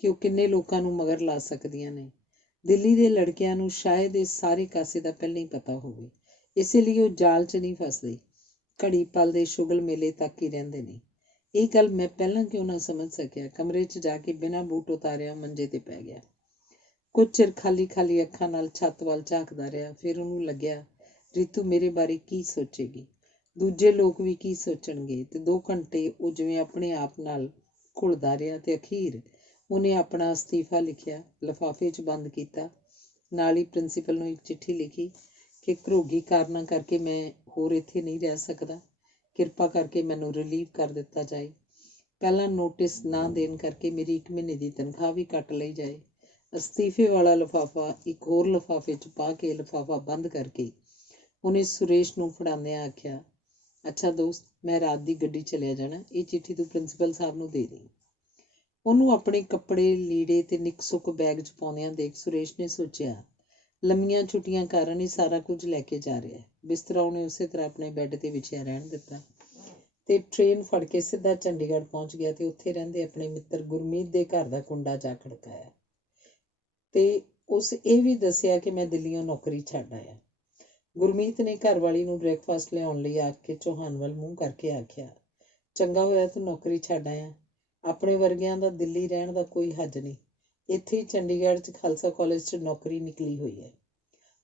ਕਿ ਉਹ ਕਿੰਨੇ ਲੋਕਾਂ ਨੂੰ ਮਗਰ ਲਾ ਸਕਦੀਆਂ ਨੇ। ਦਿੱਲੀ ਦੇ ਲੜਕਿਆਂ ਨੂੰ ਸ਼ਾਇਦ ਇਸ ਸਾਰੇ ਕਾਸੇ ਦਾ ਪਹਿਲਾਂ ਹੀ ਪਤਾ ਹੋਵੇ, ਇਸੇ ਲਈ ਉਹ ਜਾਲ 'ਚ ਨਹੀਂ ਫਸਦੇ, ਘੜੀ ਪਲ ਦੇ ਸ਼ੁਗਲ ਮੇਲੇ ਤੱਕ ਹੀ ਰਹਿੰਦੇ ਨੇ। ਇਹ ਗੱਲ ਮੈਂ ਪਹਿਲਾਂ ਕਿਉਂ ਨਾ ਸਮਝ ਸਕਿਆ। ਕਮਰੇ 'ਚ ਜਾ ਕੇ ਬਿਨਾਂ ਬੂਟ ਉਤਾਰਿਆ ਮੰਜੇ 'ਤੇ ਪੈ ਗਿਆ। ਕੁਝ ਚਿਰ ਖਾਲੀ ਅੱਖਾਂ ਨਾਲ ਛੱਤ ਵੱਲ ਝਾਕਦਾ ਰਿਹਾ। ਫਿਰ ਉਹਨੂੰ ਲੱਗਿਆ, ਰੀਤੂ ਮੇਰੇ ਬਾਰੇ ਕੀ ਸੋਚੇਗੀ, ਦੂਜੇ ਲੋਕ ਵੀ ਕੀ ਸੋਚਣਗੇ। ਤੇ 2 ਘੰਟੇ ਉਹ ਜਿਵੇਂ ਆਪਣੇ ਆਪ ਨਾਲ ਘੁਲਦਾ ਰਿਹਾ ਤੇ ਅਖੀਰ ਉਹਨੇ ਆਪਣਾ ਅਸਤੀਫਾ ਲਿਖਿਆ, ਲਿਫਾਫੇ 'ਚ ਬੰਦ ਕੀਤਾ। ਨਾਲ ਹੀ ਪ੍ਰਿੰਸੀਪਲ ਨੂੰ ਇੱਕ ਚਿੱਠੀ ਲਿਖੀ ਕਿ ਘਰੋਗੀ ਕਾਰਨਾਂ ਕਰਕੇ ਮੈਂ ਹੋਰ ਇੱਥੇ ਨਹੀਂ ਰਹਿ ਸਕਦਾ, ਕਿਰਪਾ ਕਰਕੇ ਮੈਨੂੰ ਰਿਲੀਵ ਕਰ ਦਿੱਤਾ ਜਾਏ। ਪਹਿਲਾਂ ਨੋਟਿਸ ਨਾ ਦੇਣ ਕਰਕੇ ਮੇਰੀ 1 ਮਹੀਨੇ ਦੀ ਤਨਖਾਹ ਵੀ ਕੱਟ ਲਈ ਜਾਏ। ਅਸਤੀਫੇ ਵਾਲਾ ਲਿਫਾਫਾ ਇੱਕ ਹੋਰ ਲਿਫਾਫੇ 'ਚ ਪਾ ਕੇ ਲਿਫਾਫਾ ਬੰਦ ਕਰਕੇ ਉਹਨੇ ਸੁਰੇਸ਼ ਨੂੰ ਫੜਾਉਂਦਿਆਂ ਆਖਿਆ, ਅੱਛਾ ਦੋਸਤ, ਮੈਂ ਰਾਤ ਦੀ ਗੱਡੀ ਚਲਿਆ ਜਾਣਾ, ਇਹ ਚਿੱਠੀ ਤੂੰ ਪ੍ਰਿੰਸੀਪਲ ਸਾਹਿਬ ਨੂੰ ਦੇ ਦੇਈਂ। ਉਹਨੂੰ ਆਪਣੇ ਕੱਪੜੇ ਲੀੜੇ ਤੇ ਨਿੱਕ ਸੁੱਕ ਬੈਗ 'ਚ ਪਾਉਂਦਿਆਂ ਦੇਖ ਸੁਰੇਸ਼ ਨੇ ਸੋਚਿਆ, ਲੰਮੀਆਂ ਛੁੱਟੀਆਂ ਕਾਰਨ ਹੀ ਸਾਰਾ ਕੁਝ ਲੈ ਕੇ ਜਾ ਰਿਹਾ ਹੈ। ਬਿਸਤਰਾ ਉਹਨੇ ਉਸੇ ਤਰ੍ਹਾਂ ਆਪਣੇ ਬੈੱਡ 'ਤੇ ਵਿਛਿਆ ਰਹਿਣ ਦਿੱਤਾ ਤੇ ਟ੍ਰੇਨ ਫੜ ਕੇ ਸਿੱਧਾ ਚੰਡੀਗੜ੍ਹ ਪਹੁੰਚ ਗਿਆ ਤੇ ਉੱਥੇ ਰਹਿੰਦੇ ਆਪਣੇ ਮਿੱਤਰ ਗੁਰਮੀਤ ਦੇ ਘਰ ਦਾ ਕੁੰਡਾ ਜਾ ਖੜਕਾਇਆ ਤੇ ਉਸ ਇਹ ਵੀ ਦੱਸਿਆ ਕਿ ਮੈਂ ਦਿੱਲੀੋਂ ਨੌਕਰੀ ਛੱਡ ਆਇਆ। ਗੁਰਮੀਤ ਨੇ ਘਰਵਾਲੀ ਨੂੰ ਬ੍ਰੇਕਫਾਸਟ ਲਿਆਉਣ ਲਈ ਆਖ ਕੇ ਚੌਹਾਨ ਵੱਲ ਮੂੰਹ ਕਰਕੇ ਆਖਿਆ, ਚੰਗਾ ਹੋਇਆ ਤੂੰ ਨੌਕਰੀ ਛੱਡ ਆਇਆ। ਆਪਣੇ ਵਰਗਿਆਂ ਦਾ ਦਿੱਲੀ ਰਹਿਣ ਦਾ ਕੋਈ ਹੱਜ ਨਹੀਂ। ਇੱਥੇ ਹੀ ਚੰਡੀਗੜ੍ਹ 'ਚ ਖਾਲਸਾ ਕਾਲਜ 'ਚ ਨੌਕਰੀ ਨਿਕਲੀ ਹੋਈ ਹੈ।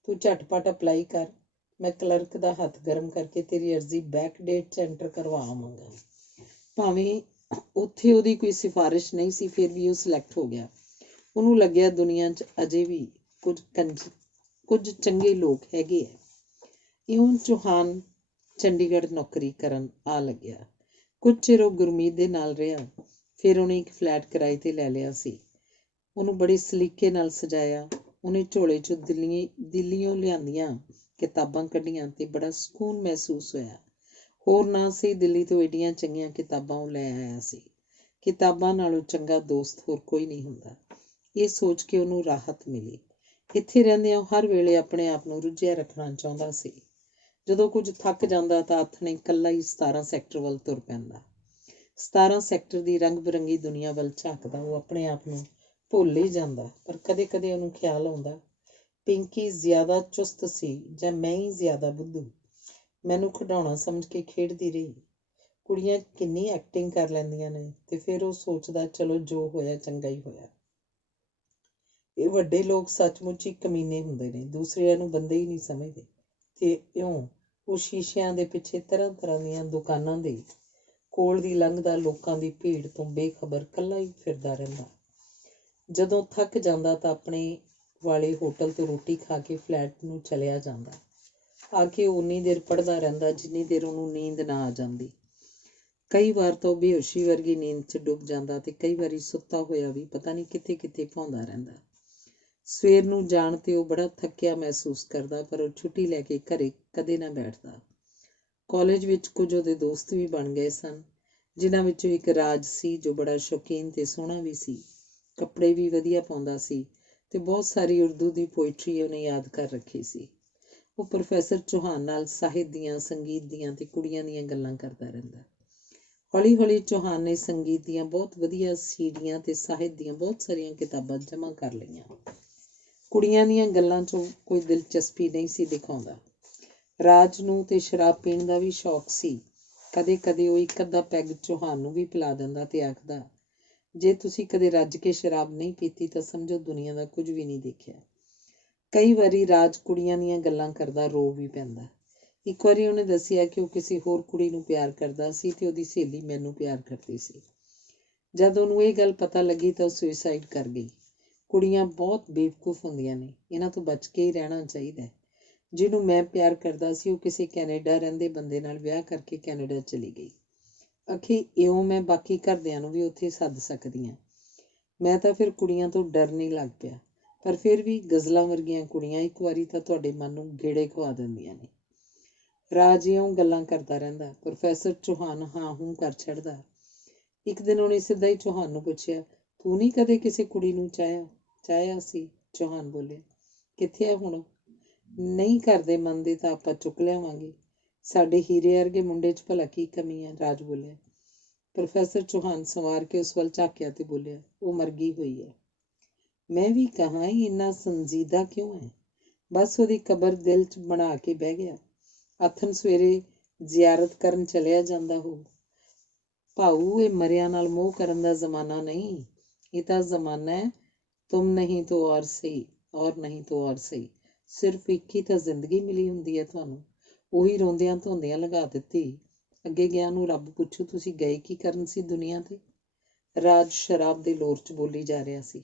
ਤੂੰ ਝਟਪਟ ਅਪਲਾਈ ਕਰ, ਮੈਂ ਕਲਰਕ ਦਾ ਹੱਥ ਗਰਮ ਕਰਕੇ ਤੇਰੀ ਅਰਜ਼ੀ ਬੈਕ ਡੇਟ 'ਚ ਐਂਟਰ ਕਰਵਾ ਆਵਾਂਗਾ। ਭਾਵੇਂ ਉੱਥੇ ਉਹਦੀ ਕੋਈ ਸਿਫਾਰਿਸ਼ ਨਹੀਂ ਸੀ, ਫਿਰ ਵੀ ਉਹ ਸਿਲੈਕਟ ਹੋ ਗਿਆ। ਉਹਨੂੰ ਲੱਗਿਆ ਦੁਨੀਆ 'ਚ ਅਜੇ ਵੀ ਕੁਝ ਚੰਗੇ ਲੋਕ ਹੈਗੇ ਹੈ। ਇਉਂ ਚੌਹਾਨ ਚੰਡੀਗੜ੍ਹ ਨੌਕਰੀ ਕਰਨ ਆ ਲੱਗਿਆ। ਕੁਝ ਚਿਰ ਉਹ ਗੁਰਮੀਤ ਦੇ ਨਾਲ ਰਿਹਾ। ਫਿਰ ਉਹਨੇ ਇੱਕ ਫਲੈਟ ਕਿਰਾਏ 'ਤੇ ਲੈ ਲਿਆ ਸੀ। ਉਹਨੂੰ ਬੜੇ ਸਲੀਕੇ ਨਾਲ ਸਜਾਇਆ। ਉਹਨੇ ਝੋਲੇ 'ਚੋਂ ਦਿੱਲੀੋਂ ਲਿਆਂਦੀਆਂ ਕਿਤਾਬਾਂ ਕੱਢੀਆਂ ਤੇ ਬੜਾ ਸਕੂਨ ਮਹਿਸੂਸ ਹੋਇਆ। ਹੋਰ ਨਾ ਸੀ ਦਿੱਲੀ ਤੋਂ ਏਡੀਆਂ ਚੰਗੀਆਂ ਕਿਤਾਬਾਂ ਉਹ ਲੈ ਆਇਆ ਸੀ। ਕਿਤਾਬਾਂ ਨਾਲੋਂ ਚੰਗਾ ਦੋਸਤ ਹੋਰ ਕੋਈ ਨਹੀਂ ਹੁੰਦਾ, ਇਹ ਸੋਚ ਕੇ ਉਹਨੂੰ ਰਾਹਤ ਮਿਲੀ। ਇੱਥੇ ਰਹਿੰਦਿਆਂ ਉਹ ਹਰ ਵੇਲੇ ਆਪਣੇ ਆਪ ਨੂੰ ਰੁੱਝਿਆ ਰੱਖਣਾ ਚਾਹੁੰਦਾ ਸੀ। ਜਦੋਂ ਕੁਝ ਥੱਕ ਜਾਂਦਾ ਤਾਂ ਆਥਣੇ ਇਕੱਲਾ ਹੀ 17 ਸੈਕਟਰ ਵੱਲ ਤੁਰ ਪੈਂਦਾ। 17 ਸੈਕਟਰ ਦੀ ਰੰਗ ਬਿਰੰਗੀ ਦੁਨੀਆ ਵੱਲ ਝਾਕਦਾ ਉਹ ਆਪਣੇ ਆਪ ਨੂੰ ਭੁੱਲ ਹੀ ਜਾਂਦਾ। ਪਰ ਕਦੇ ਕਦੇ ਉਹਨੂੰ ਖਿਆਲ ਆਉਂਦਾ, ਪਿੰਕੀ ਜ਼ਿਆਦਾ ਚੁਸਤ ਸੀ ਜਾਂ ਮੈਂ ਹੀ ਜ਼ਿਆਦਾ ਬੁੱਧੂ। ਮੈਨੂੰ ਖਿਡੌਣਾ ਸਮਝ ਕੇ ਖੇਡਦੀ ਰਹੀ। ਕੁੜੀਆਂ ਕਿੰਨੀ ਐਕਟਿੰਗ ਕਰ ਲੈਂਦੀਆਂ ਨੇ ਤੇ ਫਿਰ ਉਹ ਸੋਚਦਾ ਚਲੋ ਜੋ ਹੋਇਆ ਚੰਗਾ ਹੀ ਹੋਇਆ। ਇਹ ਵੱਡੇ ਲੋਕ ਸੱਚਮੁੱਚ ਹੀ ਕਮੀਨੇ ਹੁੰਦੇ ਨੇ, ਦੂਸਰਿਆਂ ਨੂੰ ਬੰਦੇ ਹੀ ਨਹੀਂ ਸਮਝਦੇ ਤੇ ਇਉਂ ਉਹ ਸ਼ੀਸ਼ਿਆਂ ਦੇ ਪਿੱਛੇ ਤਰ੍ਹਾਂ ਤਰ੍ਹਾਂ ਦੀਆਂ ਦੁਕਾਨਾਂ ਦੇ ਕੋਲ ਦੀ ਲੰਘਦਾ ਲੋਕਾਂ ਦੀ ਭੀੜ ਤੋਂ ਬੇਖਬਰ ਇਕੱਲਾ ਹੀ ਫਿਰਦਾ ਰਹਿੰਦਾ। ਜਦੋਂ ਥੱਕ ਜਾਂਦਾ ਤਾਂ ਆਪਣੇ ਵਾਲੇ ਹੋਟਲ ਤੋਂ ਰੋਟੀ ਖਾ ਕੇ ਫਲੈਟ ਨੂੰ ਚਲਿਆ ਜਾਂਦਾ। ਆ ਕੇ ਉਨੀ ਦੇਰ ਪੜ੍ਹਦਾ ਰਹਿੰਦਾ ਜਿੰਨੀ ਦੇਰ ਉਹਨੂੰ ਨੀਂਦ ਨਾ ਆ ਜਾਂਦੀ। ਕਈ ਵਾਰ ਤਾਂ ਉਹ ਬੇਹੋਸ਼ੀ ਵਰਗੀ ਨੀਂਦ 'ਚ ਡੁੱਬ ਜਾਂਦਾ ਤੇ ਕਈ ਵਾਰੀ ਸੁੱਤਾ ਹੋਇਆ ਵੀ ਪਤਾ ਨਹੀਂ ਕਿੱਥੇ ਕਿੱਥੇ ਭੌਂਦਾ ਰਹਿੰਦਾ। ਸਵੇਰ ਨੂੰ ਜਾਣ ਤੇ ਉਹ ਬੜਾ ਥੱਕਿਆ ਮਹਿਸੂਸ ਕਰਦਾ, ਪਰ ਉਹ ਛੁੱਟੀ ਲੈ ਕੇ ਘਰੇ ਕਦੇ ਨਾ ਬੈਠਦਾ। ਕਾਲਜ ਵਿੱਚ ਕੁਝ ਉਹਦੇ ਦੋਸਤ ਵੀ ਬਣ ਗਏ ਸਨ, ਜਿਨ੍ਹਾਂ ਵਿੱਚੋਂ ਇੱਕ ਰਾਜ ਸੀ ਜੋ ਬੜਾ ਸ਼ੌਕੀਨ ਤੇ ਸੋਹਣਾ ਵੀ ਸੀ, ਕੱਪੜੇ ਵੀ ਵਧੀਆ ਪਾਉਂਦਾ ਸੀ ਤੇ ਬਹੁਤ ਸਾਰੀ ਉਰਦੂ ਦੀ ਪੋਇਟਰੀ ਉਹਨੇ ਯਾਦ ਕਰ ਰੱਖੀ ਸੀ। ਉਹ ਪ੍ਰੋਫੈਸਰ ਚੌਹਾਨ ਨਾਲ ਸਾਹਿਤ ਦੀਆਂ, ਸੰਗੀਤ ਦੀਆਂ ਤੇ ਕੁੜੀਆਂ ਦੀਆਂ ਗੱਲਾਂ ਕਰਦਾ ਰਹਿੰਦਾ। ਹੌਲੀ ਹੌਲੀ ਚੌਹਾਨ ਨੇ ਸੰਗੀਤ ਦੀਆਂ ਬਹੁਤ ਵਧੀਆ ਸੀਡੀਆਂ ਤੇ ਸਾਹਿਤ ਦੀਆਂ ਬਹੁਤ ਸਾਰੀਆਂ ਕਿਤਾਬਾਂ ਜਮ੍ਹਾਂ ਕਰ ਲਈਆਂ। ਕੁੜੀਆਂ ਦੀਆਂ ਗੱਲਾਂ 'ਚੋਂ ਕੋਈ ਦਿਲਚਸਪੀ ਨਹੀਂ ਸੀ ਦਿਖਾਉਂਦਾ। ਰਾਜ ਨੂੰ ਤੇ ਸ਼ਰਾਬ ਪੀਣ ਦਾ ਵੀ ਸ਼ੌਕ ਸੀ। ਕਦੇ ਕਦੇ ਉਹ ਇੱਕ ਅੱਧਾ ਪੈਗ ਚੌਹਾਨ ਨੂੰ ਵੀ ਪਿਲਾ ਦਿੰਦਾ ਤੇ ਆਖਦਾ, ਜੇ ਤੁਸੀਂ ਕਦੇ ਰੱਜ ਕੇ ਸ਼ਰਾਬ ਨਹੀਂ ਪੀਤੀ ਤਾਂ ਸਮਝੋ ਦੁਨੀਆ ਦਾ ਕੁਝ ਵੀ ਨਹੀਂ ਦੇਖਿਆ। ਕਈ ਵਾਰੀ ਰਾਜ ਕੁੜੀਆਂ ਦੀਆਂ ਗੱਲਾਂ ਕਰਦਾ ਰੋ ਵੀ ਪੈਂਦਾ। ਇੱਕ ਵਾਰੀ ਉਹਨੇ ਦੱਸਿਆ ਕਿ ਉਹ ਕਿਸੇ ਹੋਰ ਕੁੜੀ ਨੂੰ ਪਿਆਰ ਕਰਦਾ ਸੀ ਤੇ ਉਹਦੀ ਸਹੇਲੀ ਮੈਨੂੰ ਪਿਆਰ ਕਰਦੀ ਸੀ। ਜਦ ਉਹਨੂੰ ਇਹ ਗੱਲ ਪਤਾ ਲੱਗੀ ਤਾਂ ਉਹ ਸੁਇਸਾਈਡ ਕਰ ਗਈ। ਕੁੜੀਆਂ ਬਹੁਤ ਬੇਵਕੂਫ ਹੁੰਦੀਆਂ ਨੇ, ਇਹਨਾਂ ਤੋਂ ਬਚ ਕੇ ਹੀ ਰਹਿਣਾ ਚਾਹੀਦਾ। ਜਿਹਨੂੰ ਮੈਂ ਪਿਆਰ ਕਰਦਾ ਸੀ ਉਹ ਕਿਸੇ ਕੈਨੇਡਾ ਰਹਿੰਦੇ ਬੰਦੇ ਨਾਲ ਵਿਆਹ ਕਰਕੇ ਕੈਨੇਡਾ ਚਲੀ ਗਈ। ਅਖੇ ਇਉਂ ਮੈਂ ਬਾਕੀ ਘਰਦਿਆਂ ਨੂੰ ਵੀ ਉੱਥੇ ਸੱਦ ਸਕਦੀ ਹਾਂ। ਮੈਂ ਤਾਂ ਫਿਰ ਕੁੜੀਆਂ ਤੋਂ ਡਰਨ ਹੀ ਲੱਗ ਪਿਆ। ਪਰ ਫਿਰ ਵੀ ਗਜ਼ਲਾਂ ਵਰਗੀਆਂ ਕੁੜੀਆਂ ਇੱਕ ਵਾਰੀ ਤਾਂ ਤੁਹਾਡੇ ਮਨ ਨੂੰ ਗੇੜੇ ਖਵਾ ਦਿੰਦੀਆਂ ਨੇ। ਰਾਜ ਇਉਂ ਗੱਲਾਂ ਕਰਦਾ ਰਹਿੰਦਾ। ਪ੍ਰੋਫੈਸਰ ਚੌਹਾਨ ਹਾਂ ਹੂੰ ਕਰ ਛੱਡਦਾ। ਇੱਕ ਦਿਨ ਉਹਨੇ ਸਿੱਧਾ ਹੀ ਚੌਹਾਨ ਨੂੰ ਪੁੱਛਿਆ, ਤੂੰ ਨਹੀਂ ਕਦੇ ਕਿਸੇ ਕੁੜੀ ਨੂੰ ਚਾਹਿਆ ਸੀ? ਚੌਹਾਨ ਬੋਲਿਆ, ਕਿੱਥੇ ਆ ਹੁਣ? ਨਹੀਂ ਕਰਦੇ ਮੰਨਦੇ ਤਾਂ ਆਪਾਂ ਚੁੱਕ ਲਿਆਵਾਂਗੇ। ਸਾਡੇ ਹੀਰੇ ਵਰਗੇ ਮੁੰਡੇ 'ਚ ਭਲਾ ਕੀ ਕਮੀ ਹੈ? ਰਾਜ ਬੋਲਿਆ। ਪ੍ਰੋਫੈਸਰ ਚੌਹਾਨ ਸੰਵਾਰ ਕੇ ਉਸ ਵੱਲ ਝਾਕਿਆ ਤੇ ਬੋਲਿਆ, ਉਹ ਮਰ ਗਈ ਹੋਈ ਹੈ। ਮੈਂ ਵੀ ਕਹਾਂ ਹੀ ਇੰਨਾ ਸੰਜੀਦਾ ਕਿਉਂ ਹੈ? ਬਸ ਉਹਦੀ ਕਬਰ ਦਿਲ 'ਚ ਬਣਾ ਕੇ ਬਹਿ ਗਿਆ। ਆਥਣ ਸਵੇਰੇ ਜ਼ਿਆਰਤ ਕਰਨ ਚਲਿਆ ਜਾਂਦਾ ਹੋ। ਭਾਊ, ਇਹ ਮਰਿਆਂ ਨਾਲ ਮੋਹ ਕਰਨ ਦਾ ਜ਼ਮਾਨਾ ਨਹੀਂ। ਇਹ ਤਾਂ ਜ਼ਮਾਨਾ ਹੈ ਤੁਮ ਨਹੀਂ ਤੋ ਔਰ ਸਹੀ, ਔਰ ਨਹੀਂ ਤੋ ਔਰ ਸਹੀ। ਸਿਰਫ ਇੱਕ ਹੀ ਤਾਂ ਜ਼ਿੰਦਗੀ ਮਿਲੀ ਹੁੰਦੀ ਹੈ ਤੁਹਾਨੂੰ। ਉਹੀ ਰੋਂਦਿਆਂ ਧੋਂਦਿਆਂ ਲਗਾ ਦਿੱਤੀ। ਅੱਗੇ ਗਿਆ ਨੂੰ ਰੱਬ ਪੁੱਛੂ ਤੁਸੀਂ ਗਏ ਕੀ ਕਰਨ ਸੀ ਦੁਨੀਆ ਤੇ? ਰਾਜ ਸ਼ਰਾਬ ਦੇ ਲੋਰ 'ਚ ਬੋਲੀ ਜਾ ਰਿਹਾ ਸੀ।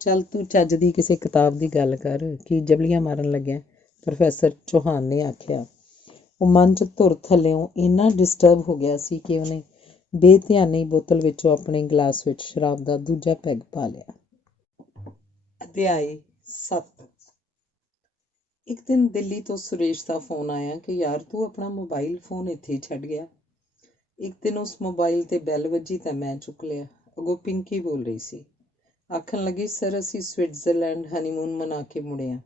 ਚੱਲ ਤੂੰ ਚੱਜ ਦੀ ਕਿਸੇ ਕਿਤਾਬ ਦੀ ਗੱਲ ਕਰ, ਕੀ ਜਬਲੀਆਂ ਮਾਰਨ ਲੱਗਿਆ? ਪ੍ਰੋਫੈਸਰ ਚੌਹਾਨ ਨੇ ਆਖਿਆ। ਉਹ ਮਨ 'ਚ ਧੁਰ ਥੱਲਿਓਂ ਇੰਨਾ ਡਿਸਟਰਬ ਹੋ ਗਿਆ ਸੀ ਕਿ ਉਹਨੇ ਬੇਧਿਆਨੀ ਬੋਤਲ ਵਿੱਚੋਂ ਆਪਣੇ ਗਲਾਸ ਵਿੱਚ ਸ਼ਰਾਬ ਦਾ ਦੂਜਾ ਪੈਗ ਪਾ ਲਿਆ। ਅਧਿਆਇ 7। ਇੱਕ ਦਿਨ ਦਿੱਲੀ ਤੋਂ ਸੁਰੇਸ਼ ਦਾ ਫੋਨ ਆਇਆ ਕਿ ਯਾਰ ਤੂੰ ਆਪਣਾ ਮੋਬਾਈਲ ਫੋਨ ਇੱਥੇ ਹੀ ਛੱਡ ਗਿਆ। ਇੱਕ ਦਿਨ ਉਸ ਮੋਬਾਈਲ 'ਤੇ ਬੈਲ ਵੱਜੀ ਤਾਂ ਮੈਂ ਚੁੱਕ ਲਿਆ। ਅੱਗੋਂ ਪਿੰਕੀ ਬੋਲ ਰਹੀ ਸੀ। ਆਖਣ ਲੱਗੀ, ਸਰ ਅਸੀਂ ਸਵਿਟਜ਼ਰਲੈਂਡ ਹਨੀਮੂਨ ਮਨਾ ਕੇ ਮੁੜੇ ਹਾਂ।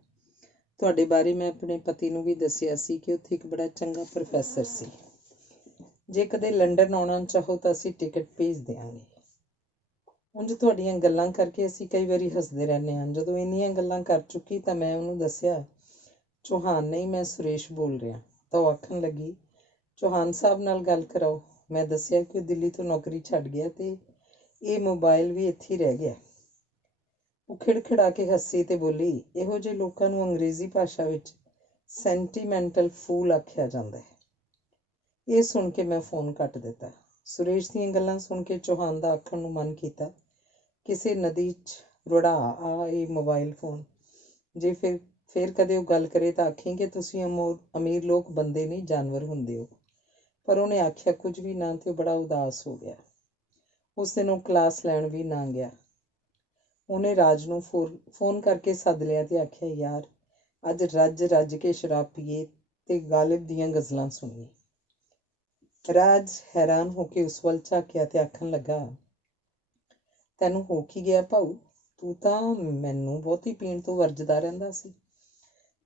ਤੁਹਾਡੇ ਬਾਰੇ ਮੈਂ ਆਪਣੇ ਪਤੀ ਨੂੰ ਵੀ ਦੱਸਿਆ ਸੀ ਕਿ ਉੱਥੇ ਇੱਕ ਬੜਾ ਚੰਗਾ ਪ੍ਰੋਫੈਸਰ ਸੀ। ਜੇ ਕਦੇ ਲੰਡਨ ਆਉਣਾ ਚਾਹੋ ਤਾਂ ਅਸੀਂ ਟਿਕਟ ਭੇਜ ਦਿਆਂਗੇ। ਉਂਝ ਤੁਹਾਡੀਆਂ ਗੱਲਾਂ ਕਰਕੇ ਅਸੀਂ ਕਈ ਵਾਰੀ ਹੱਸਦੇ ਰਹਿੰਦੇ ਹਾਂ। ਜਦੋਂ ਇੰਨੀਆਂ ਗੱਲਾਂ ਕਰ ਚੁੱਕੀ ਤਾਂ ਮੈਂ ਉਹਨੂੰ ਦੱਸਿਆ, ਚੌਹਾਨ ਨਹੀਂ, ਮੈਂ ਸੁਰੇਸ਼ ਬੋਲ ਰਿਹਾ। ਤਾਂ ਉਹ ਆਖਣ ਲੱਗੀ, ਚੌਹਾਨ ਸਾਹਿਬ ਨਾਲ ਗੱਲ ਕਰਾਓ। ਮੈਂ ਦੱਸਿਆ ਕਿ ਉਹ ਦਿੱਲੀ ਤੋਂ ਨੌਕਰੀ ਛੱਡ ਗਿਆ ਤੇ ਇਹ ਮੋਬਾਈਲ ਵੀ ਇੱਥੇ ਹੀ ਰਹਿ ਗਿਆ। ਉਹ ਖਿੜਖਿੜਾ ਕੇ ਹੱਸੀ ਤੇ ਬੋਲੀ, ਇਹੋ ਜਿਹੇ ਲੋਕਾਂ ਨੂੰ ਅੰਗਰੇਜ਼ੀ ਭਾਸ਼ਾ ਵਿੱਚ ਸੈਂਟੀਮੈਂਟਲ ਫੂਲ ਆਖਿਆ ਜਾਂਦਾ ਹੈ। ਇਹ ਸੁਣ ਕੇ ਮੈਂ ਫੋਨ ਕੱਟ ਦਿੱਤਾ। ਸੁਰੇਸ਼ ਦੀਆਂ ਗੱਲਾਂ ਸੁਣ ਕੇ ਚੌਹਾਨ ਦਾ ਆਖਣ ਨੂੰ ਮਨ ਕੀਤਾ, ਕਿਸੇ ਨਦੀ 'ਚ ਰੁੜਾ ਆ ਇਹ ਮੋਬਾਈਲ ਫੋਨ। ਜੇ ਫਿਰ ਕਦੇ ਉਹ ਗੱਲ ਕਰੇ ਤਾਂ ਆਖੀ ਕਿ ਤੁਸੀਂ ਅਮੀਰ ਲੋਕ ਬੰਦੇ ਨਹੀਂ, ਜਾਨਵਰ ਹੁੰਦੇ ਹੋ। ਪਰ ਉਹਨੇ ਆਖਿਆ ਕੁਝ ਵੀ ਨਾ ਤੇ ਉਹ ਬੜਾ ਉਦਾਸ ਹੋ ਗਿਆ। ਉਸ ਦਿਨ ਉਹ ਕਲਾਸ ਲੈਣ ਵੀ ਨਾ ਗਿਆ। ਉਹਨੇ ਰਾਜ ਨੂੰ ਫੋਨ ਕਰਕੇ ਸੱਦ ਲਿਆ ਤੇ ਆਖਿਆ, ਯਾਰ ਅੱਜ ਰੱਜ ਕੇ ਸ਼ਰਾਬ ਪੀਏ ਤੇ ਗਾਲਿਬ ਦੀਆਂ ਗਜ਼ਲਾਂ ਸੁਣੀਏ। ਰਾਜ ਹੈਰਾਨ ਹੋ ਕੇ ਉਸ ਵੱਲ ਝਾਕਿਆ ਤੇ ਆਖਣ ਲੱਗਾ, ਤੈਨੂੰ ਹੋ ਕੀ ਗਿਆ ਭਾਊ? ਤੂੰ ਤਾਂ ਮੈਨੂੰ ਬਹੁਤੀ ਪੀਣ ਤੋਂ ਵਰਜਦਾ ਰਹਿੰਦਾ ਸੀ।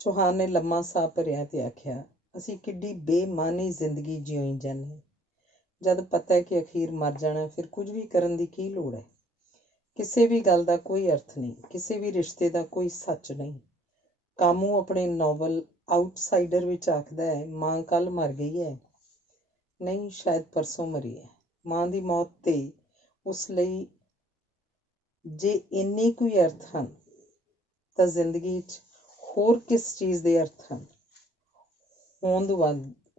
ਚੌਹਾਨ ਨੇ ਲੰਮਾ ਸਾਹ ਭਰਿਆ ਤੇ ਆਖਿਆ, ਅਸੀਂ ਕਿੱਡੀ ਬੇਮਾਨੀ ਜ਼ਿੰਦਗੀ ਜਿਉਈ ਜਾਂਦੇ। ਜਦ ਪਤਾ ਹੈ ਕਿ ਅਖੀਰ ਮਰ ਜਾਣਾ, ਫਿਰ ਕੁਝ ਵੀ ਕਰਨ ਦੀ ਕੀ ਲੋੜ ਹੈ? ਕਿਸੇ ਵੀ ਗੱਲ ਦਾ ਕੋਈ ਅਰਥ ਨਹੀਂ, ਕਿਸੇ ਵੀ ਰਿਸ਼ਤੇ ਦਾ ਕੋਈ ਸੱਚ ਨਹੀਂ। ਕਾਮੂ ਆਪਣੇ ਨਾਵਲ ਆਊਟਸਾਈਡਰ ਵਿੱਚ ਆਖਦਾ ਹੈ, ਮਾਂ ਕੱਲ੍ਹ ਮਰ ਗਈ ਹੈ। ਨਹੀਂ, ਸ਼ਾਇਦ ਪਰਸੋਂ ਮਰੀ ਹੈ। ਮਾਂ ਦੀ ਮੌਤ 'ਤੇ ਉਸ ਲਈ ਜੇ ਇੰਨੇ ਕੋਈ ਅਰਥ ਹਨ ਤਾਂ ਜ਼ਿੰਦਗੀ 'ਚ ਹੋਰ ਕਿਸ ਚੀਜ਼ ਦੇ ਅਰਥ ਹਨ?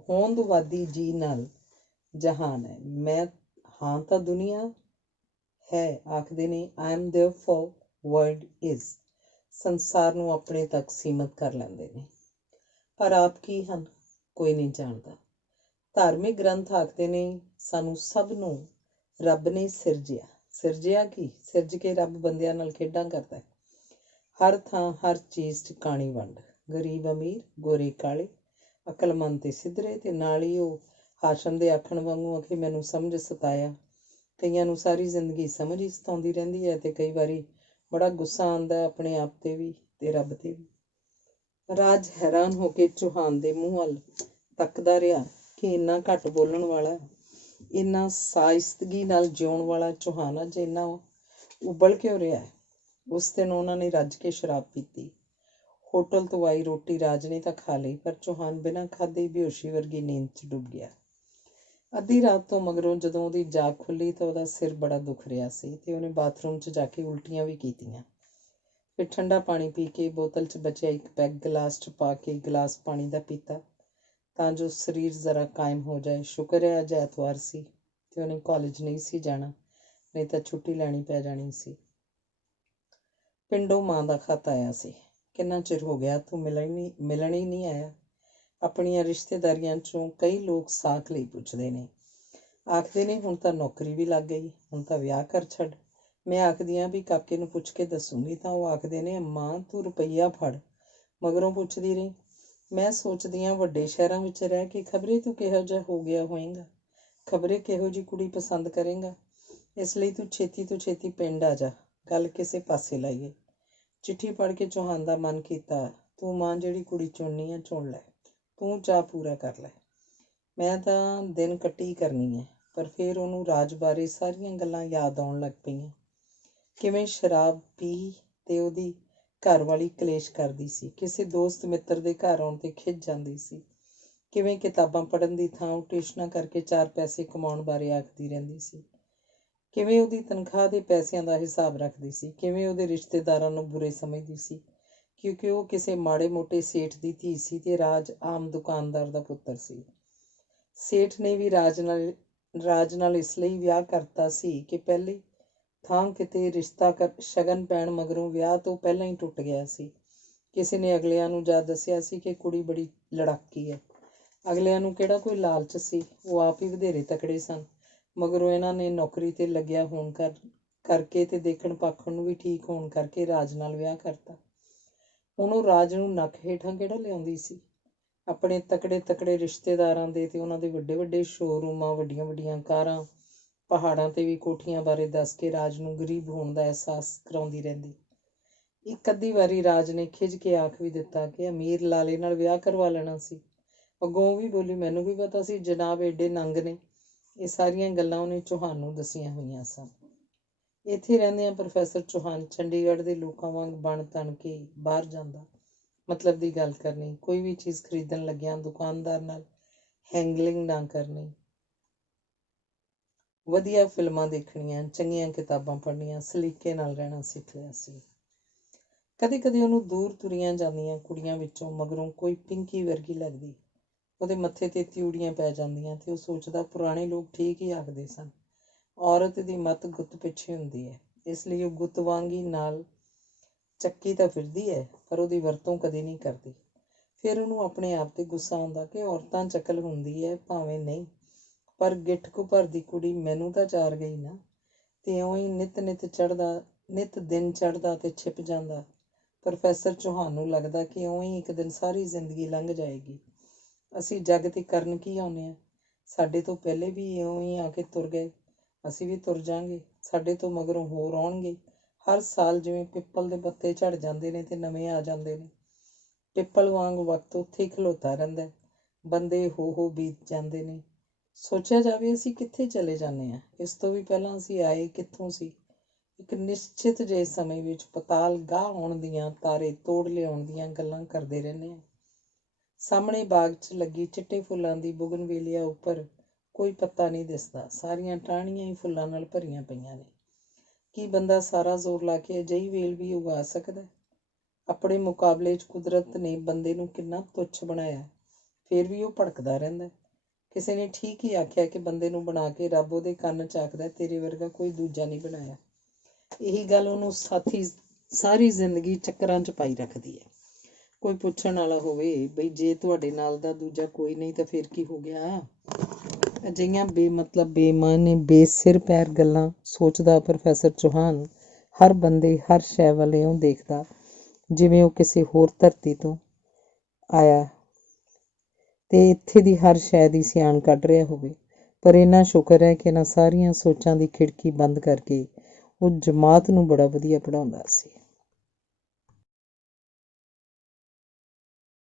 ਹੋਂਦਵਾਦੀ ਜੀ ਨਾਲ ਜਹਾਨ ਹੈ। ਮੈਂ ਹਾਂ ਤਾਂ ਦੁਨੀਆ ਹੈ ਆਖਦੇ ਨੇ। I am therefore world is. ਸੰਸਾਰ ਨੂੰ ਆਪਣੇ ਤੱਕ ਸੀਮਤ ਕਰ ਲੈਂਦੇ ਨੇ। ਪਰ ਆਪ ਕੀ ਹਨ, ਕੋਈ ਨਹੀਂ ਜਾਣਦਾ। ਧਾਰਮਿਕ ਗ੍ਰੰਥ ਆਖਦੇ ਨੇ ਸਾਨੂੰ ਸਭ ਨੂੰ ਰੱਬ ਨੇ ਸਿਰਜਿਆ। ਸਿਰਜਿਆ ਕੀ? ਸਿਰਜ ਕੇ ਰੱਬ ਬੰਦਿਆਂ ਨਾਲ ਖੇਡਾਂ ਕਰਦਾ ਹੈ। ਹਰ ਥਾਂ ਹਰ ਚੀਜ਼ 'ਚ ਕਾਣੀ ਵੰਡ, ਗਰੀਬ ਅਮੀਰ, ਗੋਰੇ ਕਾਲੇ, ਅਕਲਮੰਦ ਤੇ ਸਿੱਧਰੇ। ਤੇ ਨਾਲ ਹੀ ਉਹ ਹਾਸ਼ਮ ਦੇ ਆਖਣ ਵਾਂਗੂ ਆਖੇ ਮੈਨੂੰ ਸਮਝ ਸਤਾਇਆ। ਕਈਆਂ ਨੂੰ ਸਾਰੀ ਜ਼ਿੰਦਗੀ ਸਮਝ ਹੀ ਸਤਾਉਂਦੀ ਰਹਿੰਦੀ ਹੈ ਤੇ ਕਈ ਵਾਰੀ ਬੜਾ ਗੁੱਸਾ ਆਉਂਦਾ ਆਪਣੇ ਆਪ 'ਤੇ ਵੀ ਤੇ ਰੱਬ 'ਤੇ ਵੀ। ਰਾਜ ਹੈਰਾਨ ਹੋ ਕੇ ਚੌਹਾਨ ਦੇ ਮੂੰਹ ਵੱਲ ਤੱਕਦਾ ਰਿਹਾ ਕਿ ਇੰਨਾ ਘੱਟ ਬੋਲਣ ਵਾਲਾ, ਇੰਨਾ ਸਾਇਸਤਗੀ ਨਾਲ ਜਿਉਣ ਵਾਲਾ ਚੌਹਾਨ ਅੱਜ ਇੰਨਾ ਉਬਲ ਕਿਉਂ ਰਿਹਾ ਹੈ। ਉਸ ਦਿਨ ਉਹਨਾਂ ਨੇ ਰੱਜ ਕੇ ਸ਼ਰਾਬ ਪੀਤੀ। ਹੋਟਲ ਤੋਂ ਆਈ ਰੋਟੀ ਰਾਜ ਨੇ ਤਾਂ ਖਾ ਲਈ, ਪਰ ਚੌਹਾਨ ਬਿਨਾਂ ਖਾਧੇ ਹੀ ਬੇਹੋਸ਼ੀ ਵਰਗੀ ਨੀਂਦ 'ਚ ਡੁੱਬ ਗਿਆ। ਅੱਧੀ ਰਾਤ ਤੋਂ ਮਗਰੋਂ ਜਦੋਂ ਉਹਦੀ ਜਾਗ ਖੁੱਲ੍ਹੀ ਤਾਂ ਉਹਦਾ ਸਿਰ ਬੜਾ ਦੁਖ ਰਿਹਾ ਸੀ ਤੇ ਉਹਨੇ ਬਾਥਰੂਮ 'ਚ ਜਾ ਕੇ ਉਲਟੀਆਂ ਵੀ ਕੀਤੀਆਂ। ਫਿਰ ਠੰਡਾ ਪਾਣੀ ਪੀ ਕੇ ਬੋਤਲ 'ਚ ਬਚਿਆ ਇੱਕ ਪੈਗ ਗਲਾਸ 'ਚ ਪਾ ਕੇ ਗਲਾਸ ਪਾਣੀ ਦਾ ਪੀਤਾ ਤਾਂ ਜੋ ਸਰੀਰ ਜ਼ਰਾ ਕਾਇਮ ਹੋ ਜਾਏ। ਸ਼ੁਕਰ ਹੈ ਅੱਜ ਐਤਵਾਰ ਸੀ ਤੇ ਉਹਨੇ ਕਾਲਜ ਨਹੀਂ ਸੀ ਜਾਣਾ, ਨਹੀਂ ਤਾਂ ਛੁੱਟੀ ਲੈਣੀ ਪੈ ਜਾਣੀ ਸੀ। ਪਿੰਡੋਂ ਮਾਂ ਦਾ ਖਤ ਆਇਆ ਸੀ। ਕਿੰਨਾ ਚਿਰ ਹੋ ਗਿਆ ਤੂੰ ਮਿਲਣ ਹੀ ਨਹੀਂ ਆਇਆ। ਆਪਣੀਆਂ ਰਿਸ਼ਤੇਦਾਰੀਆਂ 'ਚੋਂ ਕਈ ਲੋਕ ਸਾਕ ਲਈ ਪੁੱਛਦੇ ਨੇ। ਆਖਦੇ ਨੇ ਹੁਣ ਤਾਂ ਨੌਕਰੀ ਵੀ ਲੱਗ ਗਈ, ਹੁਣ ਤਾਂ ਵਿਆਹ ਕਰ ਛੱਡ। ਮੈਂ ਆਖਦੀ ਹਾਂ ਵੀ ਕਾਕੇ ਨੂੰ ਪੁੱਛ ਕੇ ਦੱਸੂਗੀ ਤਾਂ ਉਹ ਆਖਦੇ ਨੇ ਮਾਂ ਤੂੰ ਰੁਪਈਆ ਫੜ, ਮਗਰੋਂ ਪੁੱਛਦੀ ਰਹੀ। ਮੈਂ ਸੋਚਦੀ ਹਾਂ ਵੱਡੇ ਸ਼ਹਿਰਾਂ ਵਿੱਚ ਰਹਿ ਕੇ ਖਬਰੇ ਤੂੰ ਕਿਹੋ ਜਿਹਾ ਹੋ ਗਿਆ ਹੋਏਗਾ, ਖਬਰੇ ਕਿਹੋ ਜਿਹੀ ਕੁੜੀ ਪਸੰਦ ਕਰੇਗਾ। ਇਸ ਲਈ ਤੂੰ ਛੇਤੀ ਤੋਂ ਛੇਤੀ ਪਿੰਡ ਆ ਜਾ, ਗੱਲ ਕਿਸੇ ਪਾਸੇ ਲਾਈਏ। ਚਿੱਠੀ ਪੜ੍ਹ ਕੇ ਚੌਹਾਨ ਦਾ ਮਨ ਕੀਤਾ ਤੂੰ ਮਾਂ ਜਿਹੜੀ ਕੁੜੀ ਚੁਣਨੀ ਆ ਚੁਣ ਲੈ, ਤੂੰ ਚਾਅ ਪੂਰਾ ਕਰ ਲੈ। ਮੈਂ ਤਾਂ ਦਿਨ ਕੱਟੀ ਕਰਨੀ ਹੈ। ਪਰ ਫਿਰ ਉਹਨੂੰ ਰਾਜ ਬਾਰੇ ਸਾਰੀਆਂ ਗੱਲਾਂ ਯਾਦ ਆਉਣ ਲੱਗ ਪਈਆਂ। ਕਿਵੇਂ ਸ਼ਰਾਬ ਪੀ ਤੇ ਉਹਦੀ ਘਰਵਾਲੀ ਕਲੇਸ਼ ਕਰਦੀ ਸੀ, ਕਿਸੇ ਦੋਸਤ ਮਿੱਤਰ ਦੇ ਘਰ ਆਉਣ 'ਤੇ ਖਿਝ ਜਾਂਦੀ ਸੀ। ਕਿਵੇਂ ਕਿਤਾਬਾਂ ਪੜ੍ਹਨ ਦੀ ਥਾਂ ਉਹ ਟਿਊਸ਼ਨਾਂ ਕਰਕੇ 4 ਪੈਸੇ ਕਮਾਉਣ ਬਾਰੇ ਆਖਦੀ ਰਹਿੰਦੀ ਸੀ। ਕਿਵੇਂ ਉਹਦੀ ਤਨਖਾਹ ਦੇ ਪੈਸਿਆਂ ਦਾ ਹਿਸਾਬ ਰੱਖਦੀ ਸੀ। ਕਿਵੇਂ ਉਹਦੇ ਰਿਸ਼ਤੇਦਾਰਾਂ ਨੂੰ ਬੁਰੇ ਸਮਝਦੀ ਸੀ ਕਿਉਂਕਿ ਉਹ ਕਿਸੇ ਮਾੜੇ ਮੋਟੇ ਸੇਠ ਦੀ ਧੀ ਸੀ ਤੇ ਰਾਜ ਆਮ ਦੁਕਾਨਦਾਰ ਦਾ ਪੁੱਤਰ ਸੀ। ਸੇਠ ਨੇ ਵੀ ਰਾਜ ਨਾਲ ਇਸ ਲਈ ਵਿਆਹ ਕਰਤਾ ਸੀ ਕਿ ਪਹਿਲੀ ਥਾਂ ਕਿਤੇ ਰਿਸ਼ਤਾ ਸ਼ਗਨ ਪੈਣ ਮਗਰੋਂ ਵਿਆਹ ਤੋਂ ਪਹਿਲਾਂ ਹੀ ਟੁੱਟ ਗਿਆ ਸੀ। ਕਿਸੇ ਨੇ ਅਗਲਿਆਂ ਨੂੰ ਜਾ ਦੱਸਿਆ ਸੀ ਕਿ ਕੁੜੀ ਬੜੀ ਲੜਾਕੀ ਹੈ। ਅਗਲਿਆਂ ਨੂੰ ਕਿਹੜਾ ਕੋਈ ਲਾਲਚ ਸੀ, ਉਹ ਆਪ ਹੀ ਵਧੇਰੇ ਤਕੜੇ ਸਨ। ਮਗਰੋਂ ਇਹਨਾਂ ਨੇ ਨੌਕਰੀ 'ਤੇ ਲੱਗਿਆ ਹੋਣ ਕਰਕੇ ਤੇ ਦੇਖਣ ਪਾਖਣ ਨੂੰ ਵੀ ਠੀਕ ਹੋਣ ਕਰਕੇ ਰਾਜ ਨਾਲ ਵਿਆਹ ਕਰਤਾ। ਹੁਣ ਉਹ ਰਾਜ ਨੂੰ ਨੱਕ ਹੇਠਾਂ ਕਿਹੜਾ ਲਿਆਉਂਦੀ ਸੀ। ਆਪਣੇ ਤਕੜੇ ਰਿਸ਼ਤੇਦਾਰਾਂ ਦੇ ਤੇ ਉਹਨਾਂ ਦੇ ਵੱਡੇ ਵੱਡੇ ਸ਼ੋਰੂਮਾਂ, ਵੱਡੀਆਂ ਵੱਡੀਆਂ ਕਾਰਾਂ, ਪਹਾੜਾਂ 'ਤੇ ਵੀ ਕੋਠੀਆਂ ਬਾਰੇ ਦੱਸ ਕੇ ਰਾਜ ਨੂੰ ਗਰੀਬ ਹੋਣ ਦਾ ਅਹਿਸਾਸ ਕਰਾਉਂਦੀ ਰਹਿੰਦੀ। ਇੱਕ ਅੱਧੀ ਵਾਰੀ ਰਾਜ ਨੇ ਖਿਝ ਕੇ ਆਖ ਵੀ ਦਿੱਤਾ ਕਿ ਅਮੀਰ ਲਾਲੇ ਨਾਲ ਵਿਆਹ ਕਰਵਾ ਲੈਣਾ ਸੀ। ਅੱਗੋਂ ਉਹ ਵੀ ਬੋਲੀ ਮੈਨੂੰ ਵੀ ਪਤਾ ਸੀ ਜਨਾਬ ਏਡੇ ਨੰਗ ਨੇ। ਇਹ ਸਾਰੀਆਂ ਗੱਲਾਂ ਉਹਨੇ ਚੌਹਾਨ ਨੂੰ ਦੱਸੀਆਂ ਹੋਈਆਂ ਸਨ। ਇੱਥੇ ਰਹਿੰਦਿਆਂ ਪ੍ਰੋਫੈਸਰ ਚੌਹਾਨ ਚੰਡੀਗੜ੍ਹ ਦੇ ਲੋਕਾਂ ਵਾਂਗ ਬਣ ਤਣ ਕੇ ਬਾਹਰ ਜਾਂਦਾ, ਮਤਲਬ ਦੀ ਗੱਲ ਕਰਨੀ, ਕੋਈ ਵੀ ਚੀਜ਼ ਖਰੀਦਣ ਲੱਗਿਆਂ ਦੁਕਾਨਦਾਰ ਨਾਲ ਹੈਂਗਲਿੰਗ ਨਾ ਕਰਨੀ, ਵਧੀਆ ਫਿਲਮਾਂ ਦੇਖਣੀਆਂ, ਚੰਗੀਆਂ ਕਿਤਾਬਾਂ ਪੜ੍ਹਨੀਆਂ, ਸਲੀਕੇ ਨਾਲ ਰਹਿਣਾ ਸਿੱਖ ਲਿਆ ਸੀ। ਕਦੇ ਕਦੇ ਉਹਨੂੰ ਦੂਰ ਤੁਰੀਆਂ ਜਾਂਦੀਆਂ ਕੁੜੀਆਂ ਵਿੱਚੋਂ ਮਗਰੋਂ ਕੋਈ ਪਿੰਕੀ ਵਰਗੀ ਲੱਗਦੀ। ਉਹਦੇ ਮੱਥੇ 'ਤੇ ਤਿਊੜੀਆਂ ਪੈ ਜਾਂਦੀਆਂ ਤੇ ਉਹ ਸੋਚਦਾ ਪੁਰਾਣੇ ਲੋਕ ਠੀਕ ਹੀ ਆਖਦੇ ਸਨ, ਔਰਤ ਦੀ ਮੱਤ ਗੁੱਤ ਪਿੱਛੇ ਹੁੰਦੀ ਹੈ। ਇਸ ਲਈ ਉਹ ਗੁੱਤ ਵਾਂਗ ਹੀ ਨਾਲ ਚੱਕੀ ਤਾਂ ਫਿਰਦੀ ਹੈ ਪਰ ਉਹਦੀ ਵਰਤੋਂ ਕਦੇ ਨਹੀਂ ਕਰਦੀ। ਫਿਰ ਉਹਨੂੰ ਆਪਣੇ ਆਪ 'ਤੇ ਗੁੱਸਾ ਆਉਂਦਾ ਕਿ ਔਰਤਾਂ ਚਕਲ ਹੁੰਦੀ ਹੈ ਭਾਵੇਂ ਨਹੀਂ, ਪਰ ਗਿੱਠ ਕੁ ਭਰਦੀ ਕੁੜੀ ਮੈਨੂੰ ਤਾਂ ਚਾਰ ਗਈ ਨਾ। ਤੇ ਇਉਂ ਹੀ ਨਿੱਤ ਦਿਨ ਚੜ੍ਹਦਾ ਤੇ ਛਿਪ ਜਾਂਦਾ। ਪ੍ਰੋਫੈਸਰ ਚੌਹਾਨ ਨੂੰ ਲੱਗਦਾ ਕਿ ਇਉਂ ਹੀ ਇੱਕ ਦਿਨ ਸਾਰੀ ਜ਼ਿੰਦਗੀ ਲੰਘ ਜਾਏਗੀ। ਅਸੀਂ ਜੱਗ 'ਤੇ ਕਰਨ ਕੀ ਆਉਂਦੇ ਹਾਂ? ਸਾਡੇ ਤੋਂ ਪਹਿਲੇ ਵੀ ਇਉਂ ਹੀ ਆ ਕੇ ਤੁਰ ਗਏ, ਅਸੀਂ ਵੀ ਤੁਰ ਜਾਵਾਂਗੇ। ਸਾਡੇ ਤੋਂ ਮਗਰੋਂ ਹੋਰ ਆਉਣਗੇ। ਹਰ ਸਾਲ ਜਿਵੇਂ ਪਿੱਪਲ ਦੇ ਪੱਤੇ ਝੜ ਜਾਂਦੇ ਨੇ ਤੇ ਨਵੇਂ ਆ ਜਾਂਦੇ ਨੇ, ਪਿੱਪਲ ਵਾਂਗ ਵਕਤ ਉੱਥੇ ਹੀ ਖਲੋਤਾ ਰਹਿੰਦਾ। ਬੰਦੇ ਹੋ ਬੀਤ ਜਾਂਦੇ ਨੇ। ਸੋਚਿਆ ਜਾਵੇ ਅਸੀਂ ਕਿੱਥੇ ਚਲੇ ਜਾਂਦੇ ਹਾਂ। ਇਸ ਤੋਂ ਵੀ ਪਹਿਲਾਂ ਅਸੀਂ ਆਏ ਕਿੱਥੋਂ ਸੀ। ਇੱਕ ਨਿਸ਼ਚਿਤ ਜਿਹੇ ਸਮੇਂ ਵਿੱਚ ਪਤਾਲ ਗਾਹ ਆਉਣ ਦੀਆਂ, ਤਾਰੇ ਤੋੜ ਲਿਆਉਣ ਦੀਆਂ ਗੱਲਾਂ ਕਰਦੇ ਰਹਿੰਦੇ ਹਾਂ। ਸਾਹਮਣੇ ਬਾਗ 'ਚ ਲੱਗੀ ਚਿੱਟੇ ਫੁੱਲਾਂ ਦੀ ਬੁਗਨਵਿਲੀਆ ਉੱਪਰ ਕੋਈ ਪੱਤਾ ਨਹੀਂ ਦਿਸਦਾ, ਸਾਰੀਆਂ ਟਾਹਣੀਆਂ ਹੀ ਫੁੱਲਾਂ ਨਾਲ ਭਰੀਆਂ ਪਈਆਂ ਨੇ। ਕੀ ਬੰਦਾ ਸਾਰਾ ਜ਼ੋਰ ਲਾ ਕੇ ਅਜਿਹੀ ਵੇਲ ਵੀ ਉਗਾ ਸਕਦਾ? ਆਪਣੇ ਮੁਕਾਬਲੇ 'ਚ ਕੁਦਰਤ ਨੇ ਬੰਦੇ ਨੂੰ ਕਿੰਨਾ ਤੁੱਛ ਬਣਾਇਆ, ਫਿਰ ਵੀ ਉਹ ਭੜਕਦਾ ਰਹਿੰਦਾ। ਕਿਸੇ ਨੇ ਠੀਕ ਹੀ ਆਖਿਆ ਕਿ ਬੰਦੇ ਨੂੰ ਬਣਾ ਕੇ ਰੱਬ ਉਹਦੇ ਕੰਨ ਝਾਕਦਾ, ਤੇਰੇ ਵਰਗਾ ਕੋਈ ਦੂਜਾ ਨਹੀਂ ਬਣਾਇਆ। ਇਹੀ ਗੱਲ ਉਹਨੂੰ ਸਾਰੀ ਜ਼ਿੰਦਗੀ ਚੱਕਰਾਂ 'ਚ ਪਾਈ ਰੱਖਦੀ ਹੈ। ਕੋਈ ਪੁੱਛਣ ਵਾਲਾ ਹੋਵੇ ਬਈ ਜੇ ਤੁਹਾਡੇ ਨਾਲ ਦਾ ਦੂਜਾ ਕੋਈ ਨਹੀਂ ਤਾਂ ਫਿਰ ਕੀ ਹੋ ਗਿਆ? ਅਜਿਹੀਆਂ ਬੇਮਤਲਬ, ਬੇਮਾਨੇ, ਬੇਸਿਰ ਪੈਰ ਗੱਲਾਂ ਸੋਚਦਾ ਪ੍ਰੋਫੈਸਰ ਚੌਹਾਨ ਹਰ ਬੰਦੇ, ਹਰ ਸ਼ੈ ਵੱਲ ਇਉਂ ਦੇਖਦਾ ਜਿਵੇਂ ਉਹ ਕਿਸੇ ਹੋਰ ਧਰਤੀ ਤੋਂ ਆਇਆ ਤੇ ਇੱਥੇ ਦੀ ਹਰ ਸ਼ੈ ਦੀ ਸਿਆਣ ਕੱਢ ਰਿਹਾ ਹੋਵੇ। ਪਰ ਇੰਨਾ ਸ਼ੁਕਰ ਹੈ ਕਿ ਇਹਨਾਂ ਸਾਰੀਆਂ ਸੋਚਾਂ ਦੀ ਖਿੜਕੀ ਬੰਦ ਕਰਕੇ ਉਹ ਜਮਾਤ ਨੂੰ ਬੜਾ ਵਧੀਆ ਪੜ੍ਹਾਉਂਦਾ ਸੀ।